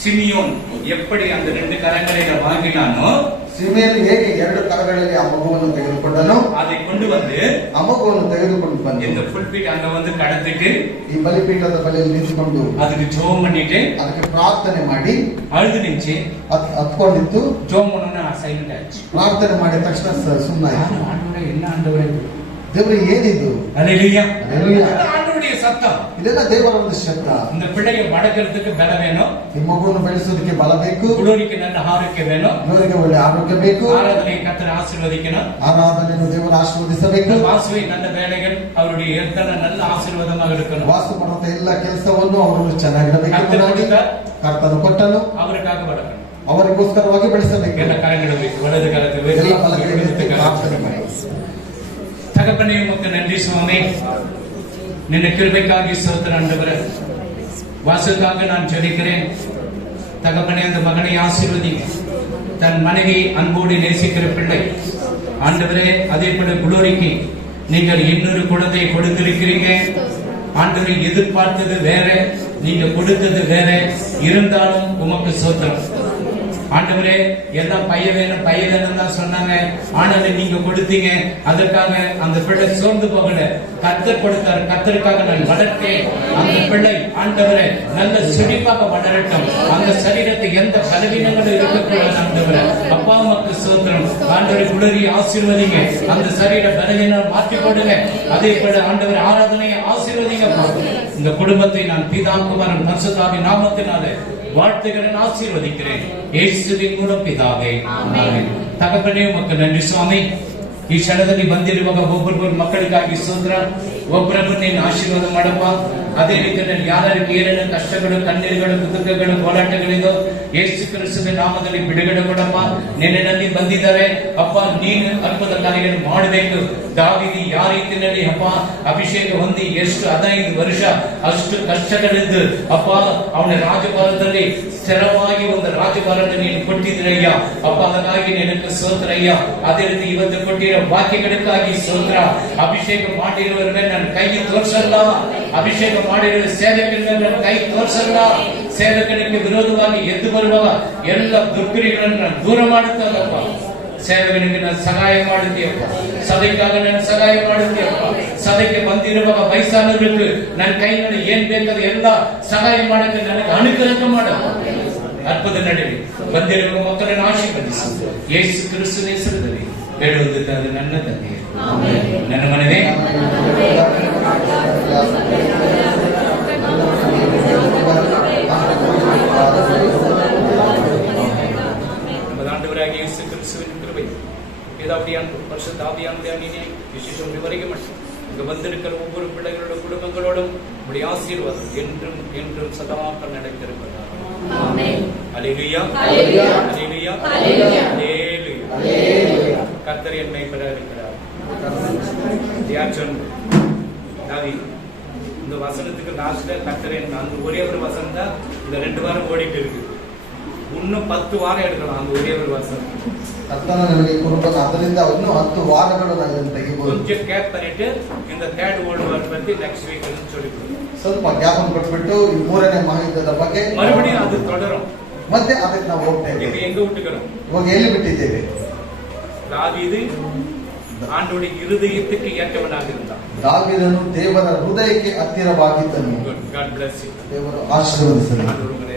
சிமியோன் எப்படி அந்த 2 கரங்களை வாங்கினானோ ಸಿಮೆಯಲ್ಲಿ ಹೇಗೆ 2 ಕರಗಳಲ್ಲಿ ಆ ಮಗುವನ್ನು ತೆಗೆದುಕೊಂಡನು அதை கொண்டு வந்து ಆ ಮಗುವನ್ನು ತೆಗೆದುಕೊಂಡು ಬಂದು இந்த புல்பிட் அங்க வந்து கடத்திட்டு ಈ ಬಲಿಪೀಠದ ಬಳಿಯಲ್ಲಿ ನಿಂತುಕೊಂಡು அதுக்கு ஜெபம் பண்ணிட்டு ಅದಕ್ಕೆ ಪ್ರಾರ್ಥನೆ ಮಾಡಿ அழுது நின்று ಹತ್ಕೊಂಡಿತ್ತು. ஜெபம் பண்ணனும் சைலண்ட் ஆச்சு. ಪ್ರಾರ್ಥನೆ ಮಾಡಿದ ತಕ್ಷಣ ಸುಮ್ಮನಾಯಿತು. ஆண்டவரே என்ன ஆண்டவரே ದೇವರೇ ಏನಿದು? அல்லேலூயா. அல்லேலூயா. ஆண்டவருடைய சத்தம். ಇದೆಲ್ಲ ದೇವರ ಒಂದು ಶಬ್ದ. இந்த பிள்ளையை வளர்க்கிறதுக்கு பல வேணும். ಈ ಮಗುವನ್ನು ಬೆಳೆಸೋದಕ್ಕೆ ಬಲ ಬೇಕು. குளோரிக்கு நல்ல ஆரோக்கியம் வேணும். ಇವರಿಗೆ ಒಳ್ಳೆ ಆರೋಗ್ಯ ಬೇಕು. ஆராதனை கர்த்தர் ஆசீர்வதிக்கணும். ಆರಾಧನೆಯನ್ನು ದೇವರು ಆಶೀರ್ವದಿಸಬೇಕು. வாசுவை நல்ல வேலைகள் அவருடைய எத்தனை நல்ல ஆசீர்வாதமாக இருக்கணும். ವಾಸು ಮಾಡುವಂತ ಎಲ್ಲ ಕೆಲಸವನ್ನು ಅವರು ಚೆನ್ನಾಗಿಡಬೇಕು. ಕರ್ತನು ಕೊಟ್ಟನು, அவருக்காக வளர்க்கணும். ಅವರಿಗೋಸ್ಕರವಾಗಿ ಬೆಳೆಸಬೇಕು. ಎಲ್ಲ ಕರங்களை வலது கரத்தை ಎಲ್ಲ ಬಲಗೈಯಲ್ಲಿ ಪ್ರಾರ್ಥನೆ ಮಾಡಿ. தகப்பனே உமக்கு நன்றி சுவாமி. நின்ன கிருபைக்காக ஸ்தோத்திரம் ஆண்டவரே. வாசுக்காக நான் ஜெபிக்கிறேன். தகப்பனே அந்த மகனை ஆசீர்வதிங்க. தன் மனைவி அன்போடு நேசிக்கிற பிள்ளை ஆண்டவரே, அதே போல குளோரிக்கு நீங்கள் இன்னொரு குழந்தையை கொடுத்திருக்கிறீங்க ஆண்டவரை. எதிர்பார்த்தது வேற, நீங்க கொடுத்தது வேற, இருந்தாலும் உமக்கு ஸ்தோத்திரம் ஆண்டவரே. எல்லாம் பையன் வேணும் தான் சொன்னாங்க. ஆனாலும் நீங்க கொடுத்தீங்க. அதற்காக அந்த பிள்ளை சோர்ந்து போகல. கர்த்தர் கொடுத்தார். கர்த்தருக்காக நான் வளர்த்தேன். அந்த பிள்ளை ஆண்டவரே நல்ல செழிப்பாக வளரட்டும். அந்த சரீரத்தை எந்த பலவீனங்களும் இருக்கக்கூடாது ஆண்டவரே. அப்பா உமக்கு ஸ்தோத்திரம் ஆண்டவரே. குளோரி ஆசீர்வதிங்க. அந்த சரீர பலவீனம் மாற்றி போடுங்க. அதே போல ஆண்டவரே ஆராதனையை ஆசீர்வதிங்க. இந்த குடும்பத்தை நான் பிதா குமாரன் பரிசுத்தாவின் நாமத்தினாலே வாழ்த்துகிறேன், ஆசீர்வதிக்கிறேன். ಯೇಸುವಿನ ಮೂಲ ಪಿತಾವೇ ಆಮೆನ್. ತಗಪನೆ ಉಮಕ್ಕೆ ನನ್ರಿ ಸ್ವಾಮಿ. ಈ ಕ್ಷಣದಲ್ಲಿ ಬಂದಿರುವಾಗ ಒಬ್ಬೊಬ್ಬರ ಮಕ್ಕಳಿಗಾಗಿ ಸ್ತೋತ್ರ. ಒಬ್ಬರನ್ನು ನೀನು ಆಶೀರ್ವಾದ ಮಾಡಪ್ಪ. ಅದೇ ರೀತಿಯಲ್ಲಿ ಯಾರಿಗೆ ಏನೇನು ಕಷ್ಟಗಳು, ಕಣ್ಣೀರುಗಳು, ದುಃಖಗಳು, ಹೋರಾಟಗಳಿದೋ ಯೇಸು ಕ್ರಿಸ್ತನ ನಾಮದಲ್ಲಿ ಬಿಡುಗಡೆ ಕೊಡಪ್ಪ. ನಿನ್ನಲ್ಲಿ ಬಂದಿದ್ದಾರೆ ಅಪ್ಪ, ನೀನು ಅದ್ಭುತ ಕಾರ್ಯಗಳನ್ನು ಮಾಡಬೇಕು. ದಾವೀದು ಯಾವ ರೀತಿಯಲ್ಲಿ ಅಪ್ಪ ಅಭಿಷೇಕ ಹೊಂದಿ ಎಷ್ಟು 15 ವರ್ಷ ಅಷ್ಟು ಕಷ್ಟಗಳಿದ್ದು ಅಪ್ಪ ಅವನ ರಾಜಭಾರದಲ್ಲಿ ಸ್ಥಿರವಾಗಿ ಒಂದು ರಾಜಭಾರವನ್ನು ನೀನು ಕೊಟ್ಟಿದ್ದೀರಯ್ಯ ಅಪ್ಪ. ಅದಕ್ಕಾಗಿ ನಿನಗೆ ಸ್ತೋತ್ರಯ್ಯ. ಅದೇ ರೀತಿ ಇವತ್ತು ಕೊಟ್ಟಿರೋ ವಾಕ್ಯಗಳಿಗಾಗಿ ಸ್ತೋತ್ರ. ಅಭಿಷೇಕ ಮಾಡಿರುವವರ ಮೇಲೆ ನನ್ನ ಕೈ ತೋರಿಸಲ್ಲ. ಅಭಿಷೇಕ ಮಾಡಿರುವ ಸೇವಕರ ಮೇಲೆ ನನ್ನ ಕೈ ತೋರಿಸಲ್ಲ. ಸೇವಕನಿಗೆ ವಿರೋಧವಾಗಿ ಎದ್ದು ಬರುವಾಗ ಎಲ್ಲ ದುರ್ಕ್ರಿಯೆಗಳನ್ನು ದೂರ ಮಾಡುತ್ತಲ್ಲಪ್ಪ. ಸೇವಕನಿಗೆ ನಾನು ಸಹಾಯ ಮಾಡುತ್ತೀಯಪ್ಪ. ಸಭೆಗಾಗಿ ನಾನು ಸಹಾಯ ಮಾಡುತ್ತೀಯಪ್ಪ. ಸಭೆಗೆ ಬಂದಿರುವಾಗ ವಯಸ್ಸಾನವರಿಗೆ ನನ್ನ ಕೈನಲ್ಲಿ ಏನ್ ಬೇಕಾದ್ರೆ ಎಲ್ಲ ಸಹಾಯ ಮಾಡಕ್ಕೆ ನನಗೆ ಅನುಗ್ರಹ ಮಾಡಪ್ಪ. ಅದ್ಭುತ ನಡೆಯಲಿ. ಬಂದಿರುವ ಮಕ್ಕಳನ್ನು ಆಶೀರ್ವದಿಸು. ಯೇಸು ಕ್ರಿಸ್ತನ ಹೆಸರಿನಲ್ಲಿ ಬೇಡುವುದು ಅದು ನನ್ನ ತಂದೆ. ನನ್ನ ಮನವೇ ஆண்டவராகிய இயேசு கிறிஸ்துவின் கிருபை, பிதாவுடைய பரிசுத்த ஆவியானவருடைய அன்பினை விசேஷம் விவரிக்க இங்கு வந்திருக்கிற ஒவ்வொரு பிள்ளைகளோட குடும்பங்களோடும் உடைய ஆசீர்வாதம் என்றும் என்றும் சதாக்கள் நடத்திருக்கிறது. அல்லேலூயா, அல்லேலூயா, அல்லேலூயா, அல்லேலூயா. கர்த்தர் என்னை பெற இருக்கிறார். யார் சொன்ன தாவீது இந்த வசனத்துக்கு லாஸ்ட்ல கர்த்தர் அந்த ஒரே ஒரு வசனம் தான் இந்த 2 வாரம் ஓடிட்டு இருக்கு. இன்னும் 10 வாரம் எடுக்கலாம் அந்த ஒரே ஒரு வசனம். ಕರ್ತನ ನನಗೆ ಕೊಡುವಾಗ ಅದರಿಂದ ಇನ್ನೂ 10 ವಾರಗಳು ನಾನು ತೆಗಿಬಹುದು. கொஞ்சம் கேப் பண்ணிட்டு இந்த ಥರ್ಡ್ ವರ್ಲ್ಡ್ ವಾರ್ பத்தி ನೆಕ್ಸ್ಟ್ ವೀಕ್ ಅಂತ சொல்லிடுறோம். ಸ್ವಲ್ಪ ಗ್ಯಾಪ್ ಕೊಟ್ಬಿಟ್ಟು ಈ 3ನೇ ಮಹಾಯುದ್ಧದ ಬಗ್ಗೆ மறுபடியும் அது தொடரும். ಮತ್ತೆ ಅದಕ್ಕೆ ನಾವು ಹೋಗ್ತಾ இப்ப ಇದ್ದೇವೆ. எங்க விட்டுக்கிறோம்? ಇವಾಗ ಎಲ್ಲಿ ಬಿಟ್ಟಿದ್ದೇವೆ? தாவீது ஆண்டவருடைய இருதயத்துக்கு ஏற்றவனாக இருந்தான். ದಾವೀದನು ದೇವರ ಹೃದಯಕ್ಕೆ ಹತ್ತಿರವಾಗಿದ್ದನು. God bless you. ದೇವರು ಆಶೀರ್ವದಿಸಲಿ. ஆண்டவர் உங்களை